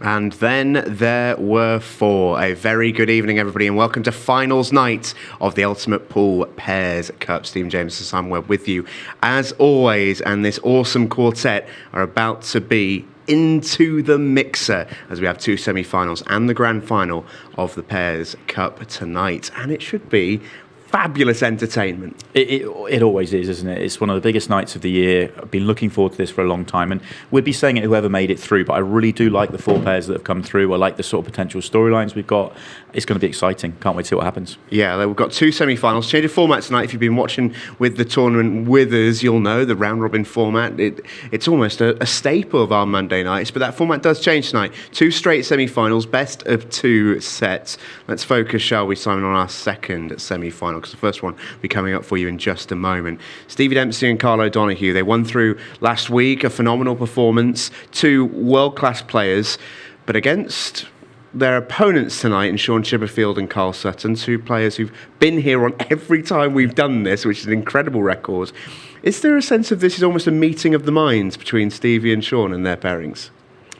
And then there were four. A very good evening, everybody, and welcome to finals night of the Ultimate Pool Pairs Cup. Stephen James and Sam Webb with you, as always, and this awesome quartet are about to be into the mixer as we have two semi-finals and the grand final of the Pairs Cup tonight. And it should be fabulous entertainment. It always is, isn't it? It's one of the biggest nights of the year. I've been looking forward to this for a long time, and we'd be saying it whoever made it through, but I really do like the four pairs that have come through. I like the sort of potential storylines we've got. It's going to be exciting. Can't wait to see what happens. Yeah, we've got two semi-finals. Change of format tonight. If you've been watching with the tournament with us, you'll know the round-robin format. It's almost a staple of our Monday nights, but that format does change tonight. Two straight semi-finals, best of two sets. Let's focus, shall we, Simon, on our second semi-final, because the first one will be coming up for you in just a moment. Stevie Dempsey and Carl O'Donoghue, they won through last week, a phenomenal performance, two world-class players, but against their opponents tonight in Sean Chipperfield and Carl Sutton, two players who've been here on every time we've done this, which is an incredible record. Is there a sense of this is almost a meeting of the minds between Stevie and Sean and their pairings?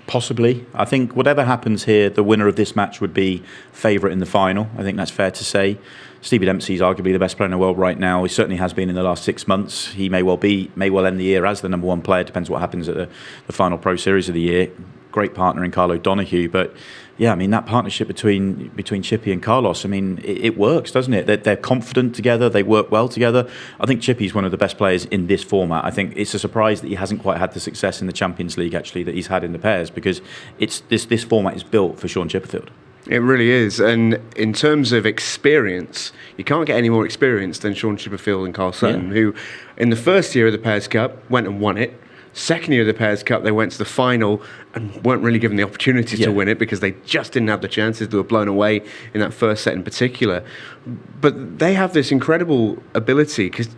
Possibly. I think whatever happens here, the winner of this match would be favourite in the final. I think that's fair to say. Stevie Dempsey is arguably the best player in the world right now. He certainly has been in the last 6 months. He may well end the year as the number one player. Depends what happens at the final Pro Series of the year. Great partner in Carl O'Donoghue, but yeah, I mean that partnership between Chippy and Carlos, I mean it works, doesn't it? They're confident together. They work well together. I think Chippy's one of the best players in this format. I think it's a surprise that he hasn't quite had the success in the Champions League actually that he's had in the pairs, because it's this format is built for Sean Chipperfield. It really is, and in terms of experience, you can't get any more experience than Sean Chipperfield and Carl Sutton, who in the first year of the Pairs Cup went and won it. Second year of the Pairs Cup, they went to the final and weren't really given the opportunity to win it because they just didn't have the chances. They were blown away in that first set in particular. But they have this incredible ability, because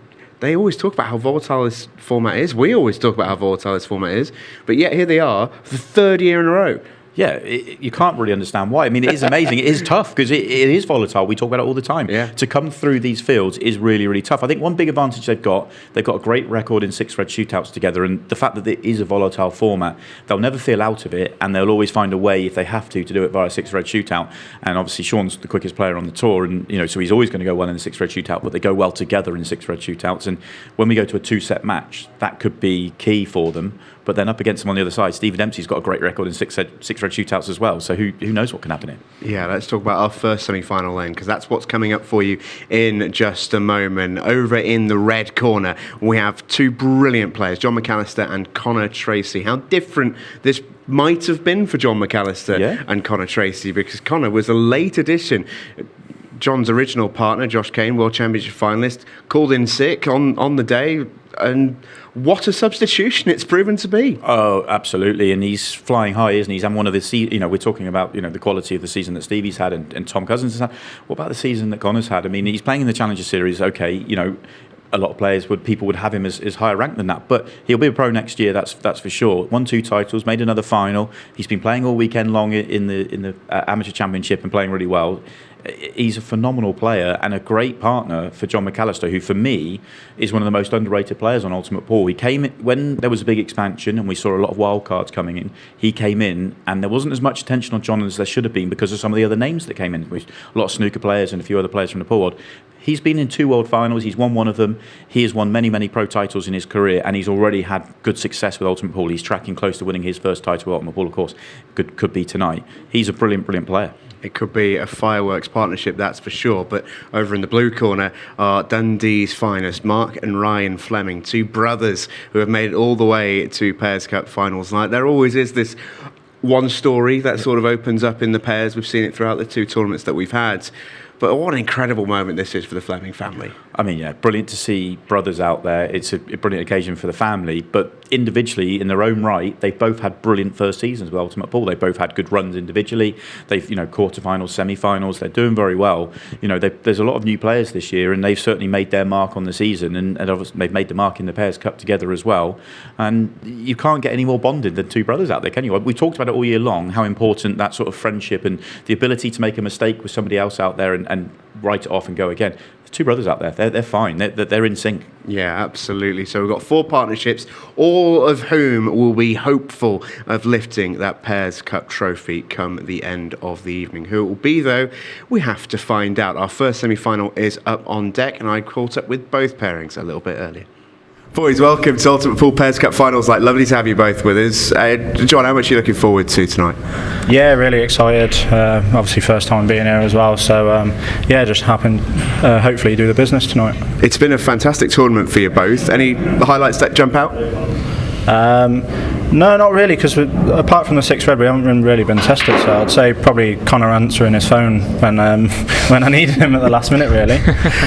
they always talk about how volatile this format is. We always talk about how volatile this format is. But yet here they are for the third year in a row. Yeah, you can't really understand why. I mean, it is amazing. It is tough because it is volatile. We talk about it all the time. Yeah. To come through these fields is really, really tough. I think one big advantage they've got a great record in six-red shootouts together, and the fact that it is a volatile format, they'll never feel out of it, and they'll always find a way, if they have to do it via a six-red shootout. And obviously, Sean's the quickest player on the tour, and so he's always going to go well in the six-red shootout, but they go well together in six-red shootouts. And when we go to a two-set match, that could be key for them. But then up against them on the other side, Stevie Dempsey's got a great record in six-red shootouts as well. So who knows what can happen here? Yeah, let's talk about our first semi-final then, because that's what's coming up for you in just a moment. Over in the red corner, we have two brilliant players, John McAllister and Connor Tracy. How different this might have been for John McAllister and Connor Tracy, because Connor was a late addition. John's original partner, Josh Kane, World Championship finalist, called in sick on the day, and what a substitution it's proven to be. Oh, absolutely, and he's flying high, isn't he? He's having one of the we're talking about the quality of the season that Stevie's had and Tom Cousins has had. What about the season that Connor's had? I mean, he's playing in the Challenger Series. Okay, a lot of people would have him as higher ranked than that, but he'll be a pro next year. That's for sure. Won 2 titles, made another final. He's been playing all weekend long in the amateur championship and playing really well. He's a phenomenal player and a great partner for John McAllister, who for me is one of the most underrated players on Ultimate Pool. He came in when there was a big expansion and we saw a lot of wild cards coming in. He came in and there wasn't as much attention on John as there should have been because of some of the other names that came in. A lot of snooker players and a few other players from the pool world. He's been in 2 world finals. He's won one of them. He has won many, many pro titles in his career, and he's already had good success with Ultimate Pool. He's tracking close to winning his first title with Ultimate Pool, of course. Could be tonight. He's a brilliant, brilliant player. It could be a fireworks partnership, that's for sure. But over in the blue corner are Dundee's finest, Mark and Ryan Fleming, 2 brothers who have made it all the way to Pairs Cup finals night. There always is this one story that sort of opens up in the pairs. We've seen it throughout the 2 tournaments that we've had. But what an incredible moment this is for the Fleming family. I mean, yeah, brilliant to see brothers out there. It's a brilliant occasion for the family. But individually, in their own right, they've both had brilliant first seasons with Ultimate Pool. They've both had good runs individually. They've, quarterfinals, semi-finals. They're doing very well. There's a lot of new players this year, and they've certainly made their mark on the season. And obviously, they've made the mark in the Pairs Cup together as well. And you can't get any more bonded than 2 brothers out there, can you? We talked about it all year long, how important that sort of friendship and the ability to make a mistake with somebody else out there and write it off and go again. There's two brothers out there. They're fine. They're in sync. Yeah, absolutely. So we've got 4 partnerships, all of whom will be hopeful of lifting that Pairs Cup trophy come the end of the evening. Who it will be, though, we have to find out. Our first semi-final is up on deck, and I caught up with both pairings a little bit earlier. Boys, welcome to Ultimate Pool Pairs Cup Finals Night. Lovely to have you both with us. John, how much are you looking forward to tonight? Yeah, really excited. Obviously, first time being here as well. So, yeah, just happened. Hopefully, do the business tonight. It's been a fantastic tournament for you both. Any highlights that jump out? No, not really, because apart from the 6 red, we haven't really been tested. So I'd say probably Connor answering his phone when I needed him at the last minute, really.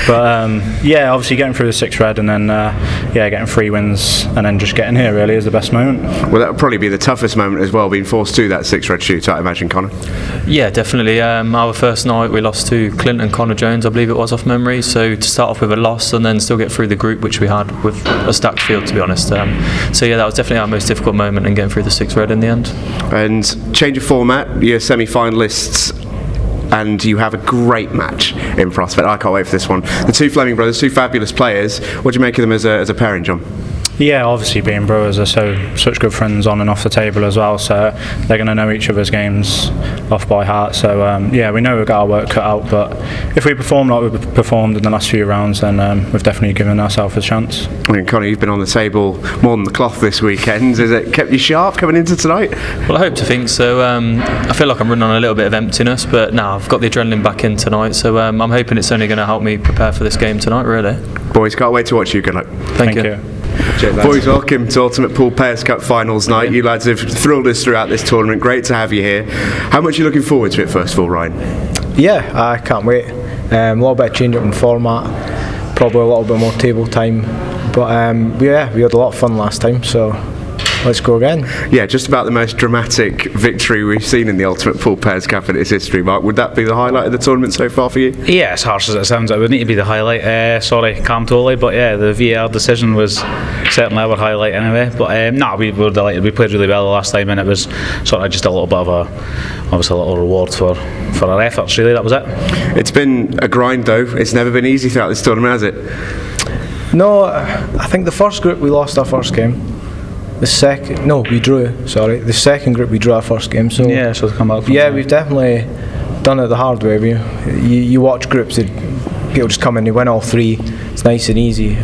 But yeah, obviously getting through the 6 red and then yeah, getting 3 wins and then just getting here really is the best moment. Well, that would probably be the toughest moment as well, being forced to that 6 red shootout, I imagine, Connor. Yeah, definitely. Our first night we lost to Clint and Connor Jones, I believe it was, off memory. So to start off with a loss and then still get through the group, which we had with a stacked field, to be honest. So yeah, that was definitely our most difficult moment, and getting through the 6 red in the end. And change of format, you're semi-finalists and you have a great match in prospect. I can't wait for this one. The 2 Fleming brothers, 2 fabulous players. What do you make of them as a pairing, John? Yeah, obviously being brothers are such good friends on and off the table as well, so they're going to know each other's games off by heart. So yeah, we know we've got our work cut out, but if we perform like we've performed in the last few rounds, then we've definitely given ourselves a chance. I mean, Connor, you've been on the table more than the cloth this weekend. Has it kept you sharp coming into tonight? Well, I hope to think so. I feel like I'm running on a little bit of emptiness, but now I've got the adrenaline back in tonight, so I'm hoping it's only going to help me prepare for this game tonight, really. Boys, can't wait to watch you. Good luck. Thank you. Boys, welcome to Ultimate Pool Pairs Cup Finals Night. You lads have thrilled us throughout this tournament. Great to have you here. How much are you looking forward to it, first of all, Ryan? Yeah, I can't wait. A little bit of change up in format, probably a little bit more table time. But yeah, we had a lot of fun last time, so let's go again. Yeah, just about the most dramatic victory we've seen in the Ultimate Pool Pairs Cup in its history, Mark. Would that be the highlight of the tournament so far for you? Yeah, as harsh as it sounds, it would need to be the highlight. Sorry, Cam Tolley, but yeah, the VAR decision was certainly our highlight anyway. But no, we were delighted. We played really well the last time, and it was sort of just a little bit of obviously a little reward for our efforts. Really, that was it. It's been a grind, though. It's never been easy throughout this tournament, has it? No, I think the first group we lost our first game. The second, no, we drew. Sorry, the second group we drew our first game. So yeah, so come back. Yeah, we've definitely done it the hard way. You watch groups that people just come in, they win all 3. It's nice and easy.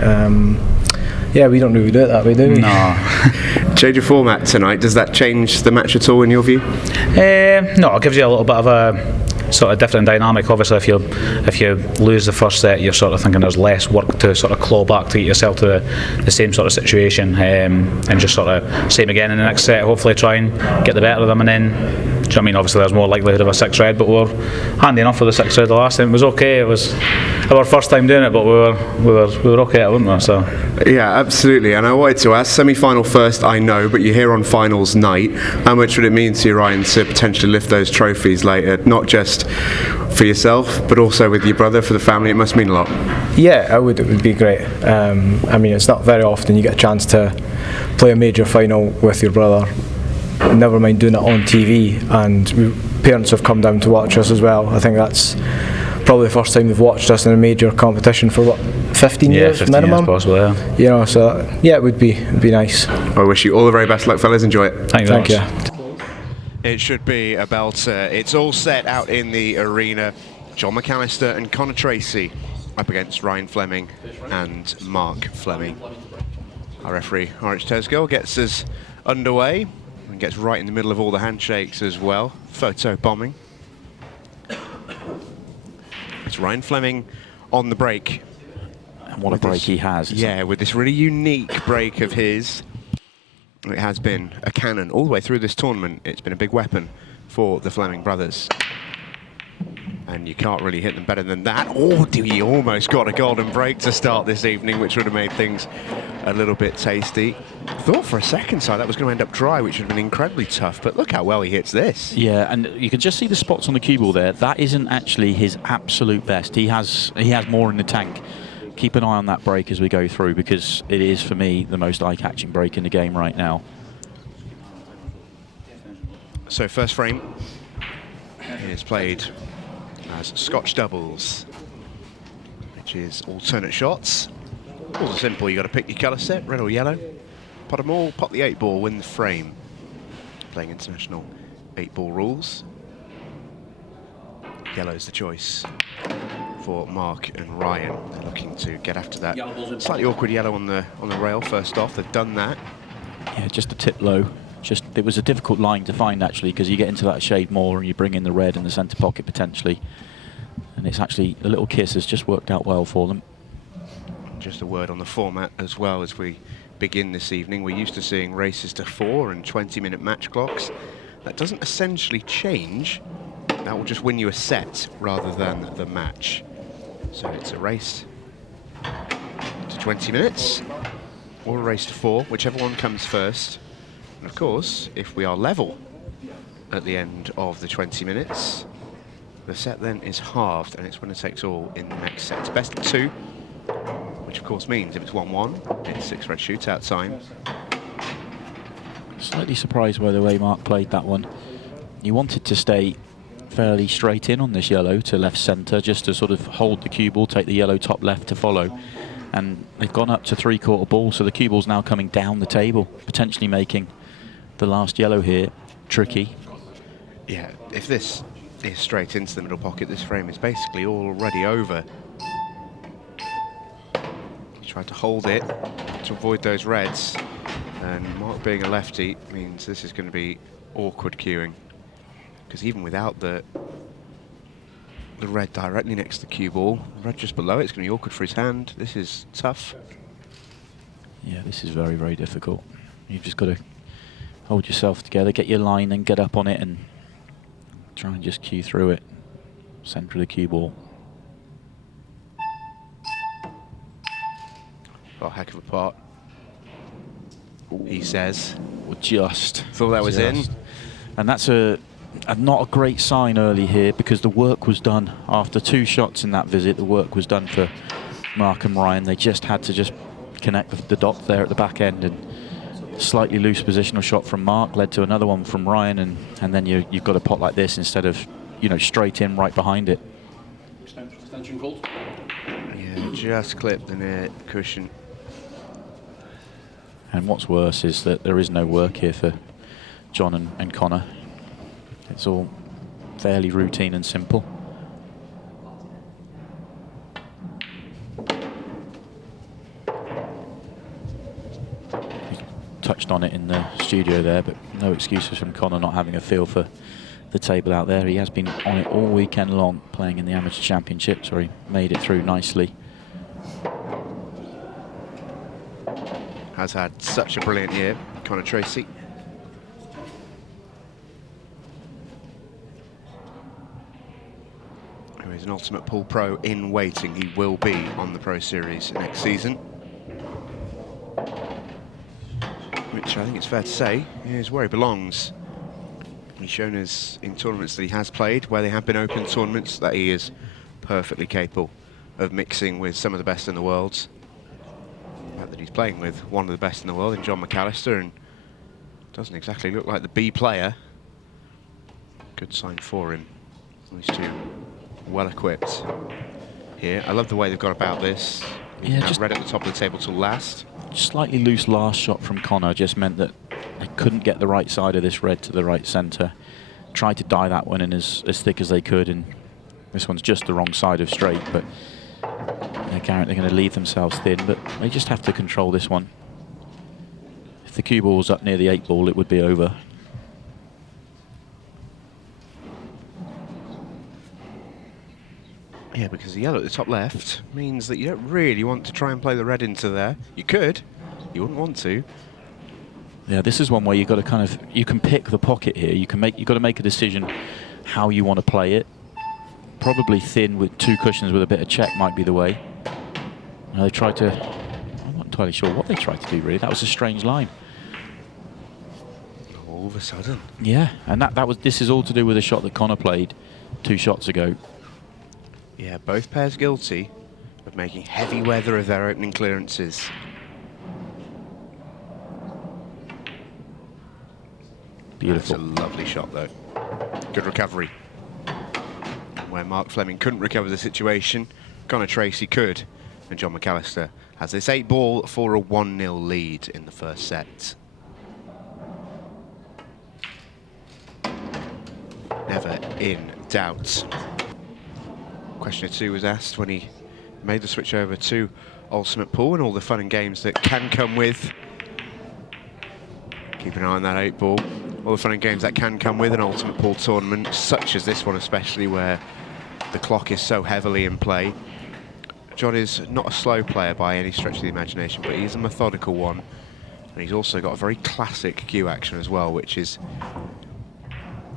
Yeah, we don't really do it that way, do we? No. Change of format tonight. Does that change the match at all in your view? No, it gives you a little bit of a sort of different dynamic. Obviously, if you lose the first set, you're sort of thinking there's less work to sort of claw back to get yourself to the same sort of situation, and just sort of same again in the next set. Hopefully, try and get the better of them, and then. Do you know what I mean? Obviously, there's more likelihood of a 6 red, but we were handy enough for the 6 red the last time. It was okay. It was our first time doing it, but we were okay at it, weren't we? So. Yeah, absolutely. And I wanted to ask, semi-final first, I know, but you're here on finals night. How much would it mean to you, Ryan, to potentially lift those trophies later? Not just for yourself, but also with your brother, for the family. It must mean a lot. Yeah, it would be great. I mean, it's not very often you get a chance to play a major final with your brother. Never mind doing it on TV, and parents have come down to watch us as well. I think that's probably the first time they've watched us in a major competition for what, 15 years 15 minimum. Years possibly, yeah. You know, so yeah, it would be nice. I wish you all the very best luck, fellas. Enjoy it. Thank you. It should be a belter. It's all set out in the arena. John McAllister and Connor Tracy up against Ryan Fleming and Mark Fleming. Our referee, Orange Tesgirl, gets us underway. And gets right in the middle of all the handshakes as well. Photo bombing. It's Ryan Fleming on the break. And what a break he has. Yeah, with this really unique break of his. It has been a cannon all the way through this tournament. It's been a big weapon for the Fleming brothers. And you can't really hit them better than that. Oh, he almost got a golden break to start this evening, which would have made things a little bit tasty. Thought for a second side that was going to end up dry, which would have been incredibly tough, but look how well he hits this. Yeah, and you can just see the spots on the cue ball there. That isn't actually his absolute best. He has more in the tank. Keep an eye on that break as we go through, because it is, for me, the most eye-catching break in the game right now. So first frame is played as Scotch doubles. which is alternate shots. Rules are simple, you got to pick your colour set, red or yellow. Pot them all, pot the 8-ball, win the frame. Playing international 8-ball rules. Yellow's the choice for Mark and Ryan. They're looking to get after that slightly awkward yellow on the rail first off. They've done that. Yeah, just a tip low. It was a difficult line to find actually, because you get into that shade more and you bring in the red in the centre pocket potentially. And it's actually, a little kiss has just worked out well for them. Just a word on the format as well as we begin this evening. We're used to seeing races to 4 and 20-minute match clocks. That doesn't essentially change. That will just win you a set rather than the match. So it's a race to 20 minutes or a race to 4, whichever one comes first. And of course, if we are level at the end of the 20 minutes, the set then is halved and it's winner takes all in the next set. It's best of 2. Which of course means if it's 1-1, it's 6 red shootout time. Slightly surprised by the way Mark played that one. He wanted to stay fairly straight in on this yellow to left centre, just to sort of hold the cue ball, take the yellow top left to follow. And they've gone up to 3/4 ball, so the cue ball's now coming down the table, potentially making the last yellow here tricky. Yeah, if this is straight into the middle pocket, this frame is basically already over. Tried to hold it to avoid those reds, and Mark being a lefty means this is going to be awkward cueing, because even without the red directly next to the cue ball, red just below it's going to be awkward for his hand. This is tough. Yeah, this is very, very difficult. You've just got to hold yourself together, get your line and get up on it and try and just cue through it. Centre of the cue ball. Oh, heck of a pot, he says. Well, just. Thought that was in. And that's not a great sign early here, because the work was done. After 2 shots in that visit, the work was done for Mark and Ryan. They just had to just connect the dot there at the back end, and slightly loose positional shot from Mark led to another one from Ryan, and then you've got a pot like this instead of, straight in right behind it. Extension called. Yeah, just clipped the near cushion. And what's worse is that there is no work here for John and Connor. It's all fairly routine and simple. He touched on it in the studio there, but no excuses from Connor not having a feel for the table out there. He has been on it all weekend long, playing in the Amateur Championships, where he made it through nicely. Has had such a brilliant year, Connor Tracy. Who is an Ultimate Pool Pro in waiting. He will be on the Pro Series next season. Which I think it's fair to say is where he belongs. He's shown us in tournaments that he has played, where they have been open tournaments, that he is perfectly capable of mixing with some of the best in the world. That he's playing with one of the best in the world in John McAllister, and doesn't exactly look like the B player. Good sign for him. These two well equipped here. I love the way they've gone about this. Yeah, just red at the top of the table till last. Slightly loose last shot from Connor just meant that they couldn't get the right side of this red to the right centre. Tried to die that one in as thick as they could, and this one's just the wrong side of straight, but they're going to leave themselves thin, but they just have to control this one. If the cue ball was up near the 8-ball, it would be over. Yeah, because the yellow at the top left means that you don't really want to try and play the red into there. You could, you wouldn't want to. Yeah, this is one where you've got to you can pick the pocket here. You've got to make a decision how you want to play it. Probably thin with 2 cushions with a bit of check might be the way. They tried to, I'm not entirely sure what they tried to do really. That was a strange line. All of a sudden. Yeah, and this is all to do with a shot that Connor played 2 shots ago. Yeah, both pairs guilty of making heavy weather of their opening clearances. Beautiful. That's a lovely shot though. Good recovery. Where Mark Fleming couldn't recover the situation, Connor Tracy could, and John McAllister has this 8-ball for a 1-0 lead in the first set. Never in doubt. Questioner 2 was asked when he made the switch over to Ultimate Pool and all the fun and games that can come with. Keep an eye on that 8-ball. All the fun and games that can come with an Ultimate Pool tournament, such as this one especially, where the clock is so heavily in play. John is not a slow player by any stretch of the imagination, but he's a methodical one. And he's also got a very classic cue action as well, which is,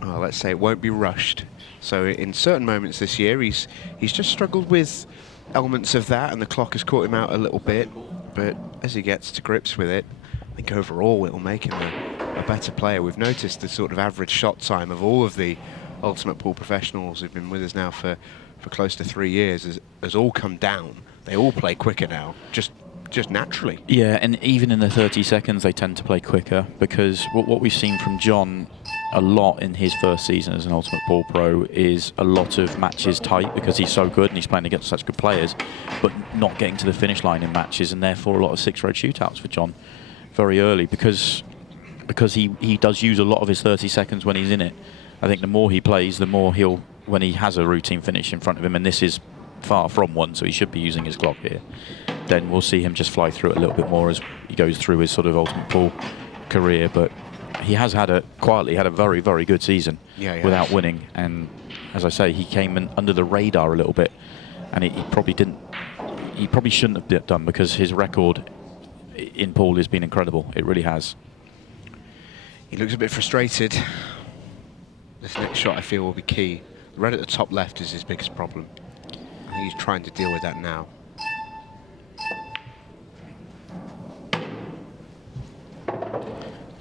well, let's say it won't be rushed. So in certain moments this year, he's just struggled with elements of that, and the clock has caught him out a little bit. But as he gets to grips with it, I think overall it'll make him a better player. We've noticed the sort of average shot time of all of the Ultimate Pool professionals who've been with us now for close to 3 years has all come down. They all play quicker now, just naturally. Yeah, and even in the 30 seconds they tend to play quicker, because what we've seen from John a lot in his first season as an Ultimate Pool Pro is a lot of matches tight, because he's so good and he's playing against such good players, but not getting to the finish line in matches, and therefore a lot of 6-road shootouts for John very early, because he does use a lot of his 30 seconds when he's in it. I think the more he plays, the more he'll, when he has a routine finish in front of him, and this is far from one, so he should be using his clock here, then we'll see him just fly through it a little bit more as he goes through his sort of Ultimate Pool career. But he has quietly had a very, very good season without winning, and as I say, he came in under the radar a little bit, and he probably shouldn't have done, because his record in pool has been incredible. It really has. He looks a bit frustrated. This next shot I feel will be key. The red at the top left is his biggest problem. I think he's trying to deal with that now.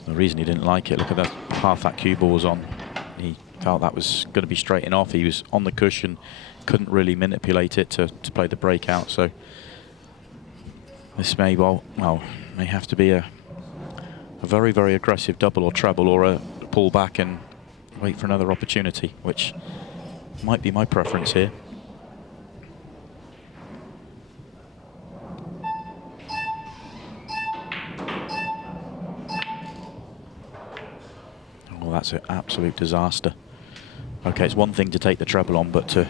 The reason he didn't like it, look at that path that cue ball was on. He felt that was going to be straightened off. He was on the cushion, couldn't really manipulate it to play the breakout. So this may may have to be a very, very aggressive double or treble, or a pull back and wait for another opportunity, which might be my preference here. Oh, that's an absolute disaster. Okay, it's one thing to take the treble on, but to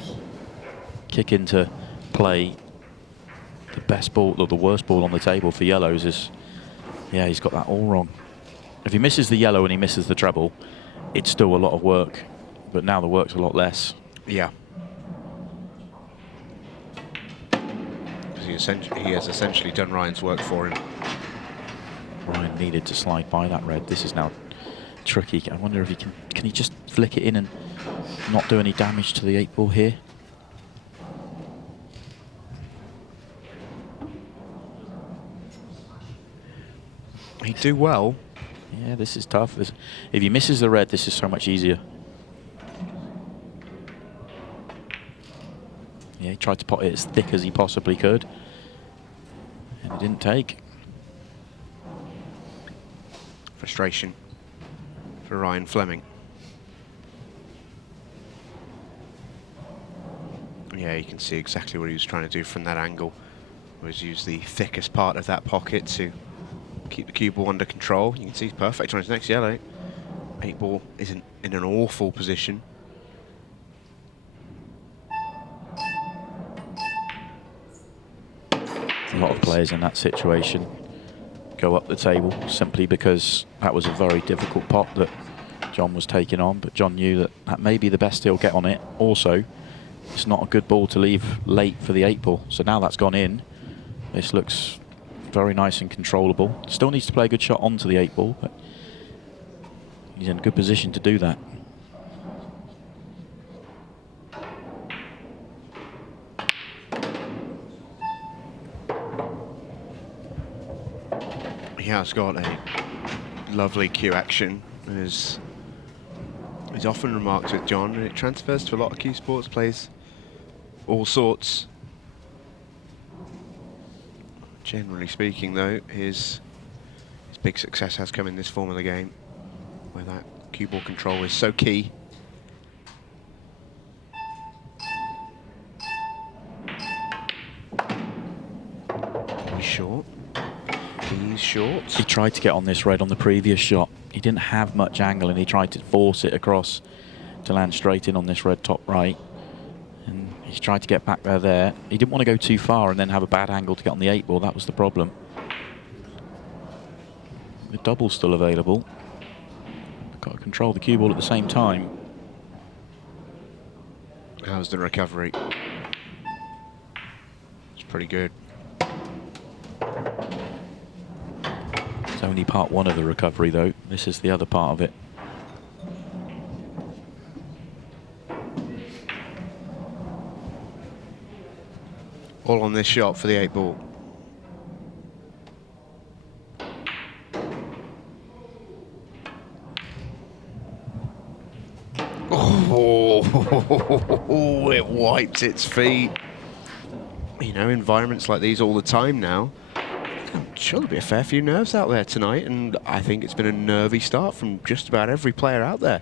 kick into play the best ball or the worst ball on the table for yellows is, yeah, he's got that all wrong. If he misses the yellow and he misses the treble, it's still a lot of work, but now the work's a lot less. Yeah. He has essentially done Ryan's work for him. Ryan needed to slide by that red. This is now tricky. I wonder if he can he just flick it in and not do any damage to the 8-ball here? He'd do well. Yeah, this is tough. If he misses the red, this is so much easier. Yeah, he tried to pot it as thick as he possibly could, and it didn't take. Frustration for Ryan Fleming. Yeah, you can see exactly what he was trying to do from that angle. Was use the thickest part of that pocket to keep the cue ball under control. You can see he's perfect on his next yellow. 8-ball isn't in an awful position. A lot of players in that situation go up the table simply because that was a very difficult pot that John was taking on, but John knew that may be the best he'll get on it. Also, it's not a good ball to leave late for the 8-ball, so now that's gone in. This looks very nice and controllable. Still needs to play a good shot onto the 8-ball, but he's in a good position to do that. He has got a lovely cue action, as is often remarked with John, and it transfers to a lot of cue sports, plays all sorts. Generally speaking, though, his big success has come in this form of the game, where that cue ball control is so key. He's short. He tried to get on this red on the previous shot. He didn't have much angle, and he tried to force it across to land straight in on this red top right. And he's tried to get back there. He didn't want to go too far and then have a bad angle to get on the 8-ball. That was the problem. The double's still available. Got to control the cue ball at the same time. How's the recovery? It's pretty good. It's only part one of the recovery, though. This is the other part of it. All on this shot for the 8-ball. Oh, it wiped its feet. You know, environments like these all the time now. I'm sure there'll be a fair few nerves out there tonight, and I think it's been a nervy start from just about every player out there.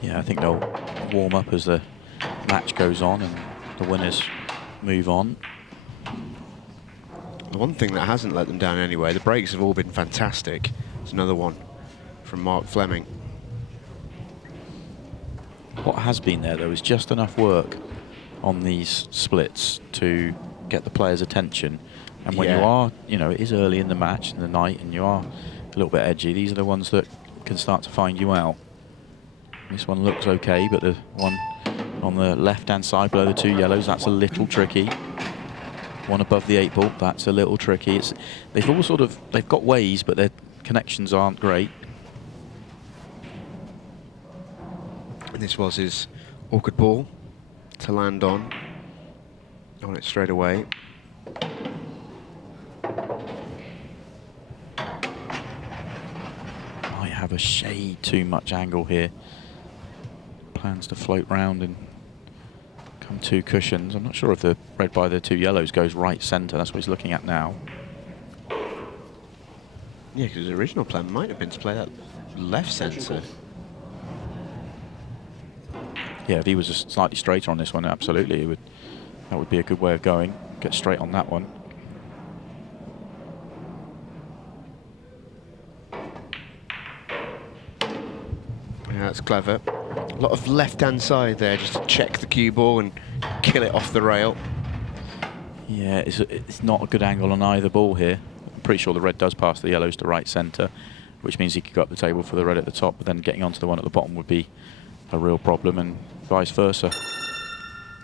Yeah, I think they'll warm up as the match goes on and the winners move on. The one thing that hasn't let them down anyway, the breaks have all been fantastic. There's another one from Mark Fleming. What has been there, though, is just enough work on these splits to get the players' attention. And when you are, you know, it is early in the match, in the night, and you are a little bit edgy, these are the ones that can start to find you out. This one looks okay, but the one on the left-hand side below the 2 yellows, that's a little tricky. One above the 8-ball, that's a little tricky. They've all sort of, they've got ways, but their connections aren't great. And this was his awkward ball to land on it straight away. Might have a shade too much angle here. Plans to float round and come 2 cushions. I'm not sure if the red by the 2 yellows goes right centre. That's what he's looking at now. Yeah, because his original plan might have been to play that left centre. Yeah, if he was just slightly straighter on this one, absolutely, that would be a good way of going. Get straight on that one. Yeah, that's clever. A lot of left-hand side there, just to check the cue ball and kill it off the rail. Yeah, it's not a good angle on either ball here. I'm pretty sure the red does pass the yellows to right centre, which means he could go up the table for the red at the top, but then getting onto the one at the bottom would be a real problem, and vice versa.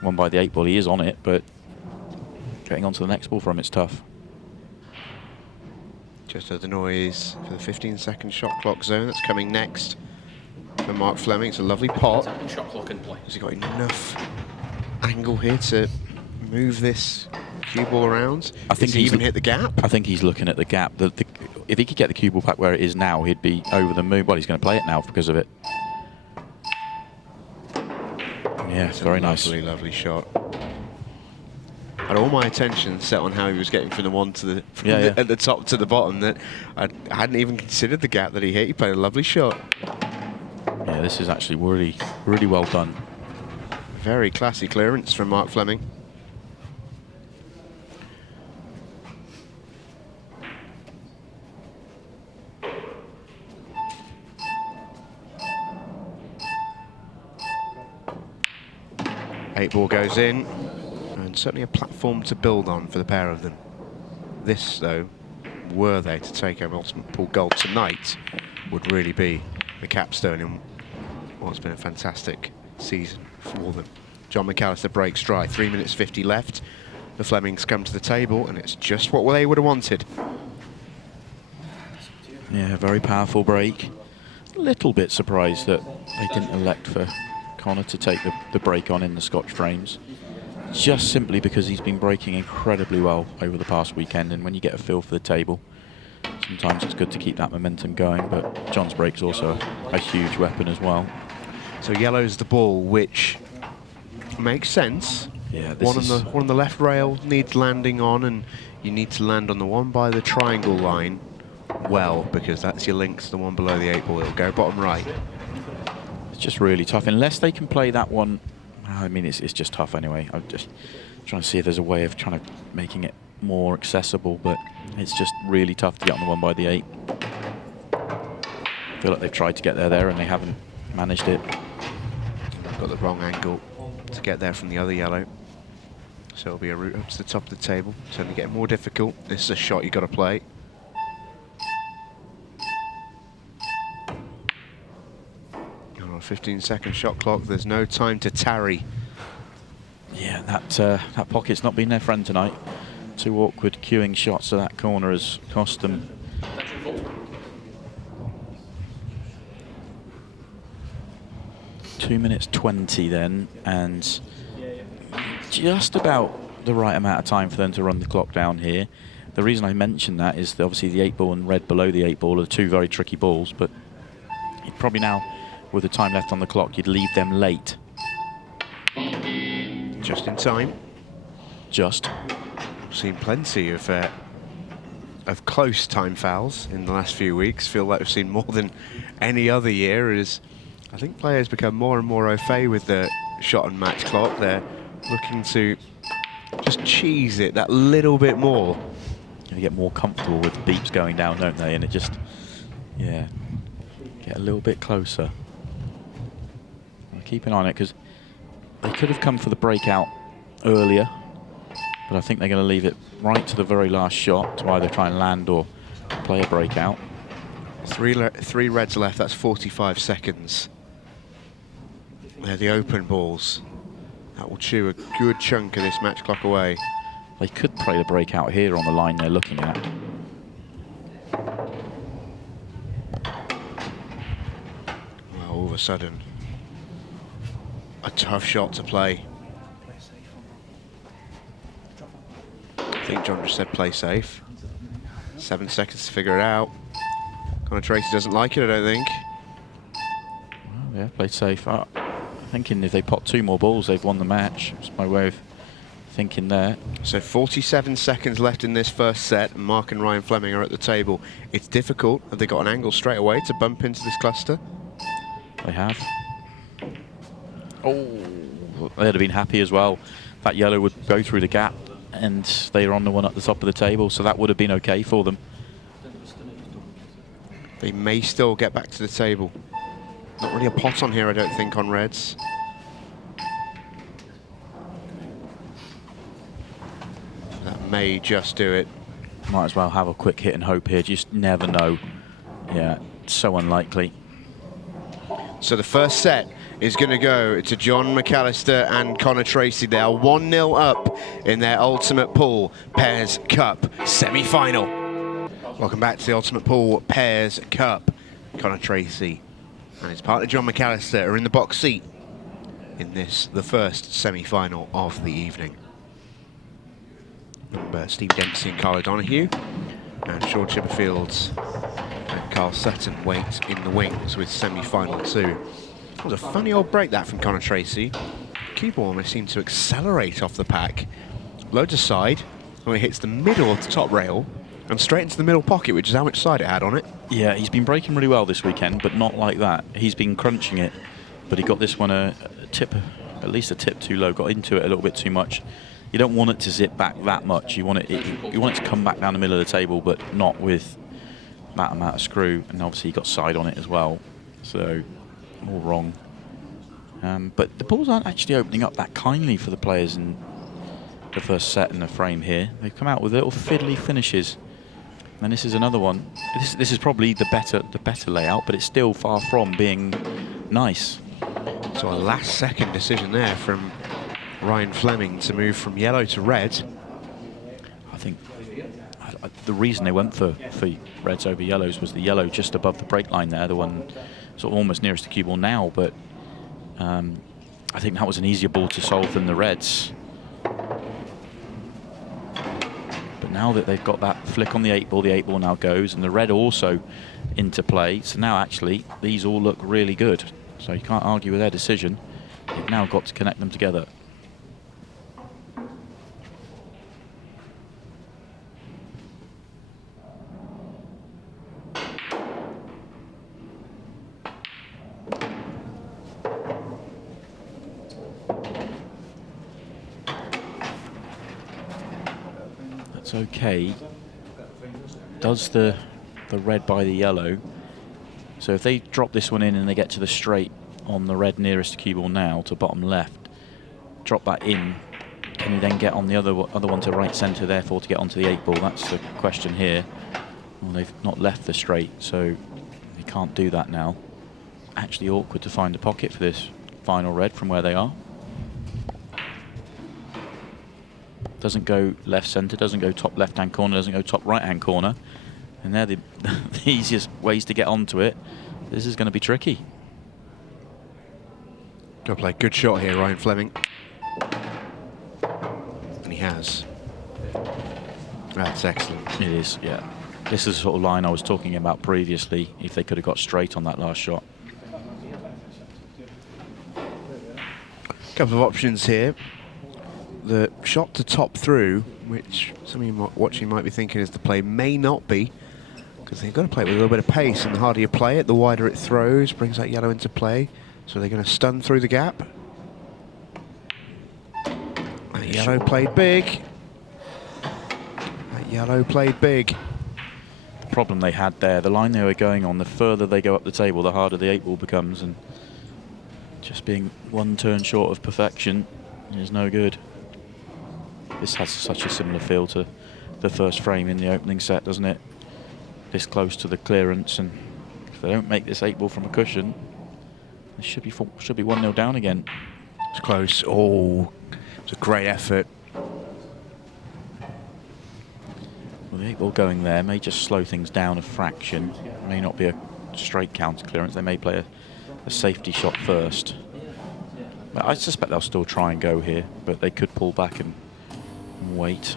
One by the 8-ball, he is on it, but getting onto the next ball for him, it's tough. Just heard the noise for the 15-second shot clock zone that's coming next for Mark Fleming. It's a lovely pot. Shot clock in play. Has he got enough angle here to move this cue ball around? I think he even hit the gap? I think he's looking at the gap. If he could get the cue ball back where it is now, he'd be over the moon. Well, he's going to play it now because of it. Yeah, it's very nice. Lovely shot. Had all my attention set on how he was getting from the one to the at the top to the bottom, that I hadn't even considered the gap that he hit. He played a lovely shot. Yeah, this is actually really, really well done. Very classy clearance from Mark Fleming. Eight ball goes in, and certainly a platform to build on for the pair of them. This, though, were they to take home ultimate pool gold tonight, would really be the capstone in what's been a fantastic season for them. John McAllister breaks dry, 3 minutes 50 left. The Flemings come to the table, and it's just what they would have wanted. Yeah, very powerful break. A little bit surprised that they didn't elect for Connor to take the break on in the Scotch frames, just simply because he's been breaking incredibly well over the past weekend, and when you get a feel for the table, sometimes it's good to keep that momentum going, but John's break's also a huge weapon as well. So yellow's the ball, which makes sense. Yeah, one on the left rail needs landing on, and you need to land on the one by the triangle line well, because that's your link to the one below the 8-ball. It'll go bottom right. It's just really tough, unless they can play that one. I mean, it's just tough anyway. I'm just trying to see if there's a way of making it more accessible, but it's just really tough to get on the 1 by the 8. I feel like they've tried to get there and they haven't managed it. Got the wrong angle to get there from the other yellow. So it'll be a route up to the top of the table. It's only getting more difficult. This is a shot you've got to play. On a 15-second shot clock, there's no time to tarry. Yeah, that pocket's not been their friend tonight. 2 awkward queuing shots to that corner has cost them. 2 minutes 20 then, and just about the right amount of time for them to run the clock down here. The reason I mention that is that obviously the 8 ball and red below the 8 ball are 2 very tricky balls, but you'd probably now, with the time left on the clock, you'd leave them late. Just in time. Just. We've seen plenty of close time fouls in the last few weeks. Feel like we've seen more than any other year, as I think players become more and more au fait with the shot and match clock. They're looking to just cheese it that little bit more. They get more comfortable with beeps going down, don't they? And it just, yeah, get a little bit closer. I'll keep an eye on it, because they could have come for the breakout earlier, but I think they're going to leave it right to the very last shot to either try and land or play a breakout. 3 reds left, that's 45 seconds. They're the open balls. That will chew a good chunk of this match clock away. They could play the breakout here on the line they're looking at. Well, all of a sudden, a tough shot to play. I think John just said play safe. 7 seconds to figure it out. Connor Tracy doesn't like it, I don't think. Well, yeah, played safe. Thinking if they pot 2 more balls, they've won the match. That's my way of thinking there. So 47 seconds left in this first set, and Mark and Ryan Fleming are at the table. It's difficult. Have they got an angle straight away to bump into this cluster? They have. Oh, they'd have been happy as well. That yellow would go through the gap, and they're on the one at the top of the table, so that would have been okay for them. They may still get back to the table. Not really a pot on here, I don't think, on reds. That may just do it. Might as well have a quick hit and hope here. Just never know. Yeah, so unlikely. So the first set is going to go to John McAllister and Connor Tracy. They are 1-0 up in their Ultimate Pool Pairs Cup semi-final. Welcome back to the Ultimate Pool Pairs Cup. Connor Tracy and his partner John McAllister are in the box seat in this, the first semi-final of the evening. Steve Dempsey and Carl O'Donoghue, and Sean Chipperfield and Carl Sutton wait in the wings with semi-final 2. It was a funny old break that from Connor Tracy. Cue ball almost seemed to accelerate off the pack. Loads aside when it hits the middle of the top rail and straight into the middle pocket, which is how much side it had on it. Yeah, he's been breaking really well this weekend, but not like that. He's been crunching it, but he got this one a tip, at least a tip too low, got into it a little bit too much. You don't want it to zip back that much. You want it to come back down the middle of the table, but not with that amount of screw. And obviously he got side on it as well, so all wrong. But the balls aren't actually opening up that kindly for the players in the first set in the frame here. They've come out with little fiddly finishes, and this is another one. This is probably the better layout, but it's still far from being nice. So a last-second decision there from Ryan Fleming to move from yellow to red. I think the reason they went for reds over yellows was the yellow just above the break line there, the one sort of almost nearest the cue ball now, but I think that was an easier ball to solve than the reds. But now that they've got that flick on the 8 ball now goes, and the red also into play, so now actually these all look really good. So you can't argue with their decision. You've now got to connect them together. That's okay. Does the red by the yellow. So if they drop this one in and they get to the straight on the red nearest to cue ball now, to bottom left, drop that in, can you then get on the other one to right centre, therefore to get onto the 8 ball? That's the question here. Well, they've not left the straight, so they can't do that now. Actually awkward to find a pocket for this final red from where they are. Doesn't go left centre, doesn't go top left hand corner, doesn't go top right hand corner. And they're the easiest ways to get onto it. This is going to be tricky. Got to play a good shot here, Ryan Fleming. And he has. That's excellent. It is, yeah. This is the sort of line I was talking about previously, if they could have got straight on that last shot. Couple of options here. The shot to top through, which some of you watching might be thinking is the play, may not be, because they've got to play it with a little bit of pace, and the harder you play it, the wider it throws, brings that yellow into play. So they're going to stun through the gap. That yellow played big. That yellow played big. The problem they had there, the line they were going on, the further they go up the table, the harder the 8 ball becomes, and just being one turn short of perfection is no good. This has such a similar feel to the first frame in the opening set, doesn't it? This close to the clearance, and if they don't make this 8 ball from a cushion, it should be 1-0 down again. It's close. Oh, it's a great effort. Well, the 8 ball going there may just slow things down a fraction. It may not be a straight counter clearance. They may play a safety shot first. But I suspect they'll still try and go here, but they could pull back and wait.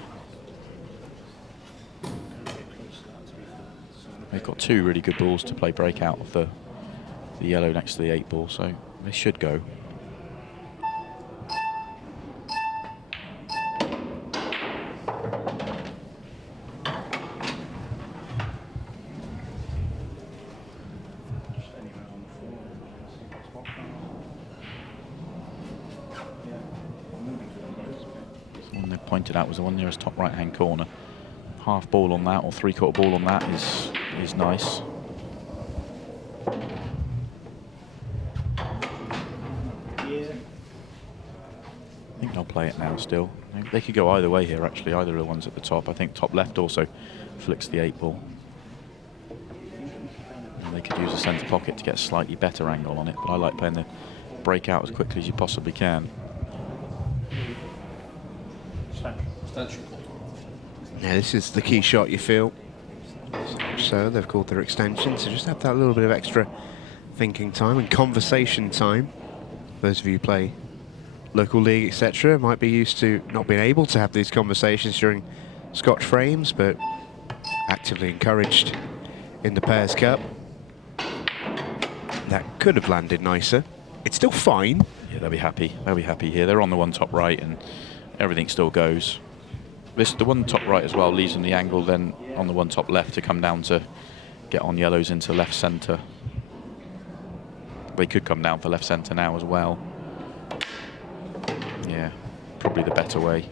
They've got 2 really good balls to play breakout of the yellow next to the 8 ball, so they should go. The one they pointed out was the one nearest top right hand corner. Half ball on that, or 3/4 ball on that is nice. I think they'll play it now still. They could go either way here actually, either of the ones at the top. I think top left also flicks the 8 ball. And they could use a centre pocket to get a slightly better angle on it, but I like playing the breakout as quickly as you possibly can. Extension called. Now this is the key shot, you feel. So they've called their extension, so just have that little bit of extra thinking time and conversation time. Those of you who play local league, etc., might be used to not being able to have these conversations during Scotch frames, but actively encouraged in the Pairs Cup. That could have landed nicer. It's still fine. Yeah, they'll be happy. They'll be happy here. They're on the one top right, and everything still goes. The one top right as well leaves them the angle then on the one top left to come down to get on yellows into left centre. They could come down for left centre now as well. Yeah, probably the better way.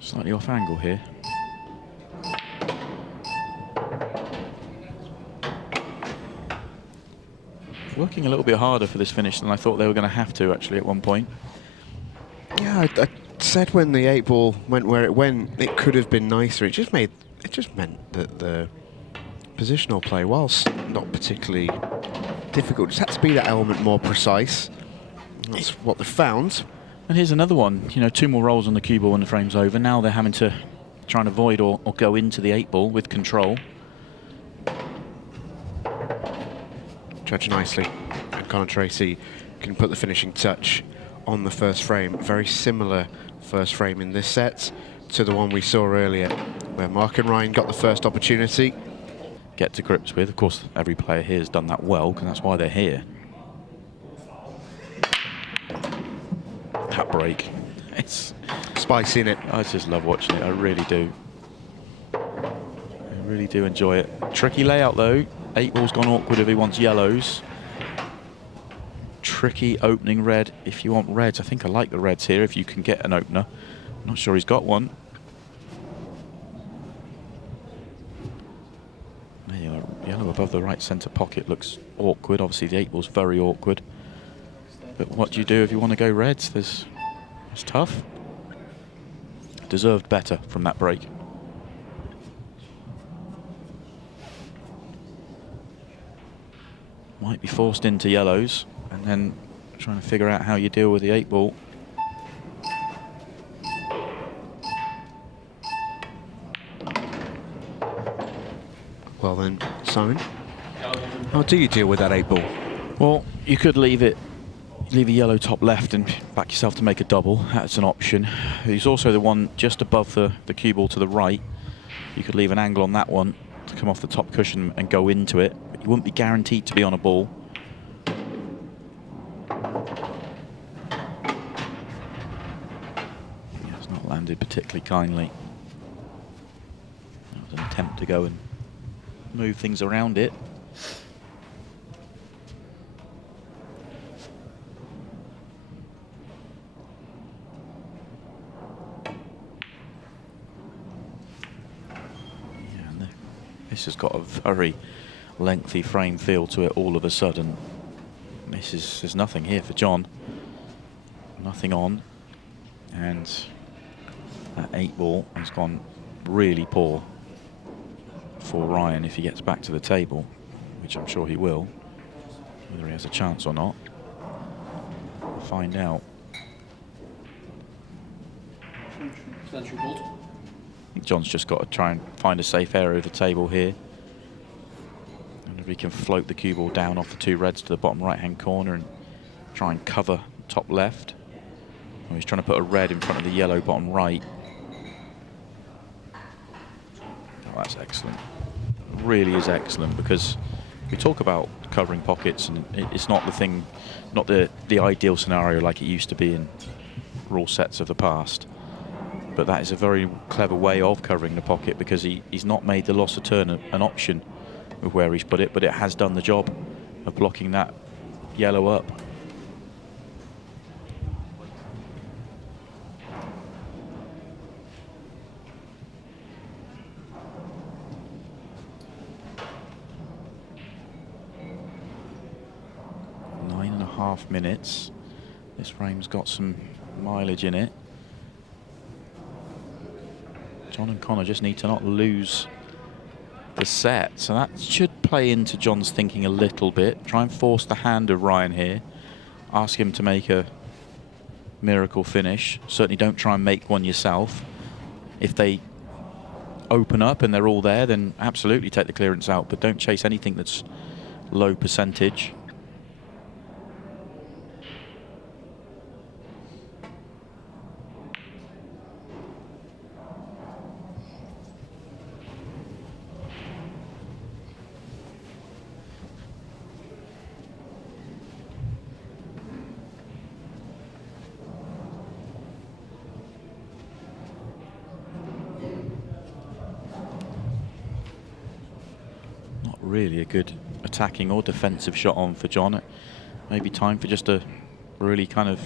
Slightly off angle here. Working a little bit harder for this finish than I thought they were going to have to actually at one point. Yeah, I said when the 8 ball went where it went, it could have been nicer. It just meant that the positional play, whilst not particularly difficult, just had to be that element more precise. That's what they found. And here's another one, 2 more rolls on the cue ball when the frame's over. Now they're having to try and avoid or go into the 8 ball with control. Judge nicely. And Conor Tracy can put the finishing touch on the first frame. Very similar first frame in this set to the one we saw earlier, where Mark and Ryan got the first opportunity. get to grips with. Of course, every player here has done that well, because that's why they're here. That break, it's Spicy in it. I just love watching it. I really do. I really do enjoy it. Tricky layout though. 8-ball's gone awkward if he wants yellows. Tricky opening red if you want reds. I think I like the reds here if you can get an opener. I'm not sure he's got one. Yellow above the right centre pocket looks awkward. Obviously the 8-ball's very awkward. But what do you do if you want to go reds? It's tough. Deserved better from that break. Might be forced into yellows and then trying to figure out how you deal with the 8-ball. Well then, Simon, how do you deal with that 8-ball? Well, you could leave a yellow top left and back yourself to make a double. That's an option. There's also the one just above the cue ball to the right. You could leave an angle on that one to come off the top cushion and go into it. But you wouldn't be guaranteed to be on a ball. Yeah, it's not landed particularly kindly. That was an attempt to go and move things around it. This has got a very lengthy frame feel to it all of a sudden. There's nothing here for John. Nothing on. And that 8-ball has gone really poor for Ryan if he gets back to the table, which I'm sure he will. Whether he has a chance or not, we'll find out. Century bolt. I think John's just got to try and find a safe area of the table here. And if we can float the cue ball down off the 2 reds to the bottom right-hand corner and try and cover top left. Oh, he's trying to put a red in front of the yellow bottom right. Oh, that's excellent. It really is excellent, because we talk about covering pockets and it's not the thing, not the ideal scenario like it used to be in rule sets of the past. But that is a very clever way of covering the pocket, because he's not made the loss of turn an option with where he's put it, but it has done the job of blocking that yellow up. Nine and a half minutes. This frame's got some mileage in it. John and Connor just need to not lose the set. So that should play into John's thinking a little bit. Try and force the hand of Ryan here. Ask him to make a miracle finish. Certainly don't try and make one yourself. If they open up and they're all there, then absolutely take the clearance out. But don't chase anything that's low percentage. Really a good attacking or defensive shot on for John. Maybe time for just a really kind of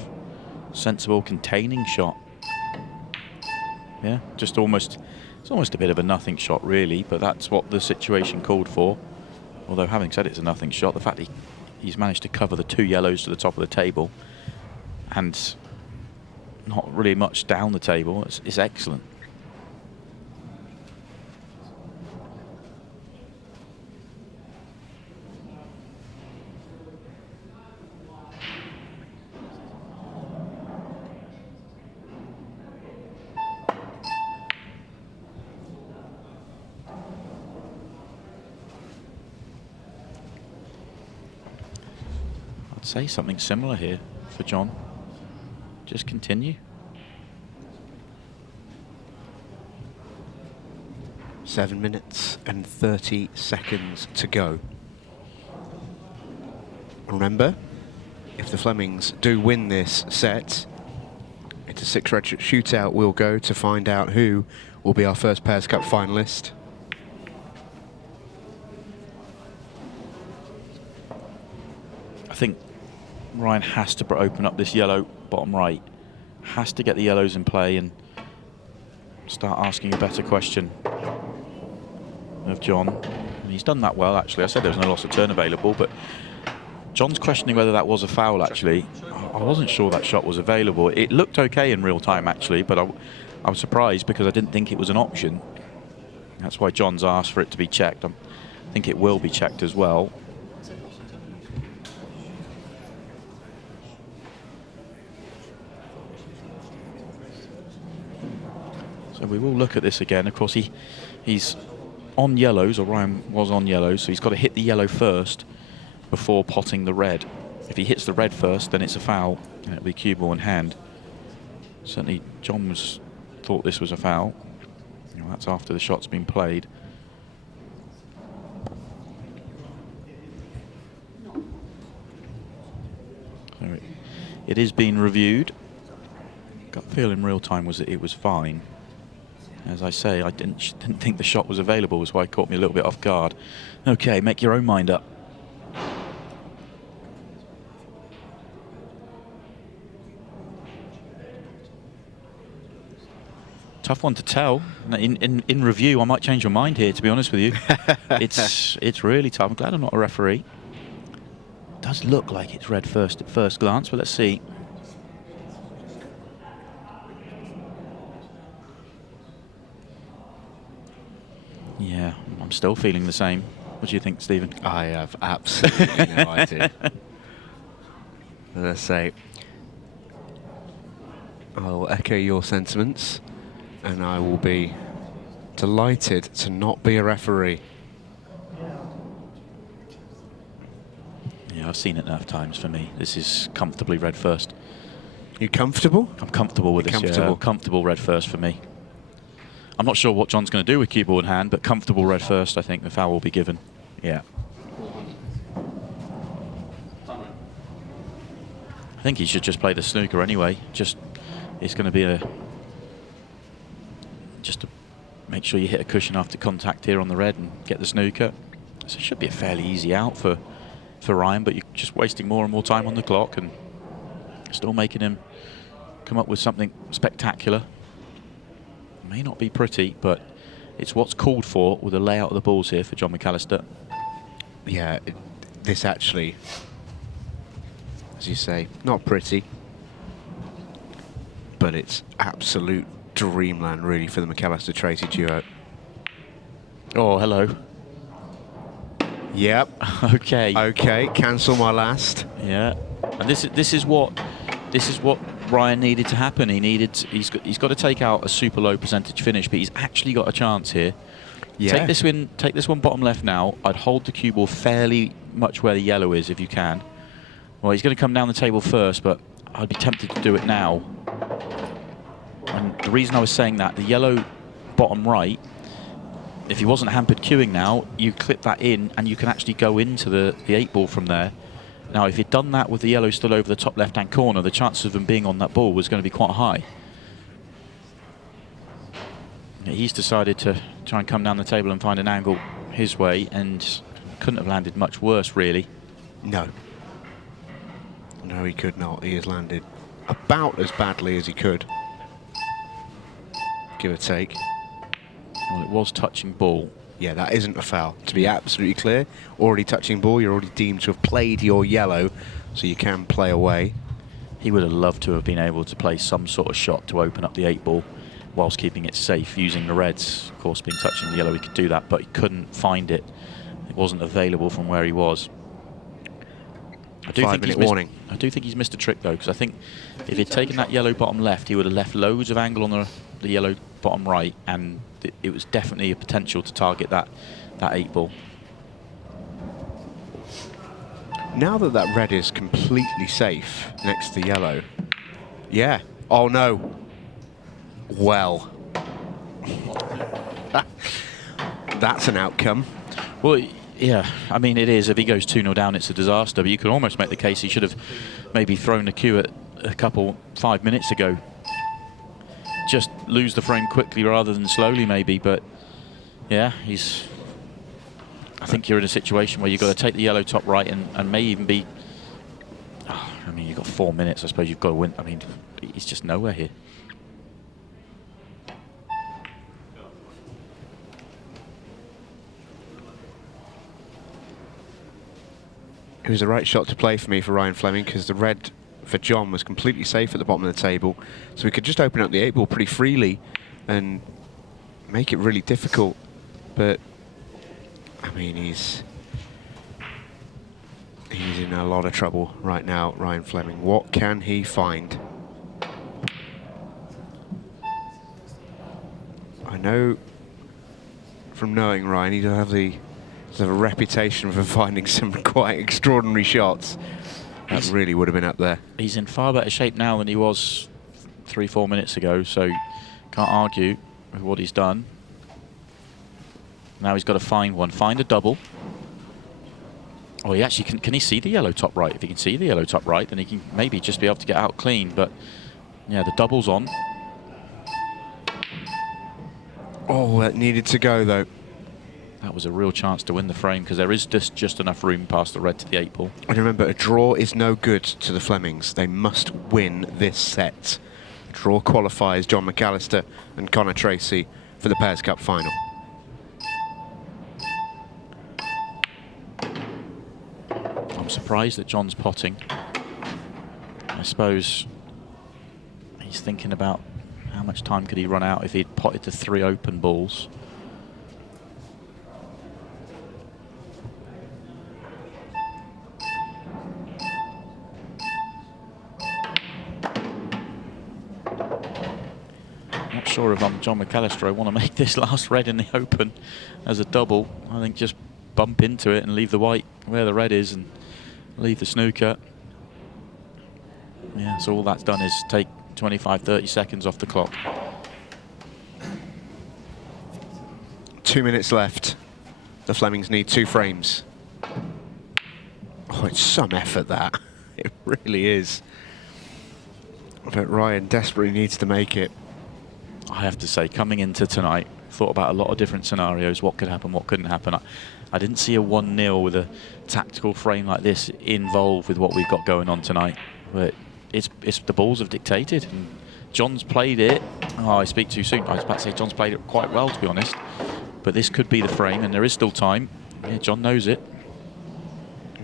sensible containing shot. Yeah, just almost, it's almost a bit of a nothing shot really, but that's what the situation called for. Although having said it's a nothing shot, the fact he's managed to cover the 2 yellows to the top of the table and not really much down the table is excellent. Say something similar here for John. Just continue. 7 minutes and 30 seconds to go. Remember, if the Flemings do win this set, it's a 6-red shootout we'll go to find out who will be our first Pairs Cup finalist. I think Ryan has to open up this yellow bottom right, has to get the yellows in play and start asking a better question of John. And he's done that well, actually. I said there was no loss of turn available, but John's questioning whether that was a foul, actually. I wasn't sure that shot was available. It looked okay in real time, actually, but I was surprised because I didn't think it was an option. That's why John's asked for it to be checked. I think it will be checked as well. So we will look at this again. Of course, he's on yellows, or Ryan was on yellows, so he's got to hit the yellow first before potting the red. If he hits the red first, then it's a foul, and it'll be cue ball in hand. Certainly, John thought this was a foul. That's after the shot's been played. So it is being reviewed. Gut feel in real time was that it was fine. As I say, I didn't think the shot was available, was why it caught me a little bit off guard. Okay, make your own mind up. Tough one to tell. In review, I might change your mind here, to be honest with you. It's really tough. I'm glad I'm not a referee. It does look like it's red first at first glance, but let's see. Yeah, I'm still feeling the same. What do you think, Stephen? I have absolutely no idea. As I say, I'll echo your sentiments, and I will be delighted to not be a referee. Yeah, I've seen it enough times for me. This is comfortably red first. You comfortable? I'm comfortable with this. Comfortable. Yeah, comfortable red first for me. I'm not sure what John's going to do with cue ball in hand, but comfortable red first, I think the foul will be given. Yeah. I think he should just play the snooker anyway. It's going to be just to make sure you hit a cushion after contact here on the red and get the snooker. So it should be a fairly easy out for Ryan, but you're just wasting more and more time on the clock and still making him come up with something spectacular. May not be pretty, but it's what's called for with the layout of the balls here for John McAllister. Yeah, this actually, as you say, not pretty, but it's absolute dreamland really for the McAllister-Tracy duo. Oh, hello. Yep. Okay. Okay, cancel my last. Yeah. And this is what Ryan needed to happen. He's got to take out a super low percentage finish, but he's actually got a chance here. Yeah. Take this one bottom left now. I'd hold the cue ball fairly much where the yellow is if you can. Well, he's going to come down the table first, but I'd be tempted to do it now. And the reason I was saying that, the yellow bottom right, if he wasn't hampered cueing now, you clip that in and you can actually go into the 8-ball from there. Now, if he'd done that with the yellow still over the top left-hand corner, the chances of him being on that ball was going to be quite high. He's decided to try and come down the table and find an angle his way, and couldn't have landed much worse, really. No. No, he could not. He has landed about as badly as he could. Give or take. Well, it was touching ball. Yeah, that isn't a foul. To be absolutely clear, already touching ball, you're already deemed to have played your yellow, so you can play away. He would have loved to have been able to play some sort of shot to open up the 8-ball whilst keeping it safe using the reds. Of course, being touching the yellow, he could do that, but he couldn't find it. It wasn't available from where he was. I do think he's missed a trick, though, because I think if he'd taken that yellow bottom left, he would have left loads of angle on the yellow bottom right, and it was definitely a potential to target that 8-ball. Now that red is completely safe next to yellow. Yeah. Oh, no. Well. that's an outcome. Well, yeah, I mean, it is. If he goes 2-0 down, it's a disaster. But you could almost make the case he should have maybe thrown the cue at a couple 5 minutes ago. Just lose the frame quickly rather than slowly, maybe. But yeah, I think you're in a situation where you've got to take the yellow top right and may even be. I mean, you've got 4 minutes. I suppose you've got to win. I mean, he's just nowhere here. It was the right shot to play for me for Ryan Fleming, because the red for John was completely safe at the bottom of the table, so we could just open up the 8 ball pretty freely and make it really difficult. But I mean, he's in a lot of trouble right now, Ryan Fleming. What can he find? I know from knowing Ryan, he does have a reputation for finding some quite extraordinary shots. That really would have been up there. He's in far better shape now than he was 3-4 minutes ago, so can't argue with what he's done. Now he's got to find one, find a double. Oh, he actually can he see the yellow top right? If he can see the yellow top right, then he can maybe just be able to get out clean. But yeah, the double's on. Oh, that needed to go though. That was a real chance to win the frame, because there is just enough room past the red to the 8 ball. And remember, a draw is no good to the Flemings. They must win this set. A draw qualifies John McAllister and Connor Tracy for the Pairs Cup final. I'm surprised that John's potting. I suppose he's thinking about how much time could he run out if he'd potted the 3 open balls. Not sure if I'm John McAllister, I want to make this last red in the open as a double. I think just bump into it and leave the white where the red is and leave the snooker. Yeah, so all that's done is take 25-30 seconds off the clock. 2 minutes left. The Flemings need 2 frames. Oh, it's some effort, that. It really is. But Ryan desperately needs to make it. I have to say, coming into tonight, thought about a lot of different scenarios, what could happen, what couldn't happen. I didn't see a 1-0 with a tactical frame like this involved with what we've got going on tonight. But it's the balls have dictated. And John's played it. Oh, I speak too soon. I was about to say John's played it quite well, to be honest. But this could be the frame, and there is still time. Yeah, John knows it.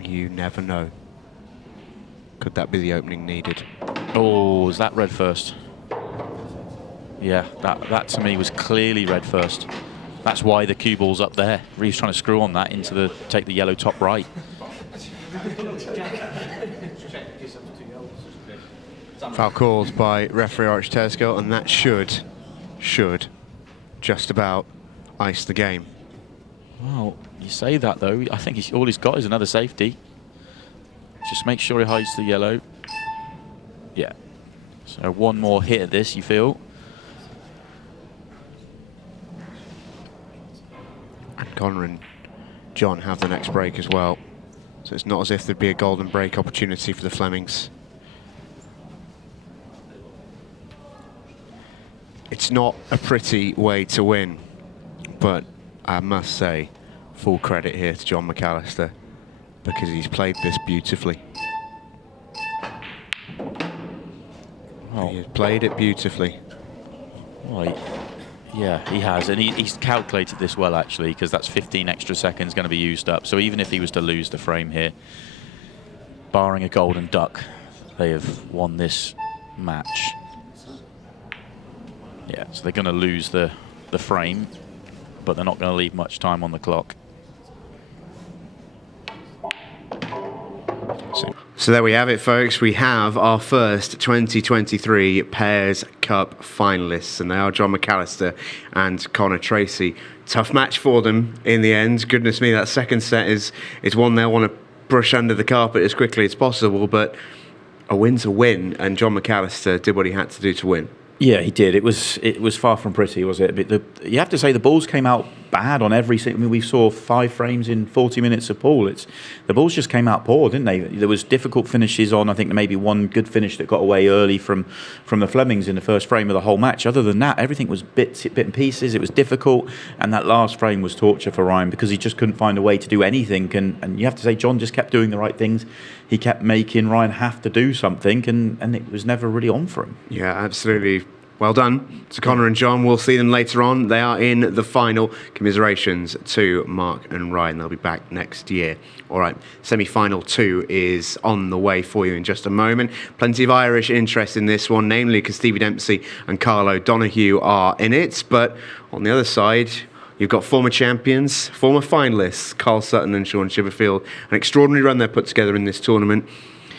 You never know. Could that be the opening needed? Oh, is that red first? Yeah, that to me was clearly red first. That's why the cue ball's up there. Reeves trying to screw on that into take the yellow top right. Foul called by referee Arch Terskill, and that should just about ice the game. Well, you say that though. I think all he's got is another safety. Just make sure he hides the yellow. Yeah. So one more hit at this, you feel. And Connor and John have the next break as well. So it's not as if there'd be a golden break opportunity for the Flemings. It's not a pretty way to win, but I must say, full credit here to John McAllister, because he's played this beautifully. Oh. He has played it beautifully. Right. Yeah, he has, and he's calculated this well, actually, because that's 15 extra seconds going to be used up. So even if he was to lose the frame here, barring a golden duck, they have won this match. Yeah, so they're going to lose the frame, but they're not going to leave much time on the clock. So there we have it, folks. We have our first 2023 Pairs Cup finalists, and they are John McAllister and Connor Tracy. Tough match for them in the end. Goodness me, that second set is one they'll want to brush under the carpet as quickly as possible, but a win's a win, and John McAllister did what he had to do to win. Yeah, he did. It was far from pretty, was it? But you have to say the balls came out bad on every. I mean, we saw 5 frames in 40 minutes of pool. The balls just came out poor, didn't they? There was difficult finishes on. I think there may be one good finish that got away early from the Flemings in the first frame of the whole match. Other than that, everything was bit and pieces. It was difficult, and that last frame was torture for Ryan because he just couldn't find a way to do anything. And you have to say, John just kept doing the right things. He kept making Ryan have to do something, and it was never really on for him. Yeah, absolutely. Well done to Connor and John. We'll see them later on. They are in the final. Commiserations to Mark and Ryan. They'll be back next year. All right, semi-final 2 is on the way for you in just a moment. Plenty of Irish interest in this one, namely because Stevie Dempsey and Carl O'Donoghue are in it. But on the other side, you've got former champions, former finalists, Carl Sutton and Sean Chipperfield. An extraordinary run they've put together in this tournament.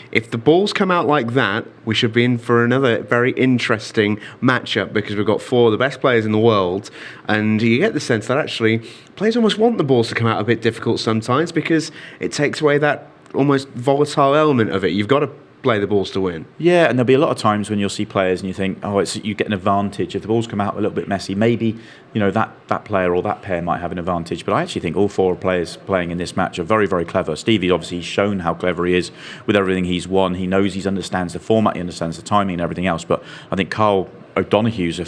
If the balls come out like that, we should be in for another very interesting matchup because we've got 4 of the best players in the world, and you get the sense that actually players almost want the balls to come out a bit difficult sometimes because it takes away that almost volatile element of it. You've got to play the balls to win. Yeah, and there'll be a lot of times when you'll see players and you think, oh, you get an advantage. If the balls come out a little bit messy, maybe that player or that pair might have an advantage. But I actually think all 4 players playing in this match are very, very clever. Stevie obviously shown how clever he is with everything he's won. He knows he understands the format, he understands the timing and everything else. But I think Carl O'Donoghue's a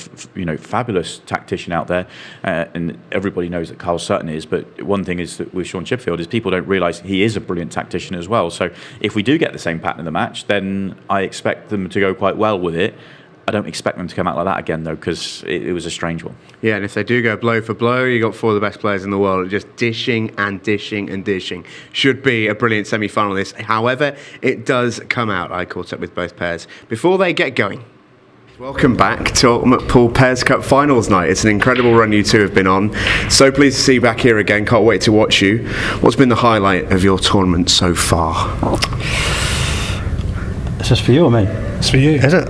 fabulous tactician out there, and everybody knows that Carl Sutton is. But one thing is that with Sean Chipperfield is people don't realise he is a brilliant tactician as well. So if we do get the same pattern in the match, then I expect them to go quite well with it. I don't expect them to come out like that again, though, because it was a strange one. Yeah, and if they do go blow for blow, you got 4 of the best players in the world just dishing and dishing and dishing. Should be a brilliant semi-final this. However, it does come out. I caught up with both pairs before they get going. Welcome back to Ultimate Pool Pairs Cup Finals night. It's an incredible run you two have been on. So pleased to see you back here again. Can't wait to watch you. What's been the highlight of your tournament so far? It's just for you or me? It's for you. Is it?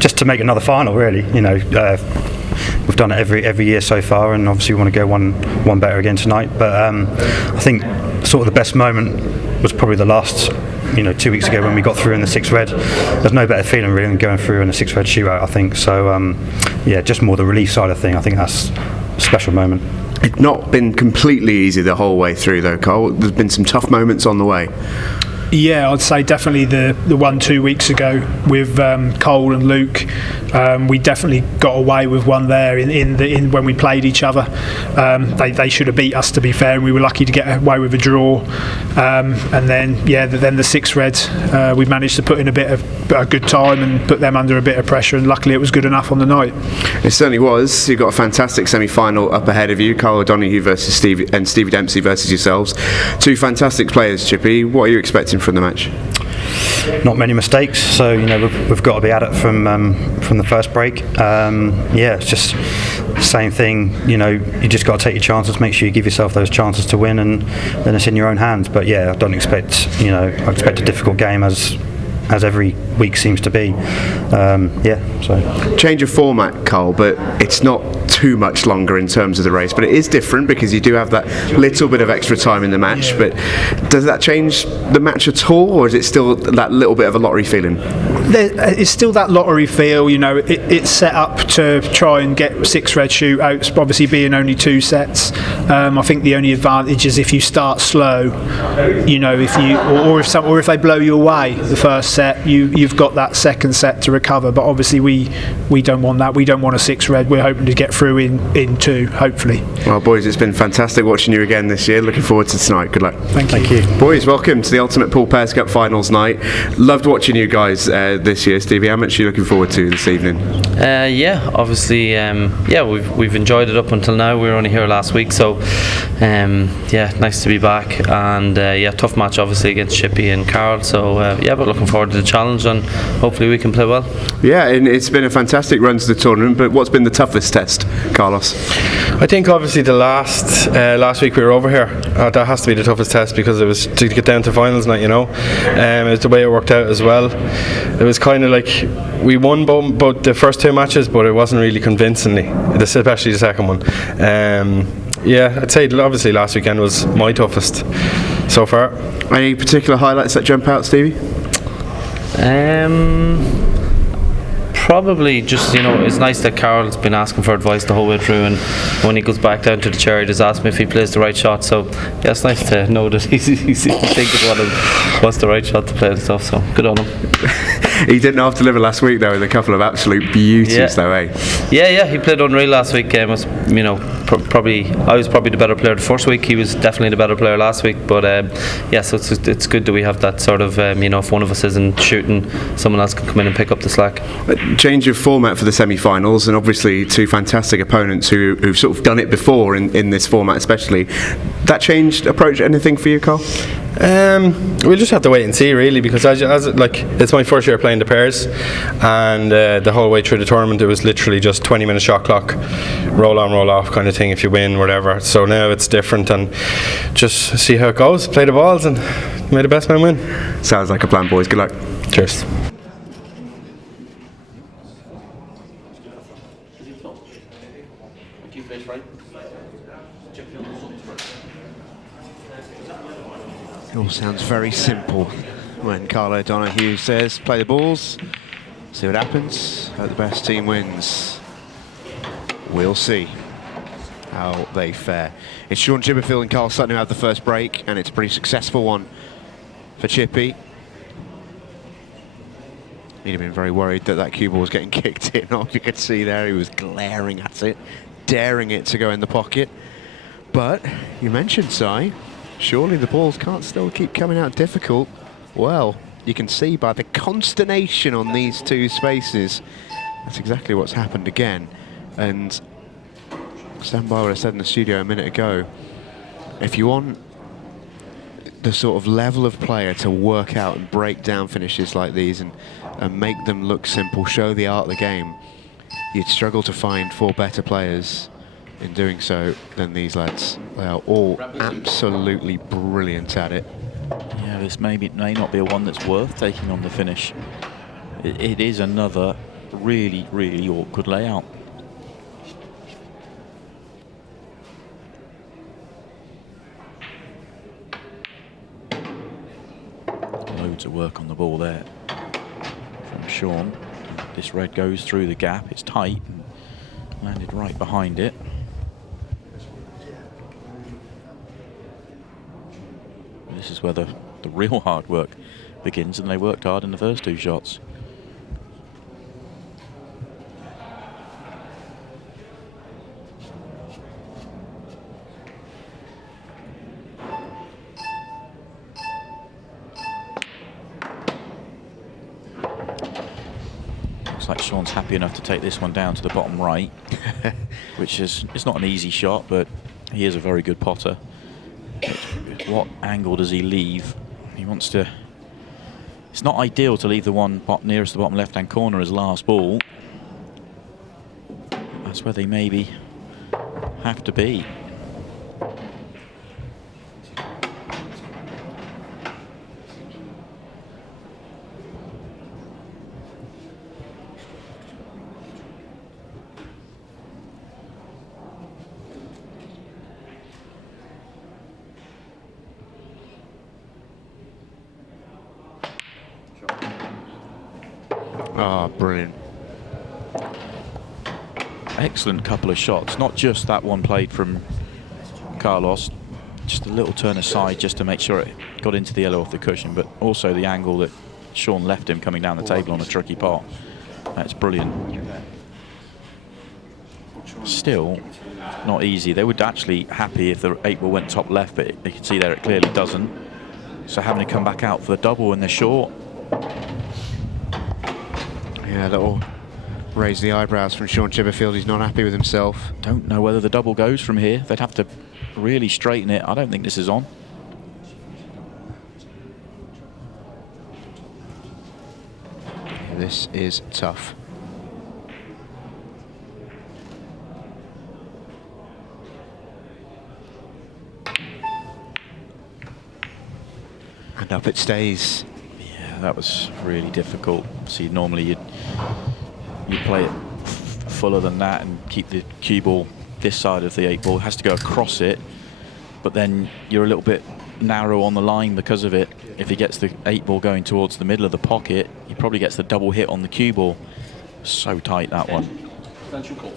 Just to make another final, really. We've done it every year so far, and obviously we want to go one better again tonight. But I think sort of the best moment was probably the last 2 weeks ago when we got through in the 6 red. There's no better feeling really than going through in a 6 red shootout, I think. So just more the relief side of thing. I think that's a special moment. It's not been completely easy the whole way through though, Carl. There's been some tough moments on the way. Yeah, I'd say definitely the 1 2 weeks ago with Cole and Luke. We definitely got away with one there in when we played each other. They should have beat us, to be fair, and we were lucky to get away with a draw. And then the 6 reds, we managed to put in a good time and put them under a bit of pressure, and luckily it was good enough on the night. It certainly was. You've got a fantastic semi-final up ahead of you. Carl O'Donoghue versus Stevie Dempsey versus yourselves. 2 fantastic players, Chippy. What are you expecting from the match? Not many mistakes, so we've got to be at it from the first break. It's just the same thing. You just got to take your chances, make sure you give yourself those chances to win, and then it's in your own hands. But yeah, I don't expect I expect a difficult game as every week seems to be. So change of format, Carl, but it's not too much longer in terms of the race, but it is different because you do have that little bit of extra time in the match. But does that change the match at all, or is it still that little bit of a lottery feeling? It's still that lottery feel. It's set up to try and get 6 red shootouts, obviously being only 2 sets. I think the only advantage is if you start slow, if they blow you away the first set, you've got that second set to recover. But obviously we don't want that. We don't want a 6 red. We're hoping to get through in 2, hopefully. Well, boys, it's been fantastic watching you again this year. Looking forward to tonight. Good luck. Thank you. Boys, welcome to the Ultimate Pool Pairs Cup Finals night. Loved watching you guys this year. Stevie, how much are you looking forward to this evening? Obviously, we've enjoyed it up until now. We were only here last week, so nice to be back. And tough match obviously against Chippy and Carl. So but looking forward to the challenge, and hopefully we can play well. Yeah, and it's been a fantastic run to the tournament. But what's been the toughest test, Carlos? I think obviously the last week we were over here. That has to be the toughest test because it was to get down to finals night. It was the way it worked out as well. It was kind of like we won both the first 2 matches, but it wasn't really convincingly, especially the second one. I'd say obviously last weekend was my toughest so far. Any particular highlights that jump out, Stevie? Probably just, it's nice that Carol's been asking for advice the whole way through, and when he goes back down to the chair, he just asks me if he plays the right shot. So yeah, it's nice to know that he's thinking what's the right shot to play and stuff. So good on him. He didn't half deliver last week though, with a couple of absolute beauties though, eh? Yeah, he played unreal last week. Was, probably I was probably the better player the first week. He was definitely the better player last week. But so it's good that we have that sort of if one of us isn't shooting, someone else can come in and pick up the slack. Change of format for the semi-finals, and obviously two fantastic opponents who've sort of done it before in this format, especially. That changed approach anything for you, Carl? We'll just have to wait and see, really, because as it's my first year playing the pairs, and the whole way through the tournament it was literally just 20-minute shot clock, roll on, roll off kind of thing if you win, whatever. So now it's different, and just see how it goes, play the balls, and may the best man win. Sounds like a plan, boys. Good luck. Cheers. It all sounds very simple when Carlo Donahue says, play the balls, see what happens, hope the best team wins. We'll see how they fare. It's Sean Chipperfield and Carl Sutton who have the first break, and it's a pretty successful one for Chippy. He'd have been very worried that cue ball was getting kicked in. All you could see there, he was glaring at it, daring it to go in the pocket. But you mentioned, Si, surely the balls can't still keep coming out difficult. Well, you can see by the consternation on these two spaces, that's exactly what's happened again. And stand by what I said in the studio a minute ago. If you want the sort of level of player to work out and break down finishes like these and make them look simple, show the art of the game, you'd struggle to find 4 better players in doing so than these lads. They are all absolutely brilliant at it. Yeah, this may not be a one that's worth taking on the finish. It is another really, really awkward layout. Loads of work on the ball there from Sean. This red goes through the gap. It's tight and landed right behind it. This is where the real hard work begins, and they worked hard in the first 2 shots. Looks like Sean's happy enough to take this one down to the bottom right, which is, it's not an easy shot, but he is a very good potter. What angle does he leave? He wants to... It's not ideal to leave the one nearest the bottom left-hand corner as last ball. That's where they maybe have to be. Ah, brilliant. Excellent couple of shots, not just that one played from Carlos, just a little turn aside just to make sure it got into the yellow off the cushion, but also the angle that Sean left him coming down the table on a tricky pot. That's brilliant. Still not easy. They would actually happy if the 8 ball went top left, but you can see there it clearly doesn't. So having to come back out for the double when they're short. Yeah, that'll raise the eyebrows from Sean Chipperfield. He's not happy with himself. Don't know whether the double goes from here. They'd have to really straighten it. I don't think this is on. This is tough. And up it stays. Yeah, that was really difficult. See, normally you'd play it fuller than that and keep the cue ball this side of the 8 ball. It has to go across it, but then you're a little bit narrow on the line because of it. If he gets the 8 ball going towards the middle of the pocket, he probably gets the double hit on the cue ball. So tight, that one. Central Court.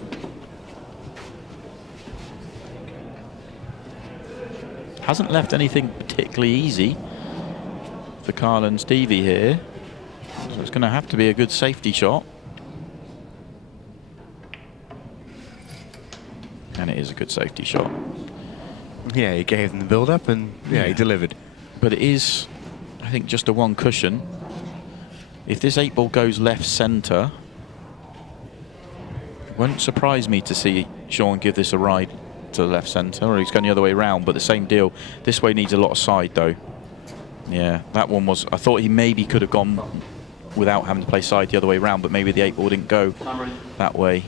Hasn't left anything particularly easy for Carl and Stevie here. So it's going to have to be a good safety shot. And it is a good safety shot. Yeah, he gave them the build-up and he delivered. But it is, I think, just a one cushion. If this 8-ball goes left centre, won't surprise me to see Sean give this a ride to the left centre, or he's going the other way around, but the same deal. This way needs a lot of side though. Yeah, that one was, I thought he maybe could have gone without having to play side the other way around, but maybe the 8-ball didn't go that way.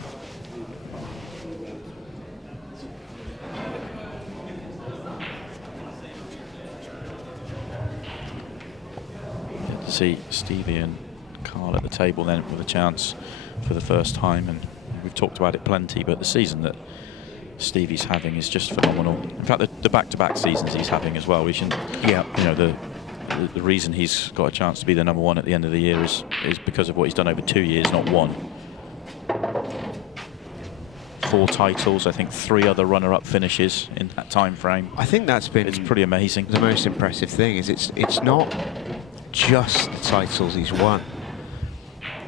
Good to see Stevie and Carl at the table then with a chance for the first time, and we've talked about it plenty, but the season that Stevie's having is just phenomenal. In fact, the back-to-back seasons he's having as well. We shouldn't, you know, the reason he's got a chance to be the number one at the end of the year is because of what he's done over 2 years, not one. 4 titles, I think 3 other runner-up finishes in that time frame. I think that's been, it's pretty amazing. The most impressive thing is it's not just the titles he's won.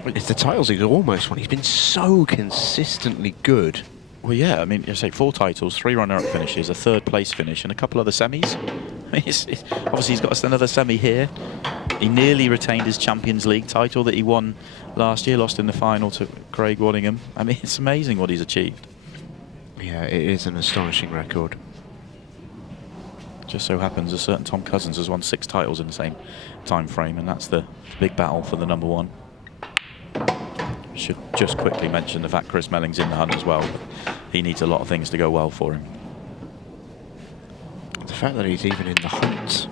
It's the titles he's almost won. He's been so consistently good. Well, yeah, I mean, you say 4 titles, 3 runner-up finishes, a 3rd place finish, and a couple other semis. I mean, obviously, he's got another semi here. He nearly retained his Champions League title that he won last year, lost in the final to Craig Waddingham. I mean, it's amazing what he's achieved. Yeah, it is an astonishing record. Just so happens a certain Tom Cousins has won 6 titles in the same time frame, and that's the big battle for the number one. Should just quickly mention the fact Chris Melling's in the hunt as well. He needs a lot of things to go well for him. The fact that he's even in the hunt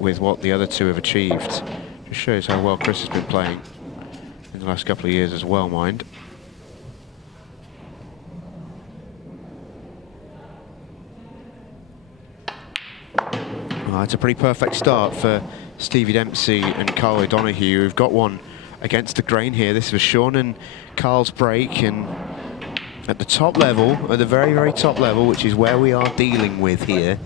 with what the other two have achieved just shows how well Chris has been playing in the last couple of years as well, mind. Well, it's a pretty perfect start for Stevie Dempsey and Carl O'Donoghue, who've got one against the grain here. This was Sean and Carl's break, and at the top level, at the very, very top level, which is where we are dealing with here,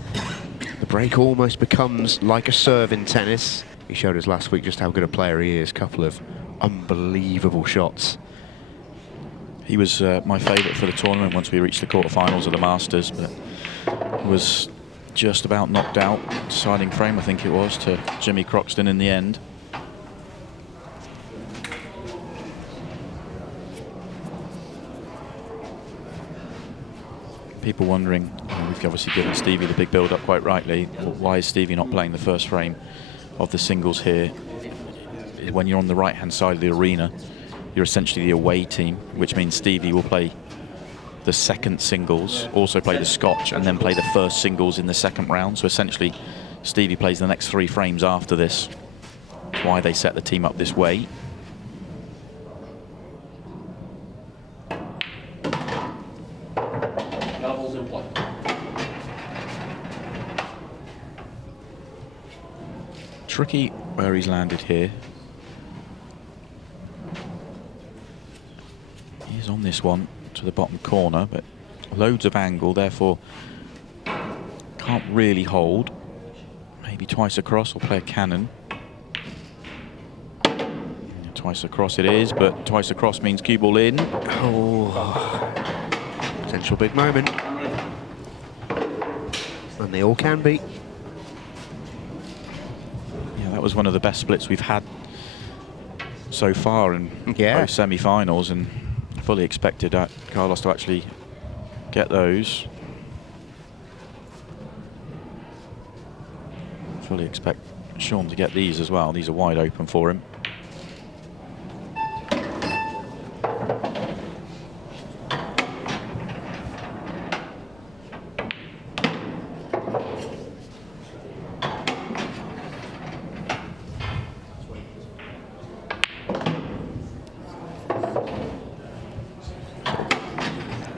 the break almost becomes like a serve in tennis. He showed us last week just how good a player he is. Couple of unbelievable shots. He was my favourite for the tournament once we reached the quarterfinals of the Masters, but was just about knocked out, deciding frame I think it was, to Jimmy Croxton in the end. People wondering, we've obviously given Stevie the big build-up quite rightly, why is Stevie not playing the first frame of the singles here? When you're on the right-hand side of the arena, you're essentially the away team, which means Stevie will play the second singles, also play the Scotch, and then play the first singles in the second round. So essentially, Stevie plays the next 3 frames after this. That's why they set the team up this way. Levels in play. Tricky where he's landed here. He's on this one to the bottom corner, but loads of angle, therefore can't really hold. Maybe twice across or play a cannon. Twice across it is, but twice across means cue ball in. Oh, potential big moment. And they all can be. Yeah, that was one of the best splits we've had so far in both semi-finals, and fully expected Carlos to actually get those. Fully expect Sean to get these as well. These are wide open for him.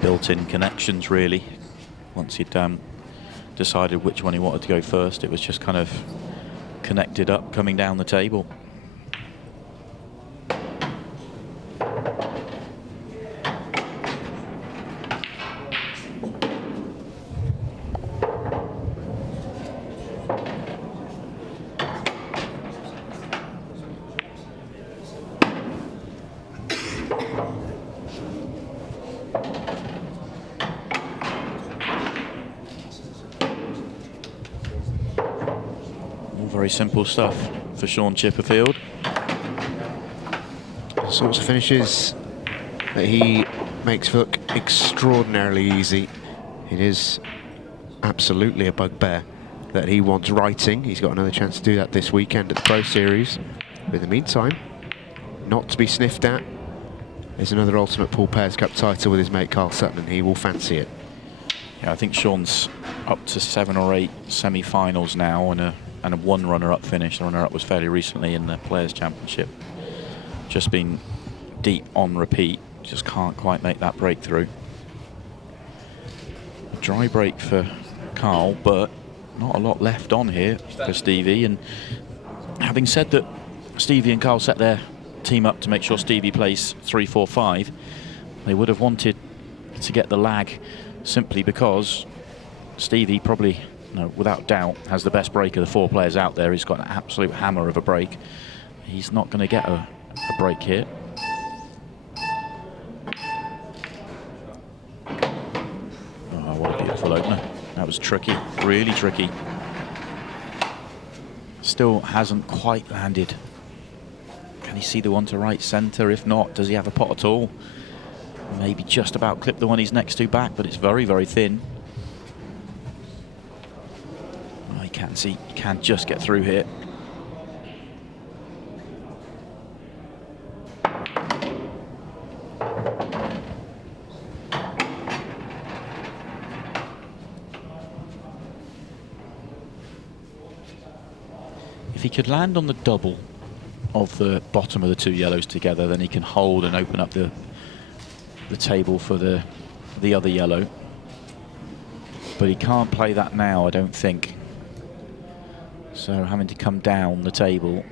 Built-in connections, really. Once he'd decided which one he wanted to go first, it was just kind of connected up coming down the table. very simple stuff for Sean Chipperfield. Sorts of finishes that he makes look extraordinarily easy. It is absolutely a bugbear that he wants righting. He's got another chance to do that this weekend at the Pro Series. But in the meantime, not to be sniffed at is another Ultimate Pool Pairs Cup title with his mate Carl Sutton, and he will fancy it. Yeah, I think Sean's up to 7 or 8 semi-finals now and a 1 runner-up finish. The runner-up was fairly recently in the Players' Championship. Just been deep on repeat. Just can't quite make that breakthrough. A dry break for Carl, but not a lot left on here for Stevie. And having said that, Stevie and Carl set their team up to make sure Stevie plays 3-4-5. They would have wanted to get the lag simply because Stevie probably, without doubt, has the best break of the 4 players out there. He's got an absolute hammer of a break. He's not going to get a break here. Oh, what a beautiful opener. That was tricky, really tricky. Still hasn't quite landed. Can he see the one to right centre? If not, does he have a pot at all? Maybe just about clip the one he's next to back, but it's very, very thin. Oh, he can see, he can just get through here. If he could land on the double of the bottom of the 2 yellows together, then he can hold and open up the table for the other yellow. But he can't play that now, I don't think. So having to come down the table.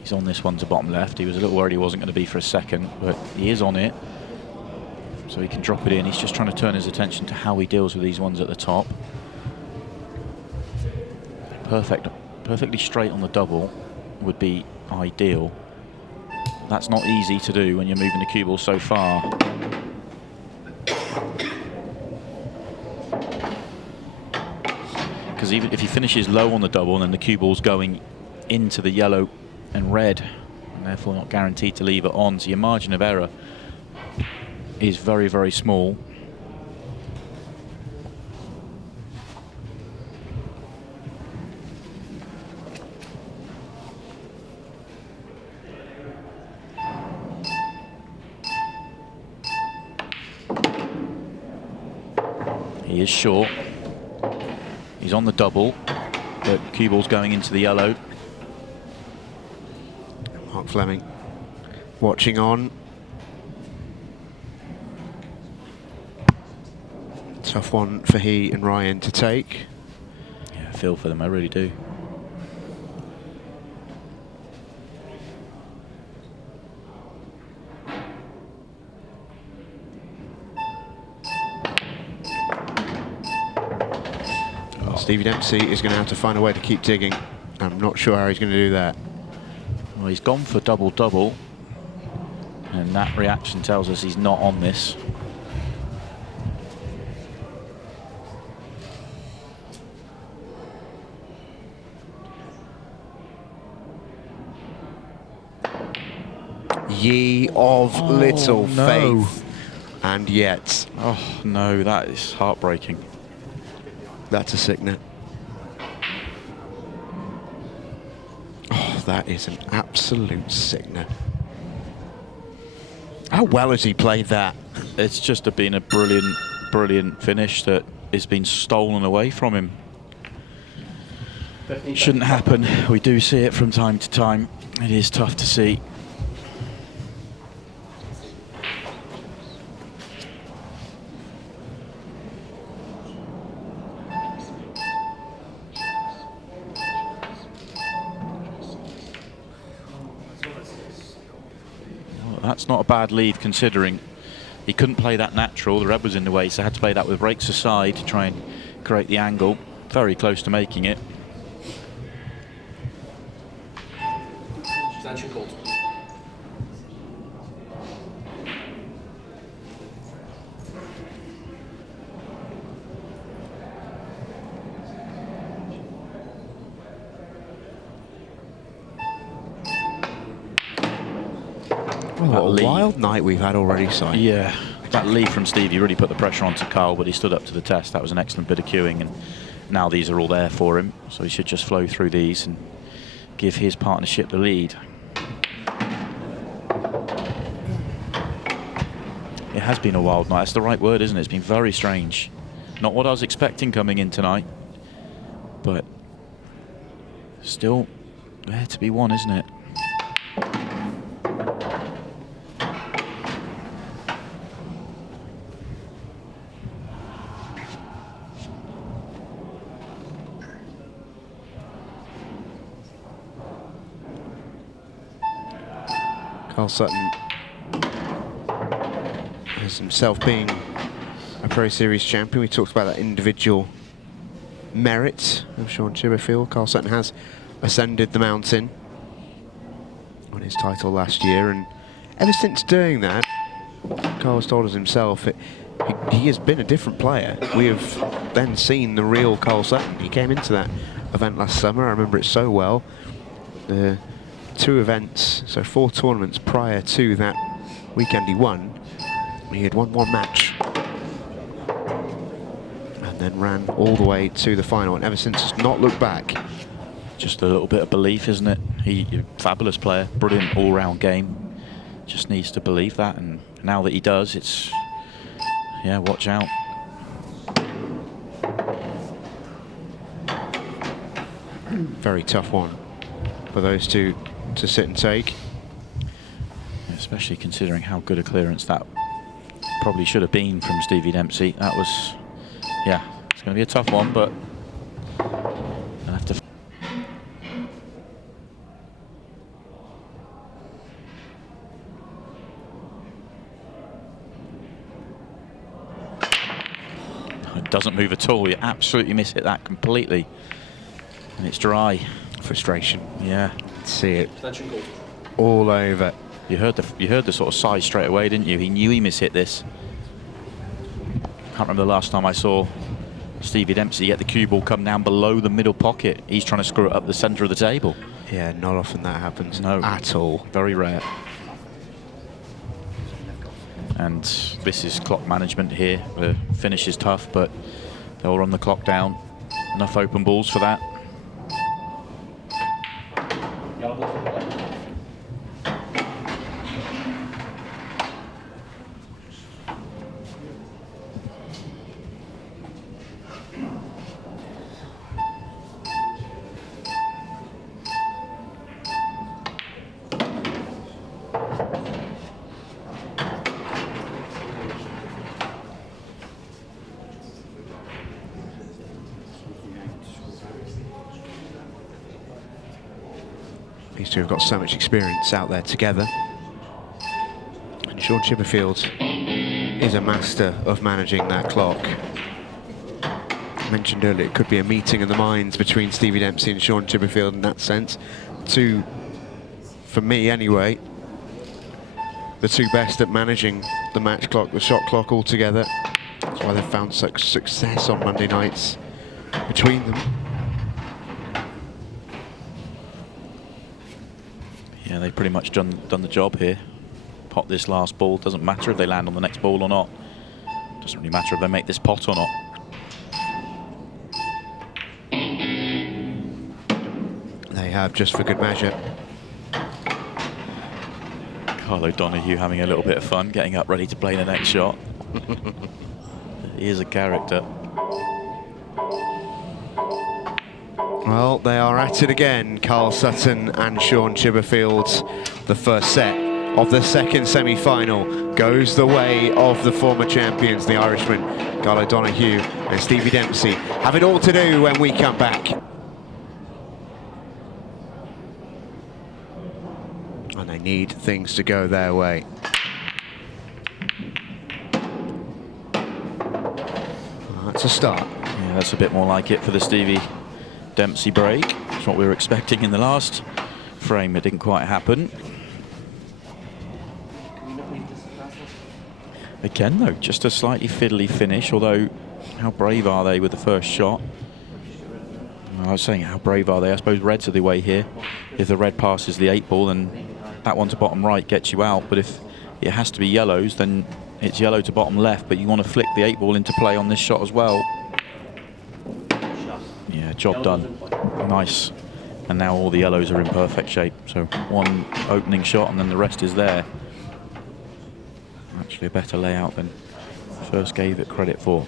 He's on this one to bottom left. He was a little worried he wasn't going to be for a second, but he is on it. So he can drop it in. He's just trying to turn his attention to how he deals with these ones at the top. Perfectly straight on the double would be ideal. That's not easy to do when you're moving the cue ball so far. Because even if he finishes low on the double, and then the cue ball's going into the yellow and red, and therefore not guaranteed to leave it on, so your margin of error is very, very small. He is short. He's on the double, but cue ball's going into the yellow. Mark Fleming watching on. Tough one for he and Ryan to take. Yeah, I feel for them, I really do. Stevie Dempsey is going to have to find a way to keep digging. I'm not sure how he's going to do that. Well, he's gone for double-double, and that reaction tells us he's not on this. Ye of little no. faith. And yet. Oh no, that is heartbreaking. That's a sickener. Oh, that is an absolute sickener. How well has he played that? It's just been a brilliant, brilliant finish that has been stolen away from him. Shouldn't happen. We do see it from time to time. It is tough to see. That's not a bad lead considering he couldn't play that natural. The red was in the way, so had to play that with breaks aside to try and create the angle. very close to making it. Extension called. What a wild night we've had already, Si. Yeah, that lead from Stevie really put the pressure onto Carl, but he stood up to the test. That was an excellent bit of cueing, and now these are all there for him, so he should just flow through these and give his partnership the lead. It has been a wild night. That's the right word, isn't it? It's been very strange. Not what I was expecting coming in tonight, but still there to be won, isn't it? Carl Sutton has himself being a Pro Series champion. We talked about that individual merit of Sean Chipperfield. Carl Sutton has ascended the mountain on his title last year, and ever since doing that, Carl's told us himself, he has been a different player. We have then seen the real Carl Sutton. He came into that event last summer, I remember it so well. The 2 events, so 4 tournaments prior to that weekend he won. He had won 1 match and then ran all the way to the final, and ever since has not looked back. Just a little bit of belief, isn't it? He, fabulous player, brilliant all-round game. Just needs to believe that, and now that he does, it's, yeah, watch out. Very tough one for those two to sit and take. Especially considering how good a clearance that probably should have been from Stevie Dempsey. That was, yeah, it's going to be a tough one, but I'll have to. It doesn't move at all. You absolutely miss it that completely, and it's dry. Frustration. Yeah. See it Extension called. all over. You heard the sort of sigh straight away, didn't you? He knew he mishit this. Can't remember the last time I saw Stevie Dempsey get the cue ball come down below the middle pocket. He's trying to screw it up the centre of the table. Yeah, not often that happens. No, at all. Very rare. And this is clock management here. The finish is tough, but they'll run the clock down. Enough open balls for that. Yellow balls in play. These two have got so much experience out there together. And Sean Chipperfield is a master of managing that clock. I mentioned earlier it could be a meeting of the minds between Stevie Dempsey and Sean Chipperfield in that sense. Two, for me anyway, the two best at managing the match clock, the shot clock altogether. That's why they've found such success on Monday nights between them. Yeah, they've pretty much done the job here. Pot this last ball. Doesn't matter if they land on the next ball or not. Doesn't really matter if they make this pot or not. They have, just for good measure. Carl O'Donoghue having a little bit of fun, getting up ready to play the next shot. He is a character. Well, they are at it again, Carl Sutton and Sean Chipperfield. The first set of the second semi-final goes the way of the former champions, the Irishmen, Carl O'Donoghue and Stevie Dempsey. Have it all to do when we come back. And they need things to go their way. Well, that's a start. Yeah, that's a bit more like it for the Stevie Dempsey break. That's what we were expecting in the last frame. It didn't quite happen. Again, though, just a slightly fiddly finish, although how brave are they with the first shot? I was saying, how brave are they? I suppose reds are the way here. If the red passes the 8-ball, then that one to bottom right gets you out. But if it has to be yellows, then it's yellow to bottom left. But you want to flick the 8-ball into play on this shot as well. Yeah, job done. Nice. And now all the yellows are in perfect shape. So one opening shot and then the rest is there. Actually a better layout than first gave it credit for.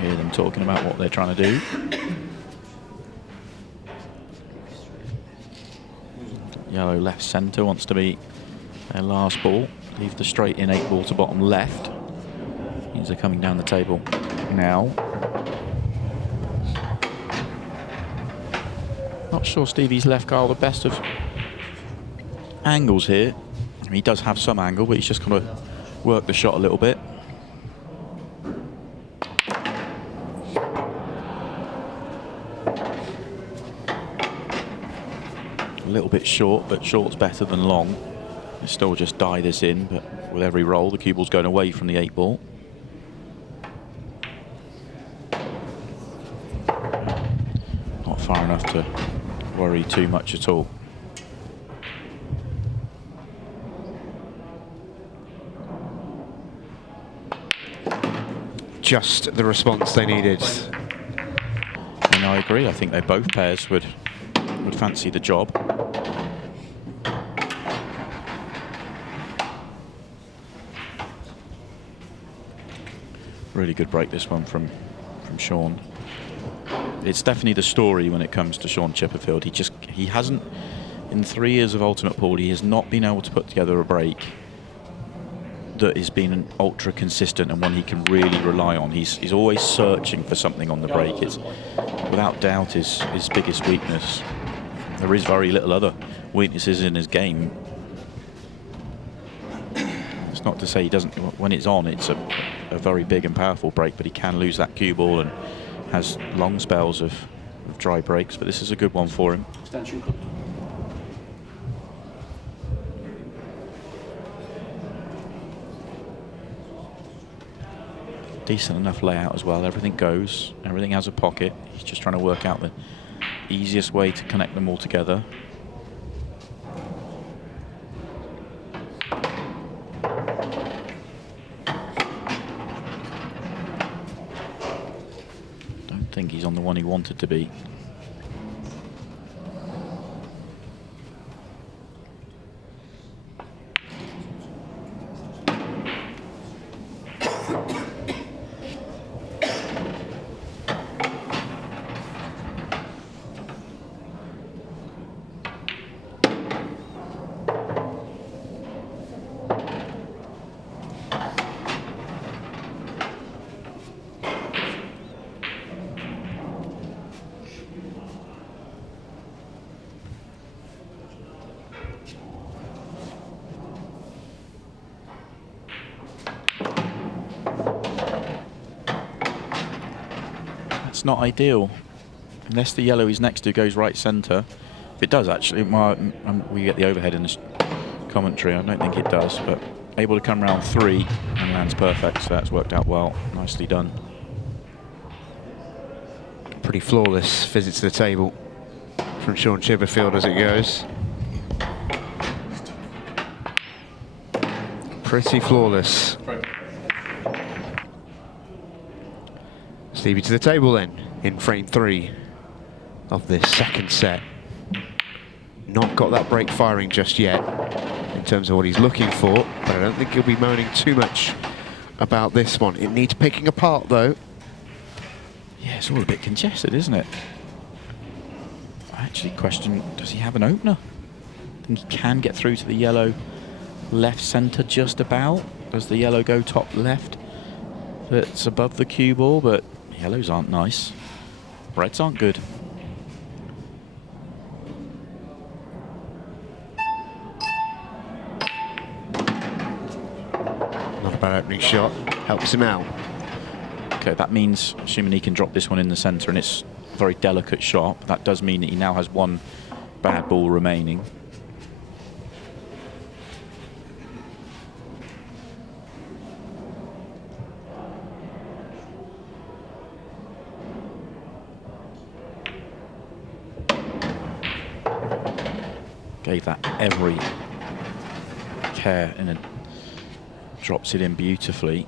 Hear them talking about what they're trying to do. Yellow left centre wants to be their last ball. Leave the straight in 8-ball to bottom left. Means they're coming down the table now. Not sure Stevie's left Kyle the best of angles here. I mean, he does have some angle, but he's just going to work the shot a little bit. A little bit short, but short's better than long. You still just die this in, but with every roll, the cue ball's going away from the 8-ball. Not far enough to worry too much at all. Just the response they needed. And I agree. I think they both pairs would fancy the job. Really good break this one from Sean. It's definitely the story when it comes to Sean Chipperfield. He hasn't, in 3 years of Ultimate Pool, he has not been able to put together a break that has been an ultra consistent and one he can really rely on. He's always searching for something on the break. It's without doubt his biggest weakness. There is very little other weaknesses in his game. It's not to say he doesn't, when it's on, it's a very big and powerful break, but he can lose that cue ball and has long spells of dry breaks, but this is a good one for him. Decent enough layout as well. Everything goes, everything has a pocket. He's just trying to work out the easiest way to connect them all together. Don't think he's on the one he wanted to be. Not ideal unless the yellow he's next to goes right centre. If it does, actually, we get the overhead in this commentary. I don't think it does, but able to come round 3 and lands perfect, so that's worked out well. Nicely done. Pretty flawless visit to the table from Sean Chipperfield as it goes. Pretty flawless. Stevie to the table then, in frame 3 of this second set. Not got that break firing just yet, in terms of what he's looking for, but I don't think he'll be moaning too much about this one. It needs picking apart though. Yeah, it's all a bit congested, isn't it? I actually question, does he have an opener? I think he can get through to the yellow left centre just about. Does the yellow go top left? That's above the cue ball, but yellows aren't nice. Reds aren't good. Not a bad opening shot. Helps him out. Okay, that means, assuming he can drop this one in the centre, and it's a very delicate shot, that does mean that he now has one bad ball remaining. Gave that every care and drops it in beautifully.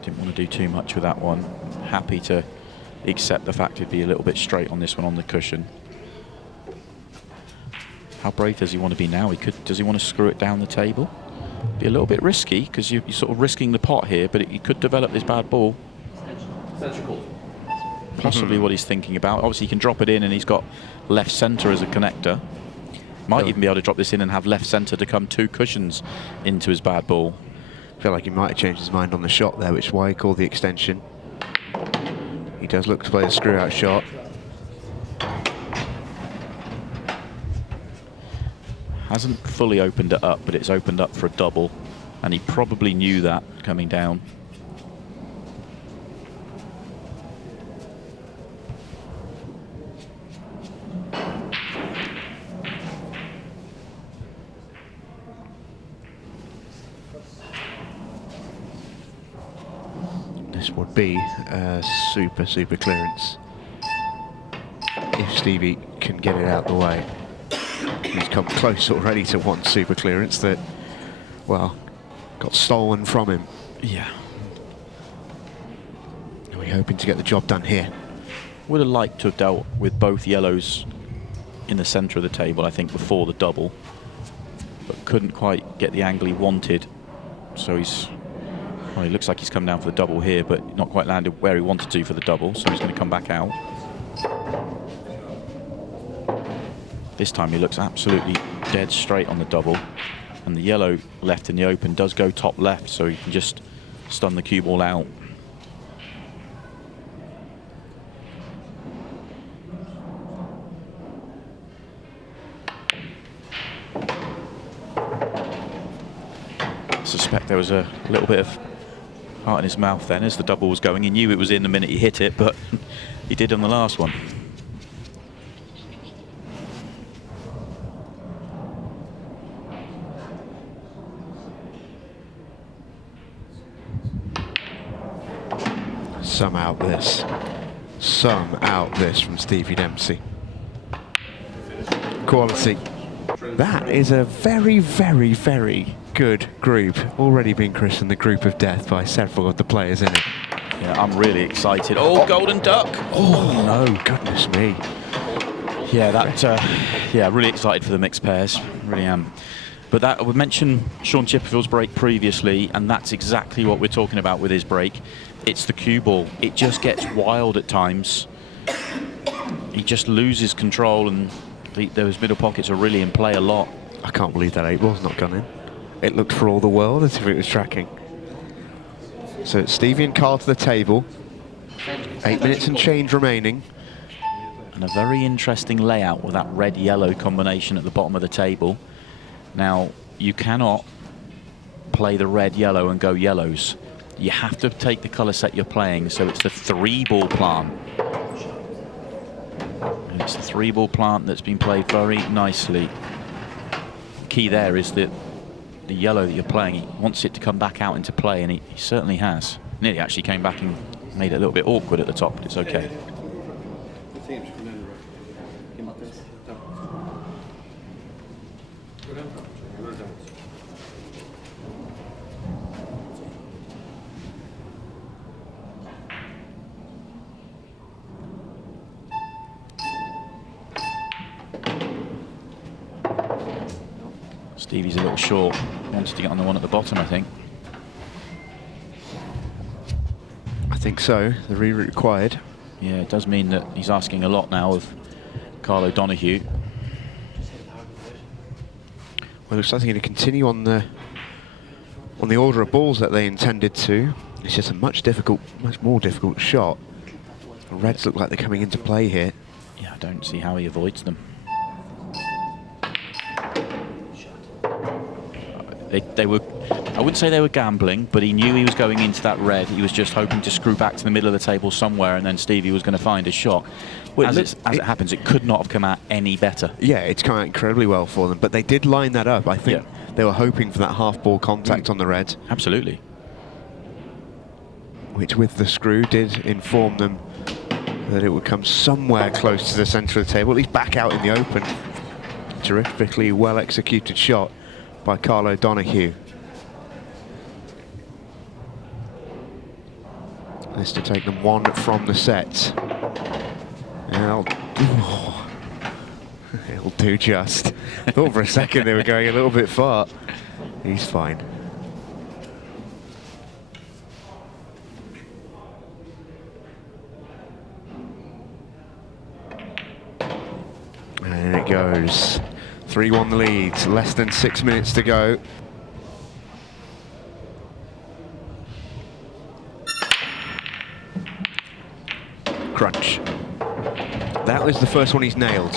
Didn't want to do too much with that one. Happy to accept the fact it'd be a little bit straight on this one on the cushion. How brave does he want to be now? Does he want to screw it down the table? Be a little bit risky because you're sort of risking the pot here, but he could develop this bad ball. Possibly what he's thinking about. Obviously he can drop it in and he's got left centre as a connector. Might even be able to drop this in and have left centre to come 2 cushions into his bad ball. I feel like he might have changed his mind on the shot there, which is why he called the extension. He does look to play a screw-out shot. Hasn't fully opened it up, but it's opened up for a double, and he probably knew that coming down. This would be a super clearance if Stevie can get it out the way. He's come close already to one super clearance that, well, got stolen from him. Yeah. Are we hoping to get the job done here? Would have liked to have dealt with both yellows in the centre of the table, I think, before the double, but couldn't quite get the angle he wanted. So well, he looks like he's come down for the double here, but not quite landed where he wanted to for the double, so he's going to come back out. This time he looks absolutely dead straight on the double, and the yellow left in the open does go top left, so he can just stun the cue ball out. I suspect there was a little bit of heart in his mouth then as the double was going. He knew it was in the minute he hit it, but he did on the last one. Some out this from Stevie Dempsey. Quality. That is a very good group. Already been christened the group of death by several of the players in it. Yeah, I'm really excited. Oh, golden duck! Oh no, goodness me. Yeah, really excited for the mixed pairs. Really am. But that, we mentioned Sean Chipperfield's break previously, and that's exactly what we're talking about with his break. It's the cue ball. It just gets wild at times. He just loses control, and those middle pockets are really in play a lot. I can't believe that 8-ball's not gone in. It looked for all the world as if it was tracking. So it's Stevie and Carl to the table. 8 minutes and change remaining. And a very interesting layout with that red-yellow combination at the bottom of the table. Now, you cannot play the red-yellow and go yellows. You have to take the colour set you're playing, so it's the 3-ball plant. And it's the 3-ball plant that's been played very nicely. Key there is that the yellow that you're playing, he wants it to come back out into play, and he certainly has. Nearly actually came back and made it a little bit awkward at the top, but it's okay. Stevie's a little short. Wants to get on the one at the bottom, I think. I think so. The reroute required. Yeah, it does mean that he's asking a lot now of Carl O'Donoghue. Well, it looks like they're going to continue on the order of balls that they intended to. It's just a much more difficult shot. The Reds look like they're coming into play here. Yeah, I don't see how he avoids them. They were, I wouldn't say they were gambling, but he knew he was going into that red. He was just hoping to screw back to the middle of the table somewhere, and then Stevie was going to find a shot. Well, as it happens, it could not have come out any better. Yeah, it's come out incredibly well for them, but they did line that up. I think they were hoping for that half-ball contact on the red. Absolutely. Which, with the screw, did inform them that it would come somewhere close to the centre of the table, at least back out in the open. Terrifically well-executed shot by Carl O'Donoghue. This to take them one from the set. It'll do just. Thought for a second they were going a little bit far. He's fine. And it goes. 3-1 the lead, less than 6 minutes to go. Crunch. That was the first one he's nailed.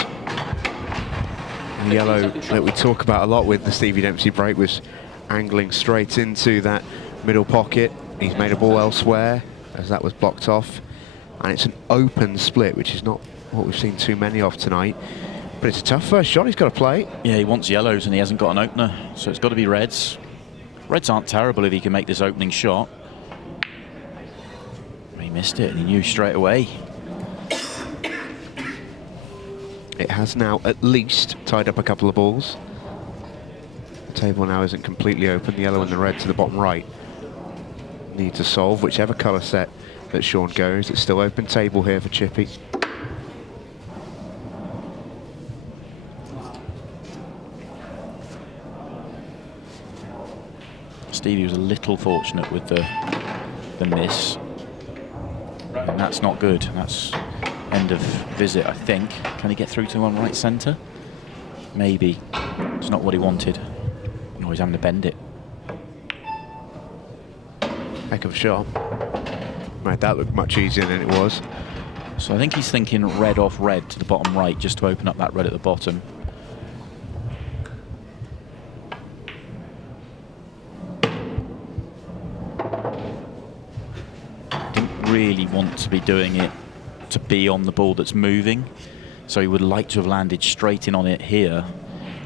The yellow that we talk about a lot with the Stevie Dempsey break was angling straight into that middle pocket. He's made a ball elsewhere as that was blocked off. And it's an open split, which is not what we've seen too many of tonight. But it's a tough first shot he's got to play. Yeah, he wants yellows and he hasn't got an opener, so it's got to be reds. Reds aren't terrible if he can make this opening shot. He missed it and he knew straight away. It has now at least tied up a couple of balls. The table now isn't completely open. The yellow and the red to the bottom right need to solve whichever colour set that Sean goes. It's still open table here for Chippy. Stevie was a little fortunate with the miss. And that's not good. That's end of visit, I think. Can he get through to one right centre? Maybe. It's not what he wanted. No, he's having to bend it. Heck of a shot. Made that look much easier than it was. So I think he's thinking red off red to the bottom right, just to open up that red at the bottom. Didn't really want to be doing it to be on the ball that's moving, so he would like to have landed straight in on it here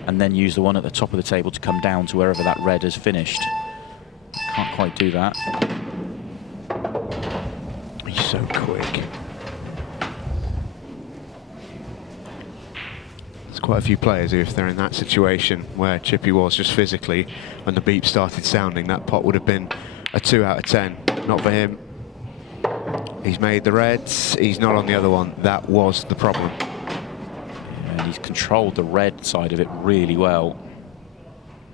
and then use the one at the top of the table to come down to wherever that red has finished. Can't quite do that. He's so quick. There's quite a few players who, if they're in that situation where Chippy was just physically, when the beep started sounding, that pot would have been a 2 out of 10. Not for him. He's made the reds, he's not on the other one. That was the problem. Yeah, and he's controlled the red side of it really well.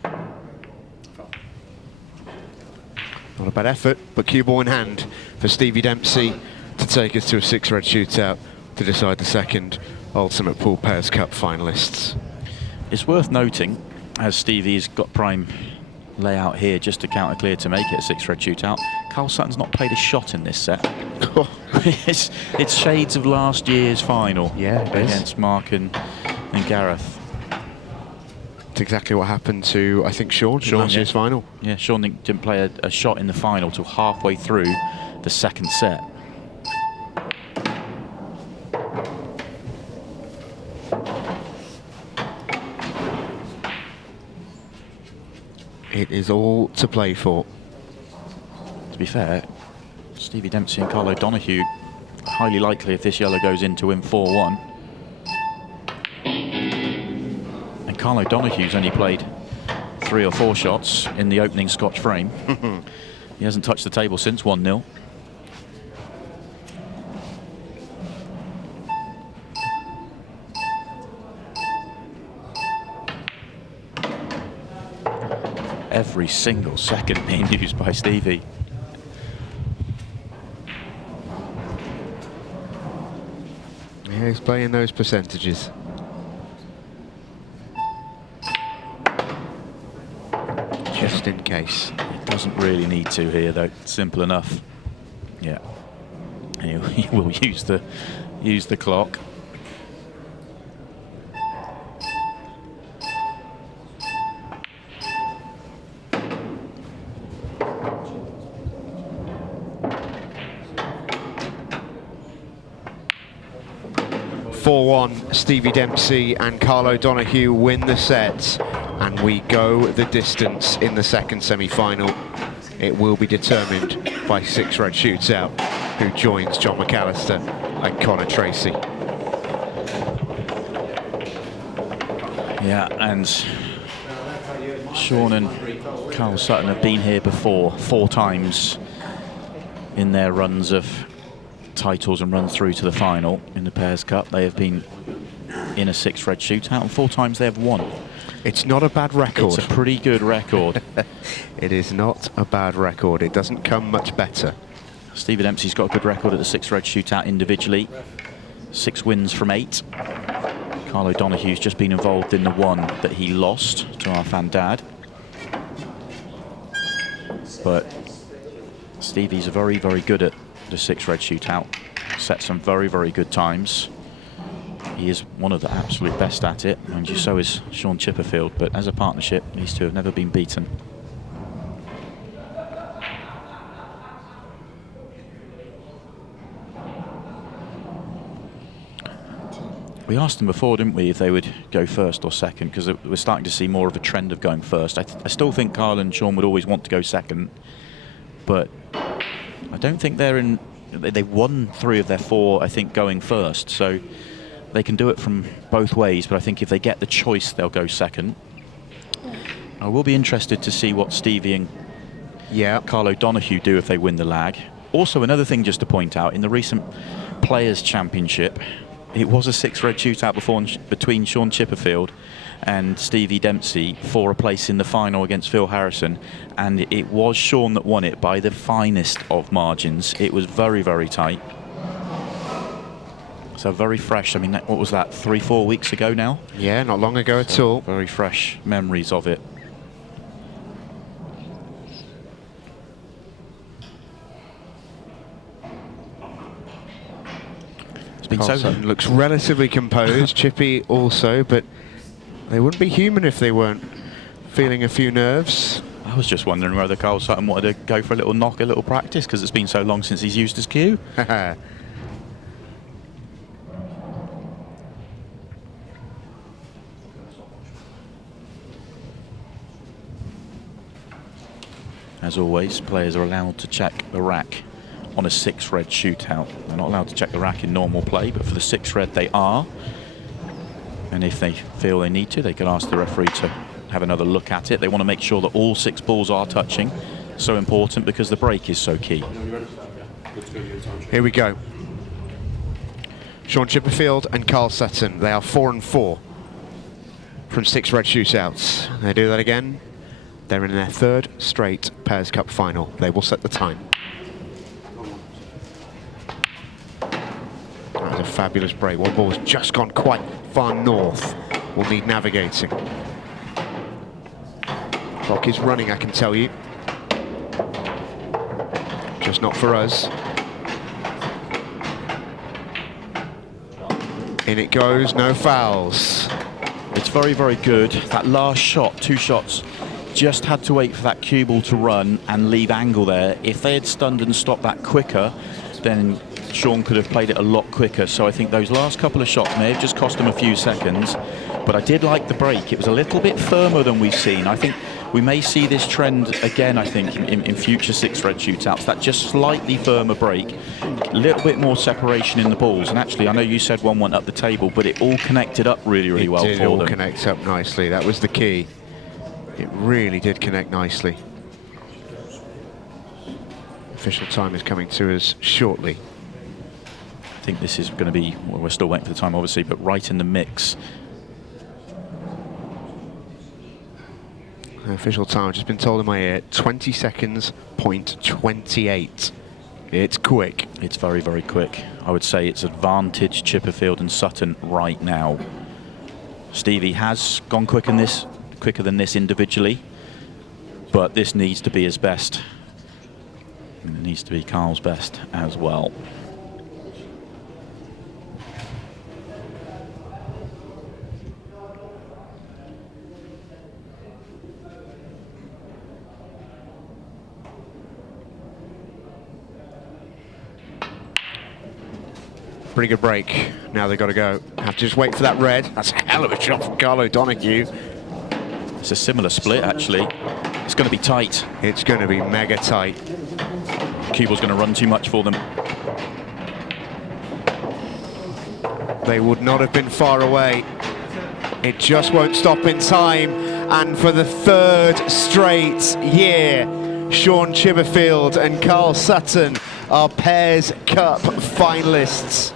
Not a bad effort, but cue ball in hand for Stevie Dempsey to take us to a 6-red shootout to decide the second Ultimate Pool Pairs Cup finalists. It's worth noting, as Stevie's got prime layout here just to counter clear to make it a 6-red shootout, Carl Sutton's not played a shot in this set. it's shades of last year's final against Mark and Gareth. It's exactly what happened to, I think, Sean in last year's final. Yeah, Sean didn't play a shot in the final till halfway through the second set. It is all to play for. To be fair, Stevie Dempsey and Carl O'Donoghue, highly likely if this yellow goes in to win 4-1. And Carl O'Donoghue's only played 3 or 4 shots in the opening Scotch frame. He hasn't touched the table since 1-0. Every single second being used by Stevie. He's playing those percentages. Just in case. Doesn't really need to here though. Simple enough. Yeah. He will use the clock. Stevie Dempsey and Carl O'Donoghue win the set, and we go the distance in the second semi-final. It will be determined by 6 red shootout, who joins John McAllister and Connor Tracy. Yeah, and Sean and Carl Sutton have been here before, 4 times in their runs of titles and run through to the final in the Pairs Cup. They have been in a 6 red shootout, and 4 times they have won. It's not a bad record. It's a pretty good record. It is not a bad record. It doesn't come much better. Stevie Dempsey's got a good record at the 6 red shootout individually. 6 wins from 8. Carl O'Donoghue's just been involved in the one that he lost to our fan dad. But Stevie's very, very good at the 6 red shootout. Set some very, very good times. He is one of the absolute best at it, and so is Sean Chipperfield, but as a partnership, these two have never been beaten. We asked them before, didn't we, if they would go first or second, because we're starting to see more of a trend of going first. I still think Carl and Sean would always want to go second, but I don't think they won 3 of their 4, I think, going first, so they can do it from both ways, but I think if they get the choice, they'll go second. I will be interested to see what Stevie and Carl O'Donoghue do if they win the lag. Also, another thing just to point out, in the recent Players' Championship, it was a 6 red shootout between Sean Chipperfield and Stevie Dempsey for a place in the final against Phil Harrison, and it was Sean that won it by the finest of margins. It was very, very tight. So very fresh. I mean, what was that, 3-4 weeks ago now? Yeah, not long ago at all. Very fresh memories of it. It's been Carlson looks relatively composed. Chippy also, but they wouldn't be human if they weren't feeling a few nerves. I was just wondering whether Carl Sutton wanted to go for a little knock, a little practice, because it's been so long since he's used his cue. As always, players are allowed to check the rack on a 6 red shootout. They're not allowed to check the rack in normal play, but for the 6 red they are. And if they feel they need to, they can ask the referee to have another look at it. They want to make sure that all 6 balls are touching. So important because the break is so key. Here we go. Sean Chipperfield and Carl Sutton. They are 4 and 4 from 6 red shootouts. They do that again. They're in their 3rd straight Pairs Cup final. They will set the time. That was a fabulous break. One ball has just gone quite far north. Will need navigating. Clock is running, I can tell you. Just not for us. In it goes, no fouls. It's very, very good. That last shot, 2 shots, just had to wait for that cue ball to run and leave angle there. If they had stunned and stopped that quicker, then Sean could have played it a lot quicker. So I think those last couple of shots may have just cost him a few seconds, but I did like the break. It was a little bit firmer than we've seen. I think we may see this trend again, I think, in future 6 red shootouts, that just slightly firmer break, a little bit more separation in the balls. And actually, I know you said one went up the table, but it all connected up really, really well for them. It all connects up nicely. That was the key. It really did connect nicely. Official time is coming to us shortly. I think this is going to be, well, we're still waiting for the time obviously, but right in the mix. The official time, I've just been told in my ear, 20 seconds, .28. It's quick. It's very, very quick. I would say it's advantage Chipperfield and Sutton right now. Stevie has gone quicker than this individually, but this needs to be his best. And it needs to be Carl's best as well. Pretty good break. Now they've got to go. Have to just wait for that red. That's a hell of a shot from Carl O'Donoghue. It's a similar split, actually. It's going to be tight. It's going to be mega tight. Keeble's going to run too much for them. They would not have been far away. It just won't stop in time. And for the third straight year, Sean Chipperfield and Carl Sutton are Pairs Cup finalists.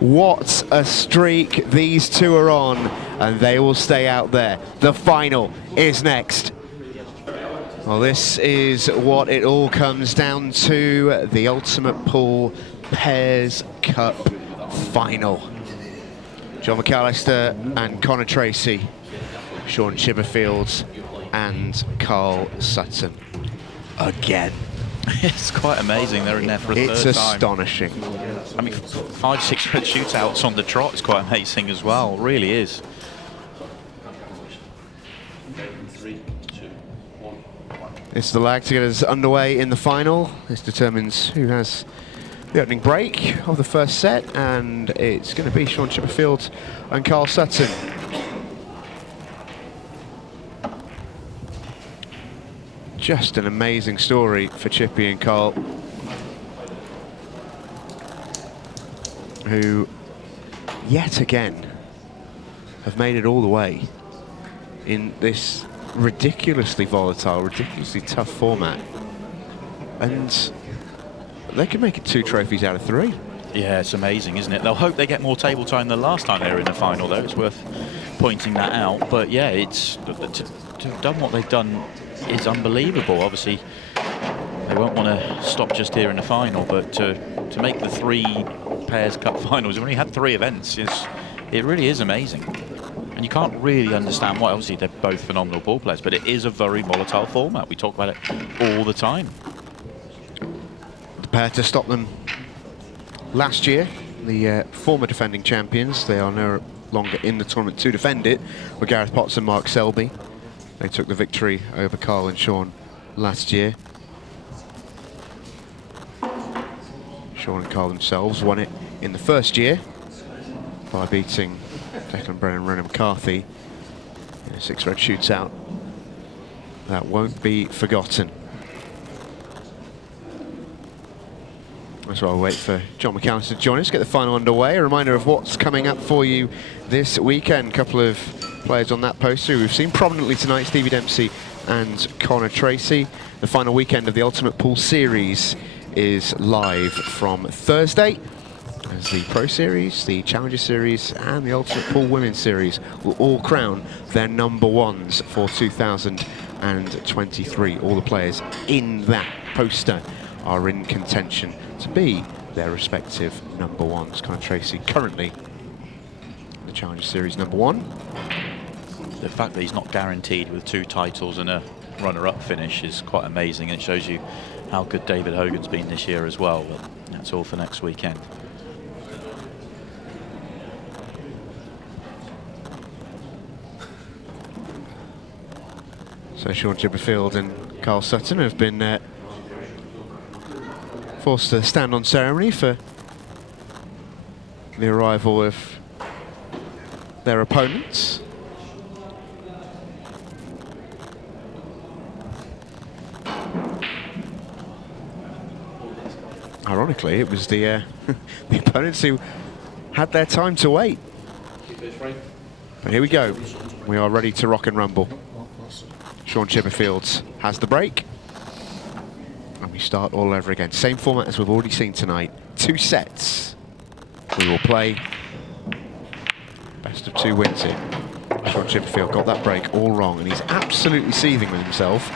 What a streak these two are on, and they will stay out there. The final is next. Well, this is what it all comes down to, the Ultimate Pool Pairs Cup final. John McAllister and Connor Tracy, Sean Chipperfield and Carl Sutton. Again. It's quite amazing. They're in there for a It's third time. astonishing. I mean, 5-6 red shootouts on the trot is quite amazing as well. It really is. 3, 2, 1. This is the lag to get us underway in the final. This determines who has the opening break of the first set, and it's going to be Sean Chipperfield and Carl Sutton. Just an amazing story for Chippy and Carl, who yet again have made it all the way in this ridiculously volatile, ridiculously tough format, and they can make it 2 trophies out of 3. Yeah, it's amazing, isn't it? They'll hope they get more table time than last time they were in the final, though. It's worth pointing that out. But yeah, it's to have done what they've done is unbelievable. Obviously, they won't want to stop just here in the final, but to make the 3 Pairs Cup finals, we've only had 3 events. It really is amazing. And you can't really understand why. Obviously, they're both phenomenal ball players, but it is a very volatile format. We talk about it all the time. The pair to stop them last year, the former defending champions, they are no longer in the tournament to defend it, were Gareth Potts and Mark Selby. They took the victory over Carl and Sean last year. Sean and Carl themselves won it in the first year by beating Declan Brennan and Renan McCarthy in a 6 red shootout. That won't be forgotten. So I'll wait for John McAllister to join us, get the final underway. A reminder of what's coming up for you this weekend. A couple of players on that poster we've seen prominently tonight, Stevie Dempsey and Connor Tracy. The final weekend of the Ultimate Pool Series is live from Thursday, as the Pro Series, the Challenger Series and the Ultimate Pool Women's Series will all crown their number ones for 2023. All the players in that poster are in contention to be their respective number ones. Connor Tracy currently the Challenger Series number 1. The fact that he's not guaranteed with 2 titles and a runner-up finish is quite amazing, and it shows you how good David Hogan's been this year as well. But that's all for next weekend. So Sean Chipperfield and Carl Sutton have been forced to stand on ceremony for the arrival of their opponents. Ironically, it was the the opponents who had their time to wait. But here we go. We are ready to rock and rumble. Sean Chipperfield has the break. And we start all over again. Same format as we've already seen tonight. 2 sets. We will play. Best of 2 wins it. Sean Chipperfield got that break all wrong, and he's absolutely seething with himself.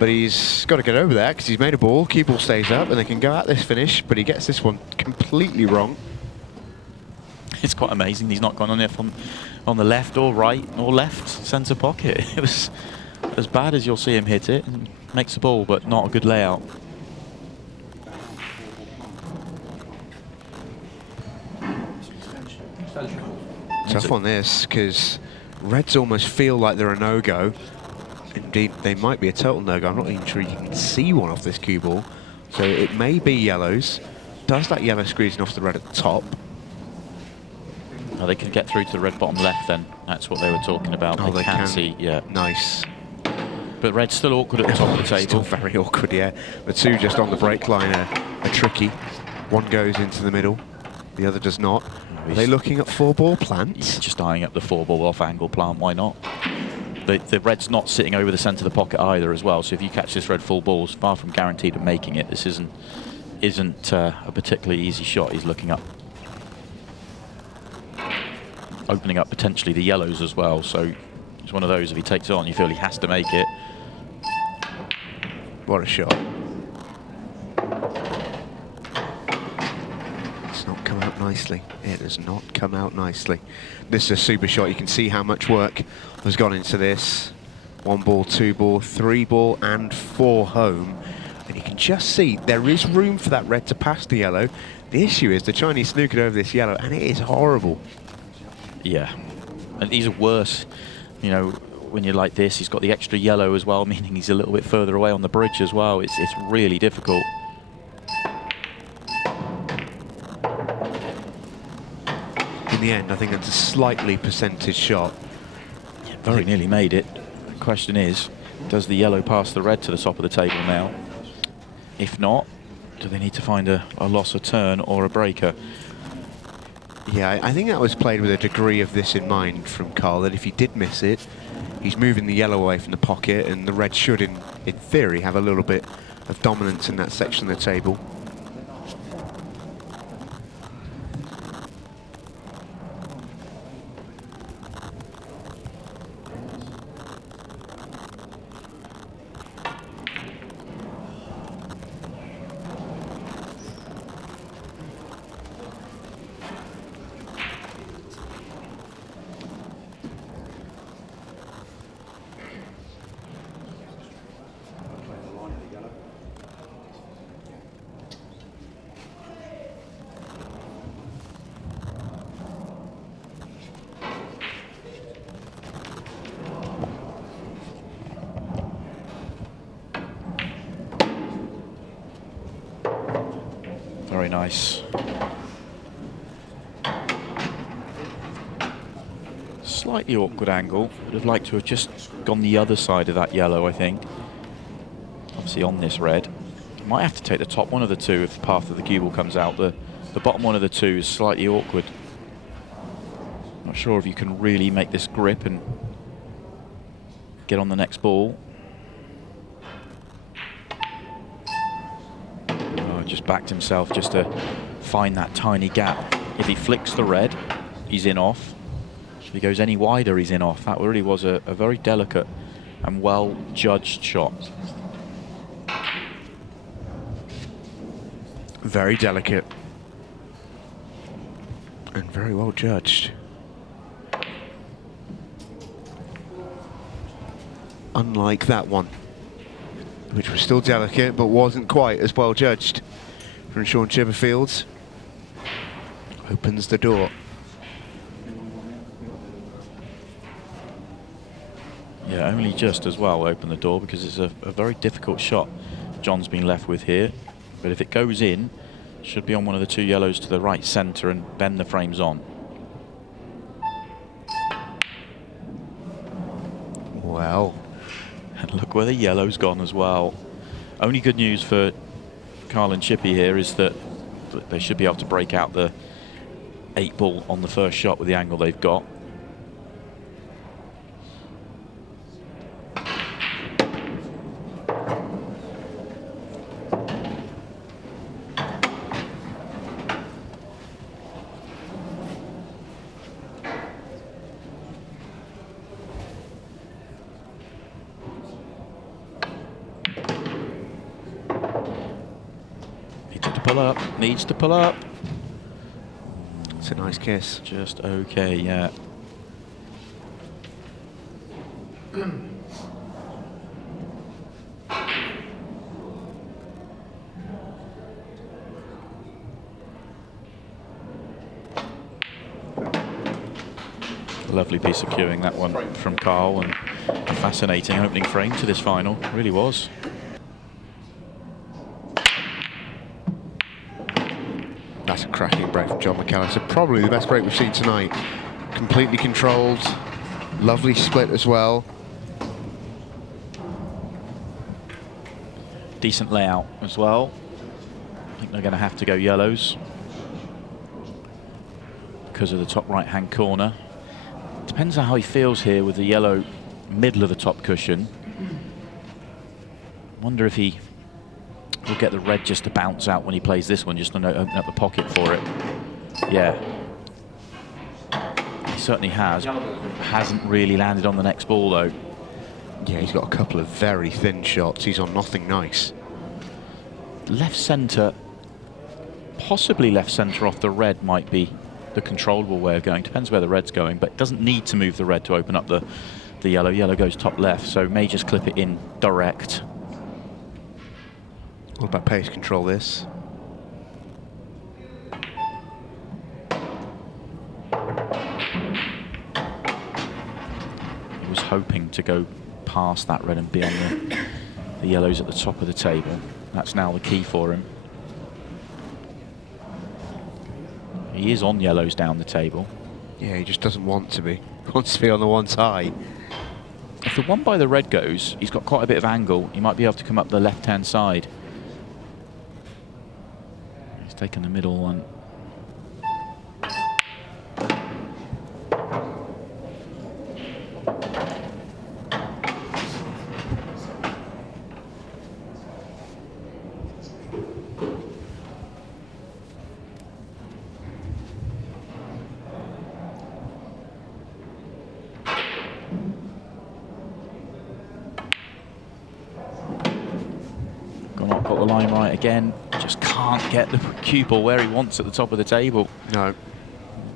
But he's got to get over that because he's made a ball. Cue ball stays up and they can go at this finish, but he gets this one completely wrong. It's quite amazing he's not gone on it from on the left or right or left centre pocket. It was as bad as you'll see him hit it, and makes the ball, but not a good layout. Tough on this because Reds almost feel like they're a no-go. Indeed, they might be a total no-go. I'm not even sure you can see one off this cue ball. So it may be yellows. Does that yellow squeezing off the red at the top? Oh, they can get through to the red bottom left then. That's what they were talking about. Oh, they can see, yeah. Nice. But red's still awkward at the top of the table. Still very awkward, yeah. The two just on the break line are tricky. One goes into the middle, the other does not. Are they looking at 4-ball plants? Yeah, just eyeing up the 4-ball off angle plant, why not? The red's not sitting over the centre of the pocket either as well, so if you catch this red full ball, it's far from guaranteed of making it. This isn't a particularly easy shot he's looking up. Opening up potentially the yellows as well, so it's one of those, if he takes it on, you feel he has to make it. What a shot. It's not come out nicely. It has not come out nicely. This is a super shot. You can see how much work has gone into this. 1-ball, 2-ball, 3-ball and 4 home. And you can just see there is room for that red to pass the yellow. The issue is the Chinese snookered over this yellow and it is horrible. Yeah, and these are worse, you know, when you're like this. He's got the extra yellow as well, meaning he's a little bit further away on the bridge as well. It's really difficult. In the end, I think that's a slightly percentage shot. Yeah, very nearly made it. The question is, does the yellow pass the red to the top of the table now? If not, do they need to find a loss, a turn or a breaker? Yeah, I think that was played with a degree of this in mind from Carl, that if he did miss it, he's moving the yellow away from the pocket, and the red should, in theory, have a little bit of dominance in that section of the table. Very nice. Slightly awkward angle. Would have liked to have just gone the other side of that yellow, I think. Obviously on this red. Might have to take the top one of the two if the path of the cue ball comes out. The bottom one of the two is slightly awkward. Not sure if you can really make this grip and get on the next ball. Just backed himself just to find that tiny gap. If he flicks the red, he's in off. If he goes any wider, he's in off. That really was a very delicate and well judged shot. Very delicate and very well judged. Unlike that one, which was still delicate but wasn't quite as well judged from Sean Chipperfield. Opens the door. Yeah, only just as well open the door, because it's a very difficult shot John's been left with here. But if it goes in, it should be on one of the two yellows to the right centre and bend the frames on. Well. And look where the yellow's gone as well. Only good news for Carl and Chippy here is that they should be able to break out the 8-ball on the first shot with the angle they've got. Needs to pull up. Needs to pull up. It's a nice kiss. Just okay, yeah. Lovely piece of cueing, that one from Carl, and a fascinating opening frame to this final. It really was. That's a cracking break from John McAllister. Probably the best break we've seen tonight. Completely controlled. Lovely split as well. Decent layout as well. I think they're going to have to go yellows because of the top right-hand corner. Depends on how he feels here with the yellow middle of the top cushion. Wonder if he will get the red just to bounce out when he plays this one, just to open up the pocket for it. Yeah. He certainly has. Hasn't really landed on the next ball though. Yeah, he's got a couple of very thin shots. He's on nothing nice. Left centre, possibly left centre off the red might be the controllable way of going. Depends where the red's going, but it doesn't need to move the red to open up the yellow. Yellow goes top left, so may just clip it in direct. What about pace control this? He was hoping to go past that red and be on the yellows at the top of the table. That's now the key for him. He is on yellows down the table. Yeah, he just doesn't want to be. He wants to be on the one side. If the one by the red goes, he's got quite a bit of angle. He might be able to come up the left-hand side. He's taken the middle one. Got the line right again, just can't get the cue ball where he wants at the top of the table. No.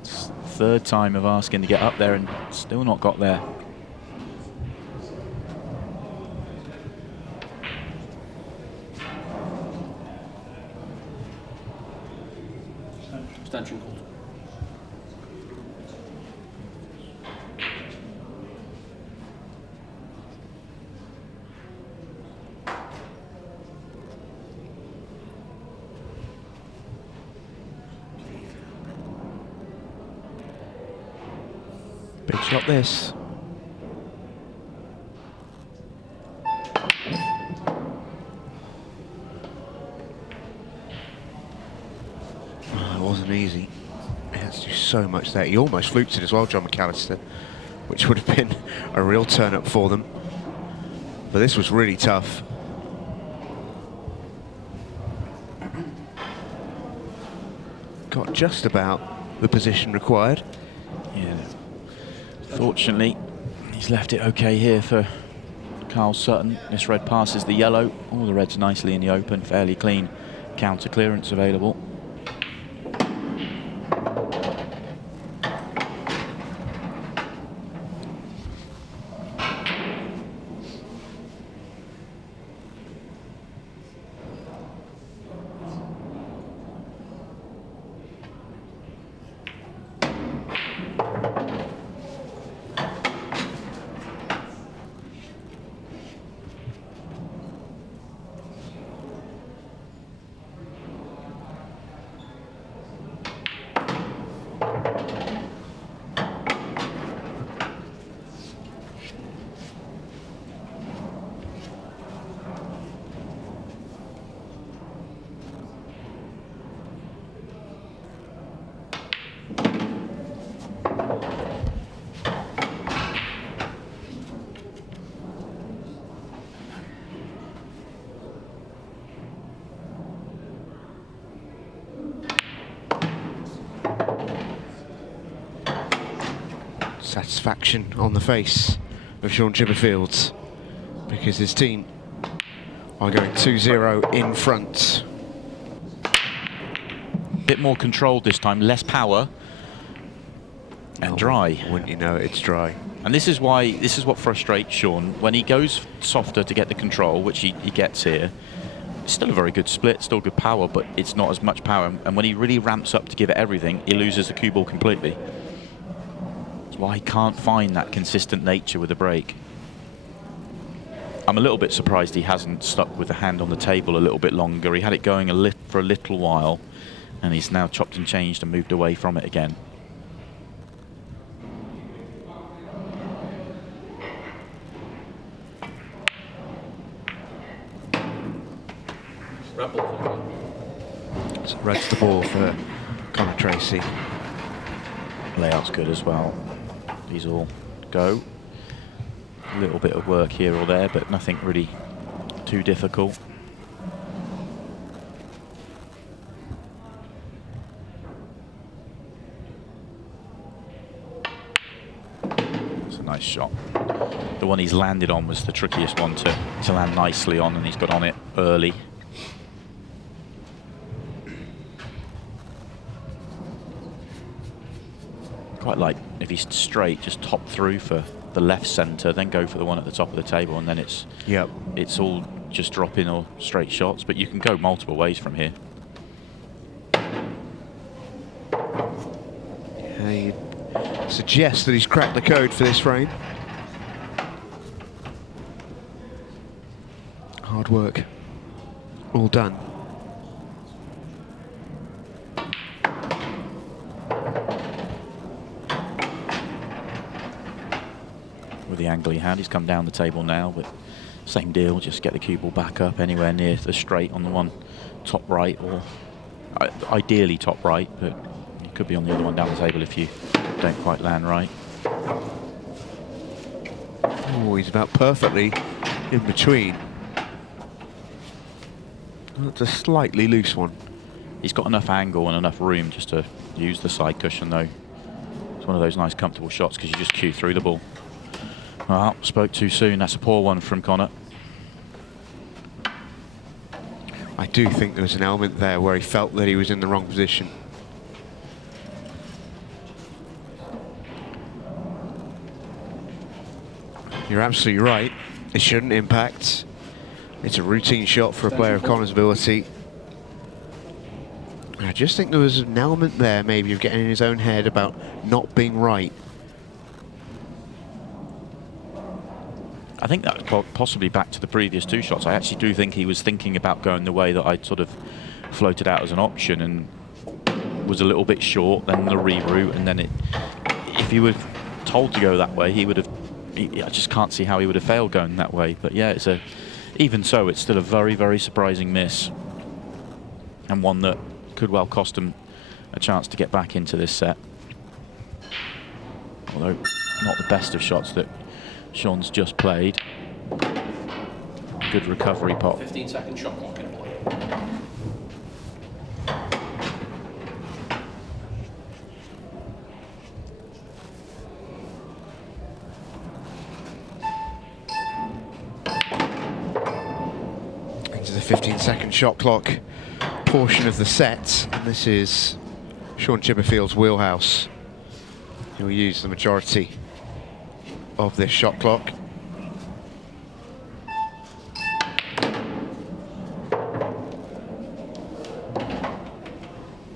It's the third time of asking to get up there and still not got there. Stanchion called. Big shot this. It wasn't easy. He had to do so much there. He almost fluked it as well, John McAllister, which would have been a real turn-up for them. But this was really tough. Got just about the position required. Yeah. Fortunately, he's left it okay here for Carl Sutton. This red passes the yellow. All the red's nicely in the open, fairly clean counter clearance available. Satisfaction on the face of Sean Chipperfield because his team are going 2-0 in front. bit more controlled this time, less power, and dry. Wouldn't you know it, it's dry. And this is what frustrates Sean. When he goes softer to get the control, which he gets here, it's still a very good split, still good power, but it's not as much power. And when he really ramps up to give it everything, he loses the cue ball completely. That's why he can't find that consistent nature with the break. I'm a little bit surprised he hasn't stuck with the hand on the table a little bit longer. He had it going for a little while, and he's now chopped and changed and moved away from it again. So red's the ball for Connor Tracy. Layout's good as well. These all go. A little bit of work here or there, but nothing really too difficult. It's a nice shot. The one he's landed on was the trickiest one to land nicely on, and he's got on it early. Quite like if he's straight, just top through for the left centre, then go for the one at the top of the table, and then it's all just drop in or straight shots. But you can go multiple ways from here. Yeah, you'd suggest that he's cracked the code for this frame. Hard work, all done. With the angle he had, he's come down the table now, but same deal, just get the cue ball back up anywhere near the straight on the one top right, or ideally top right, but it could be on the other one down the table if you don't quite land right. Oh, he's about perfectly in between. That's a slightly loose one. He's got enough angle and enough room just to use the side cushion though. It's one of those nice comfortable shots because you just cue through the ball. Well, spoke too soon. That's a poor one from Connor. I do think there was an element there where he felt that he was in the wrong position. You're absolutely right. It shouldn't impact. It's a routine shot for a player of Connor's ability. I just think there was an element there maybe of getting in his own head about not being right. I think that was possibly back to the previous two shots. I actually do think he was thinking about going the way that I'd sort of floated out as an option and was a little bit short, then the reroute, and then if he was told to go that way, he would have. I just can't see how he would have failed going that way. But yeah, even so, it's still a very, very surprising miss, and one that could well cost him a chance to get back into this set. Although not the best of shots that Sean's just played. Good recovery pot. 15-second shot clock in play. Into the 15-second shot clock portion of the set, and this is Sean Chipperfield's wheelhouse. He'll use the majority of this shot clock.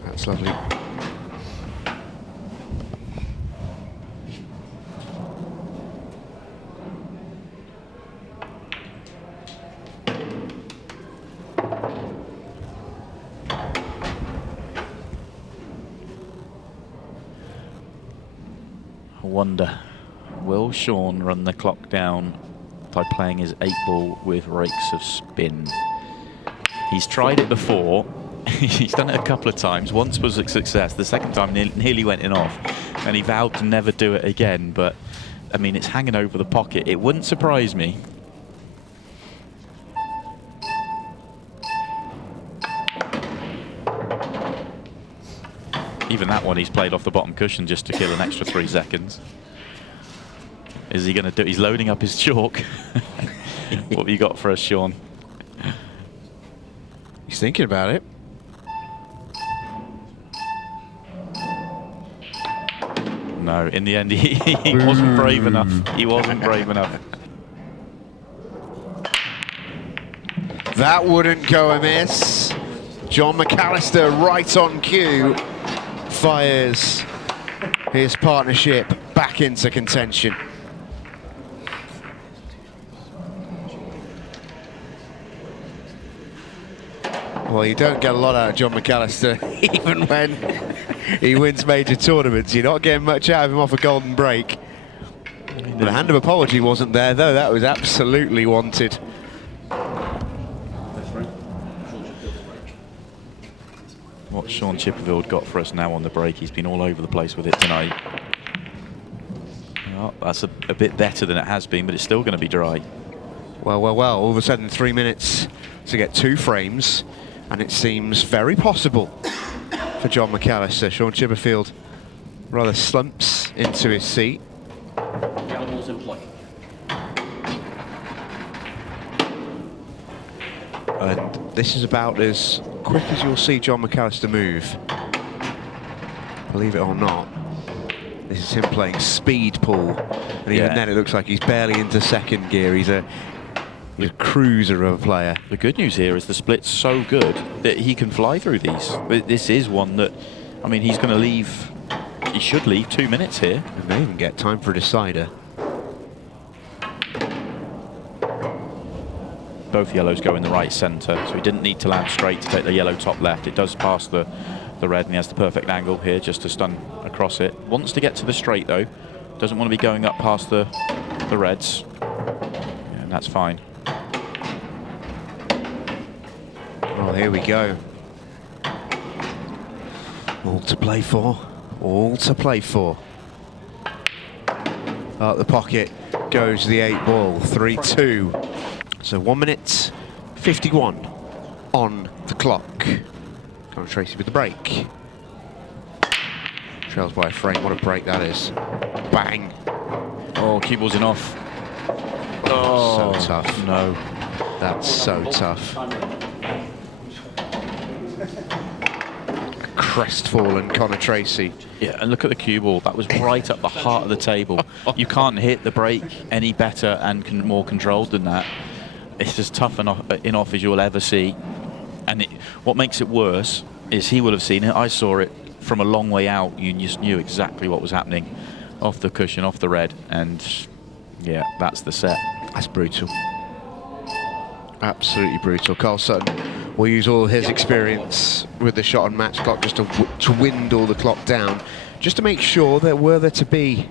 That's lovely. I wonder, will Sean run the clock down by playing his 8-ball with rakes of spin? He's tried it before. He's done it a couple of times. Once was a success. The second time nearly went in off, and he vowed to never do it again. But I mean, it's hanging over the pocket. It wouldn't surprise me. Even that one he's played off the bottom cushion just to kill an extra 3 seconds. Is he going to do it? He's loading up his chalk. What have you got for us, Sean? He's thinking about it. No, in the end, he wasn't brave enough. He wasn't brave enough. That wouldn't go amiss. John McAllister, right on cue, fires his partnership back into contention. Well, you don't get a lot out of John McAllister, even when he wins major tournaments. You're not getting much out of him off a golden break. The hand of apology wasn't there, though. That was absolutely wanted. What Sean Chipperfield got for us now on the break, he's been all over the place with it tonight. Well, that's a bit better than it has been, but it's still going to be dry. Well, all of a sudden 3 minutes to get 2 frames, and it seems very possible for John McAllister. Sean Chipperfield rather slumps into his seat. Yellow ball's in play. And this is about as quick as you'll see John McAllister move. Believe it or not, this is him playing speed pool. And even then it looks like he's barely into second gear. He's a cruiser of a player. The good news here is the split's so good that he can fly through these. This is one that, I mean, he's going to leave, he should leave 2 minutes here. And may even get time for a decider. Both yellows go in the right centre, so he didn't need to land straight to take the yellow top left. It does pass the red, and he has the perfect angle here just to stun across it. Wants to get to the straight though. Doesn't want to be going up past the reds. Yeah, and that's fine. Well, here we go. All to play for. All to play for. Out the pocket goes the 8 ball. 3-2. So 1 minute 51 on the clock. Conor Tracy with the break. Trails by a frame. What a break that is. Bang. Oh, cue ball's in off. Oh, so tough. No. That's so tough. Crestfallen Conor Tracy. Yeah, and look at the cue ball. That was right up the heart of the table. You can't hit the break any better and more controlled than that. It's as tough in off as you'll ever see. And what makes it worse is he will have seen it. I saw it from a long way out. You just knew exactly what was happening off the cushion, off the red. And yeah, that's the set. That's brutal. Absolutely brutal. Carl Sutton will use all his experience with the shot and match clock just to dwindle the clock down, just to make sure that were there to be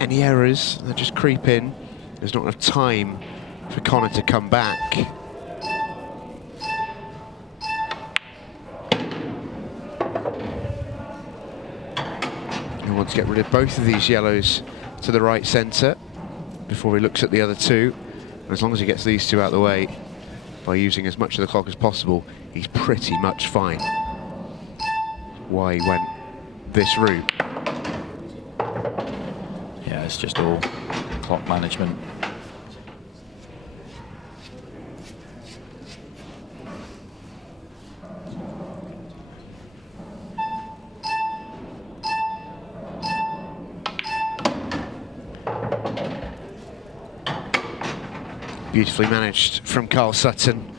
any errors that just creep in, there's not enough time for Conor to come back. He wants to get rid of both of these yellows to the right centre before he looks at the other two. And as long as he gets these two out of the way by using as much of the clock as possible, he's pretty much fine. Why he went this route. Yeah, it's just all clock management. Beautifully managed from Carl Sutton.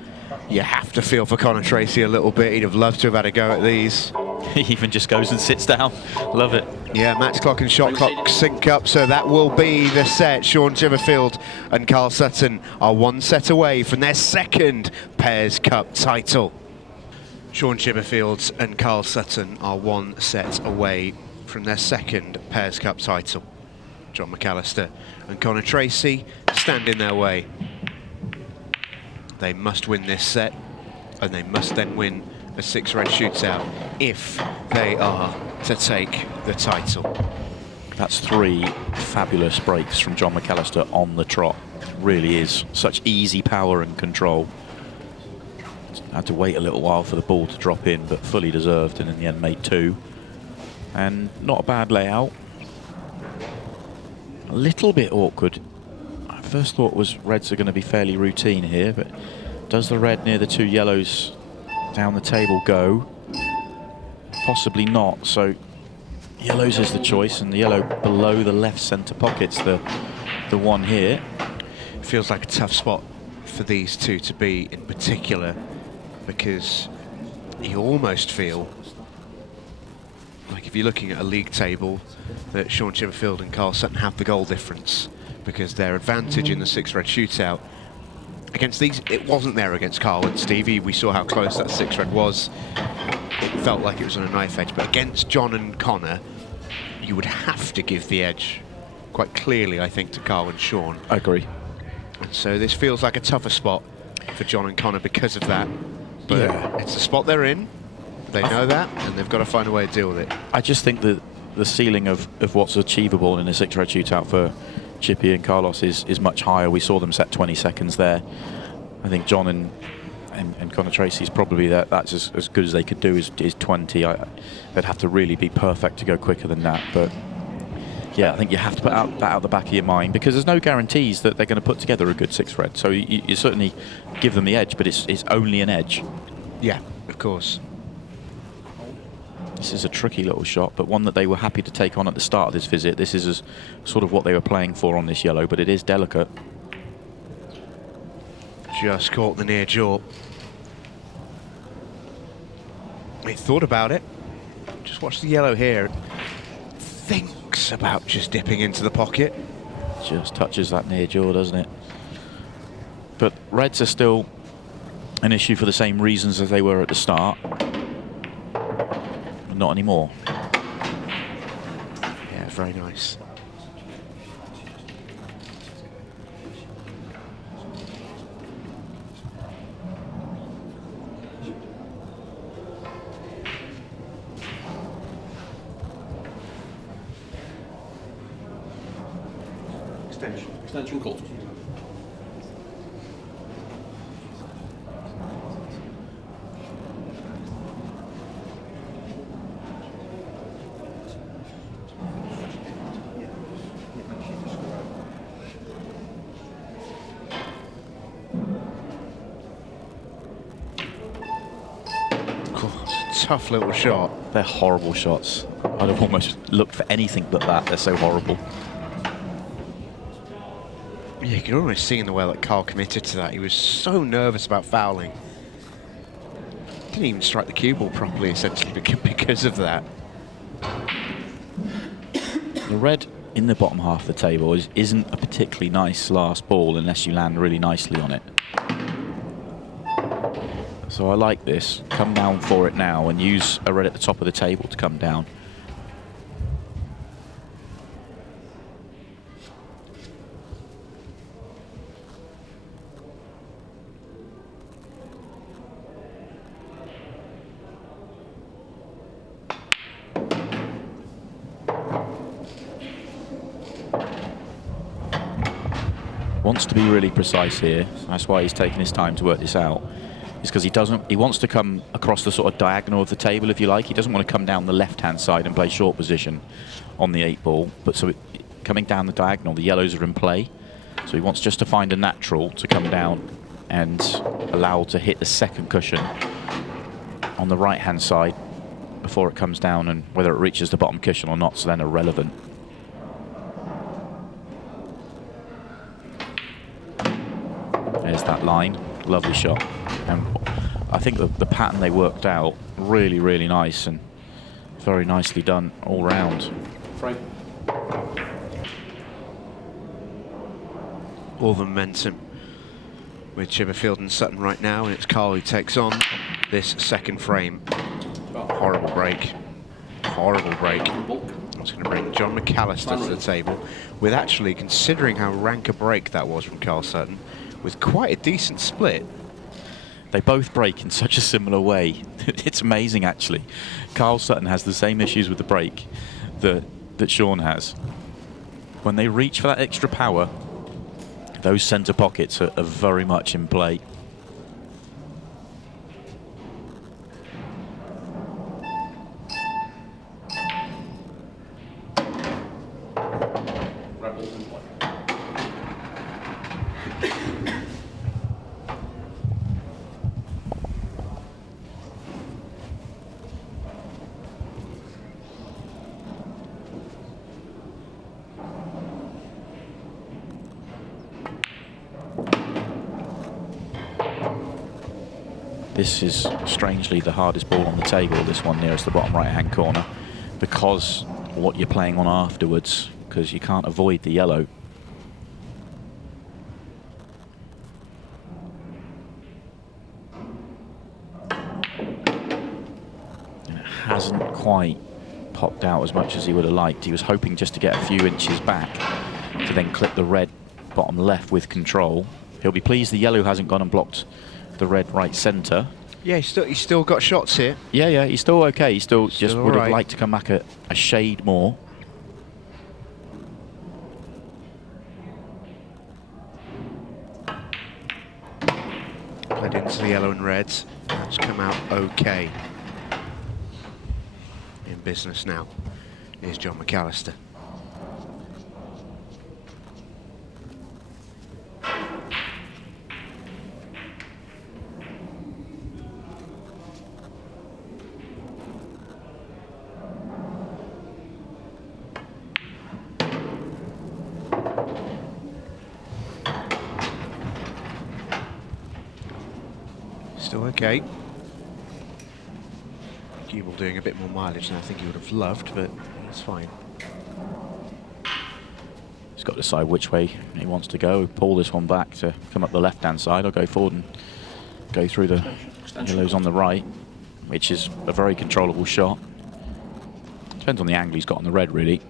You have to feel for Conor Tracy a little bit. He'd have loved to have had a go at these. He even just goes and sits down. Love it. Yeah, match clock and shot clock sync up, so that will be the set. Sean Chipperfield and Carl Sutton are 1 set away from their second Pairs Cup title. Sean Chipperfield and Carl Sutton are 1 set away from their second Pairs Cup title. John McAllister and Conor Tracy stand in their way. They must win this set, and they must then win a 6-red shootout if they are to take the title. That's 3 fabulous breaks from John McAllister on the trot. Really is such easy power and control. Had to wait a little while for the ball to drop in, but fully deserved, and in the end made 2. And not a bad layout. A little bit awkward. I first thought was reds are going to be fairly routine here, but does the red near the 2 yellows down the table go? Possibly not, so Yellows is the choice, and the yellow below the left centre pocket's the one here. Feels like a tough spot for these two to be in particular, because you almost feel like if you're looking at a league table that Sean Chipperfield and Carl Sutton have the goal difference, because their advantage in the 6-red shootout against these, it wasn't there against Carl and Stevie. We saw how close that 6-red was. It felt like it was on a knife edge, but against John and Connor, you would have to give the edge quite clearly, I think, to Carl and Sean. I agree. And so this feels like a tougher spot for John and Connor because of that. But it's the spot they're in. They know that, and they've got to find a way to deal with it. I just think that the ceiling of what's achievable in a 6-red shootout for Chippy and Carlos is much higher. We saw them set 20 seconds there. I think John and Connor Tracy's probably that's as good as they could do is 20. They'd have to really be perfect to go quicker than that. But yeah, I think you have to put that out the back of your mind, because there's no guarantees that they're going to put together a good 6-red. So you certainly give them the edge, but it's only an edge. Yeah, of course. This is a tricky little shot, but one that they were happy to take on at the start of this visit. This is sort of what they were playing for on this yellow, but it is delicate. Just caught the near jaw. He thought about it. Just watch the yellow here. Thinks about just dipping into the pocket. Just touches that near jaw, doesn't it? But reds are still an issue for the same reasons as they were at the start. Not anymore. Yeah, very nice. Extension called. Tough little shot. They're horrible shots. I'd have almost looked for anything but that. They're so horrible. Yeah, you can almost see in the way that Carl committed to that. He was so nervous about fouling. Didn't even strike the cue ball properly, essentially, because of that. The red in the bottom half of the table isn't a particularly nice last ball unless you land really nicely on it. So I like this. Come down for it now and use a red at the top of the table to come down. Wants to be really precise here. That's why he's taking his time to work this out. Is because he wants to come across the sort of diagonal of the table, if you like. He doesn't want to come down the left-hand side and play short position on the 8-ball. But so coming down the diagonal, the yellows are in play. So he wants just to find a natural to come down and allow to hit the second cushion on the right-hand side before it comes down, and whether it reaches the bottom cushion or not is then irrelevant. There's that line. Lovely shot. And I think the pattern they worked out, really, really nice and very nicely done all round. Frank. All the momentum with Chipperfield and Sutton right now, and it's Carl who takes on this second frame. Horrible break. Horrible break. That's going to bring John McAllister to the table with, actually, considering how rank a break that was from Carl Sutton, with quite a decent split. They both break in such a similar way. It's amazing, actually. Carl Sutton has the same issues with the break that Sean has. When they reach for that extra power, those centre pockets are very much in play. Rebels in play. This is strangely the hardest ball on the table, this one nearest the bottom right-hand corner, because what you're playing on afterwards, because you can't avoid the yellow. And it hasn't quite popped out as much as he would have liked. He was hoping just to get a few inches back to then clip the red bottom left with control. He'll be pleased the yellow hasn't gone and blocked the red right centre. Yeah, he's still got shots here. Yeah, he's still okay. He still just would have right. liked to come back a shade more. Played into the yellow and reds. That's come out okay. In business now. Here's John McAllister. Still okay. Cue ball doing a bit more mileage than I think he would have loved, but it's fine. He's got to decide which way he wants to go. Pull this one back to come up the left-hand side, or go forward and go through the yellows on the right, which is a very controllable shot. Depends on the angle he's got on the red, really.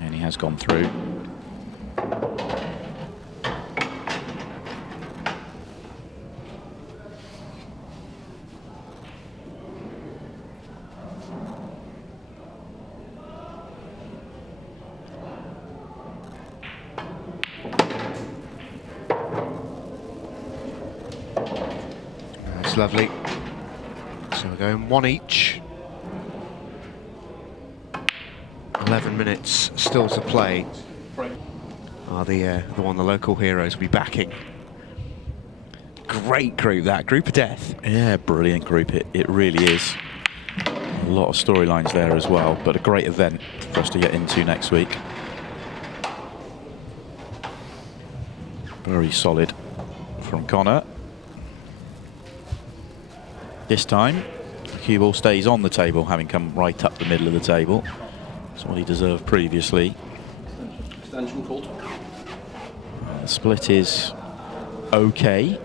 And he has gone through. That's lovely. So we're going one each. 11 minutes still to play. Are the one the local heroes will be backing. Great group, that group of death. Yeah, brilliant group. It really is. A lot of storylines there as well, but a great event for us to get into next week. Very solid from Connor. This time, the cue ball stays on the table, having come right up the middle of the table. That's what he deserved previously. Extension called. The split is okay.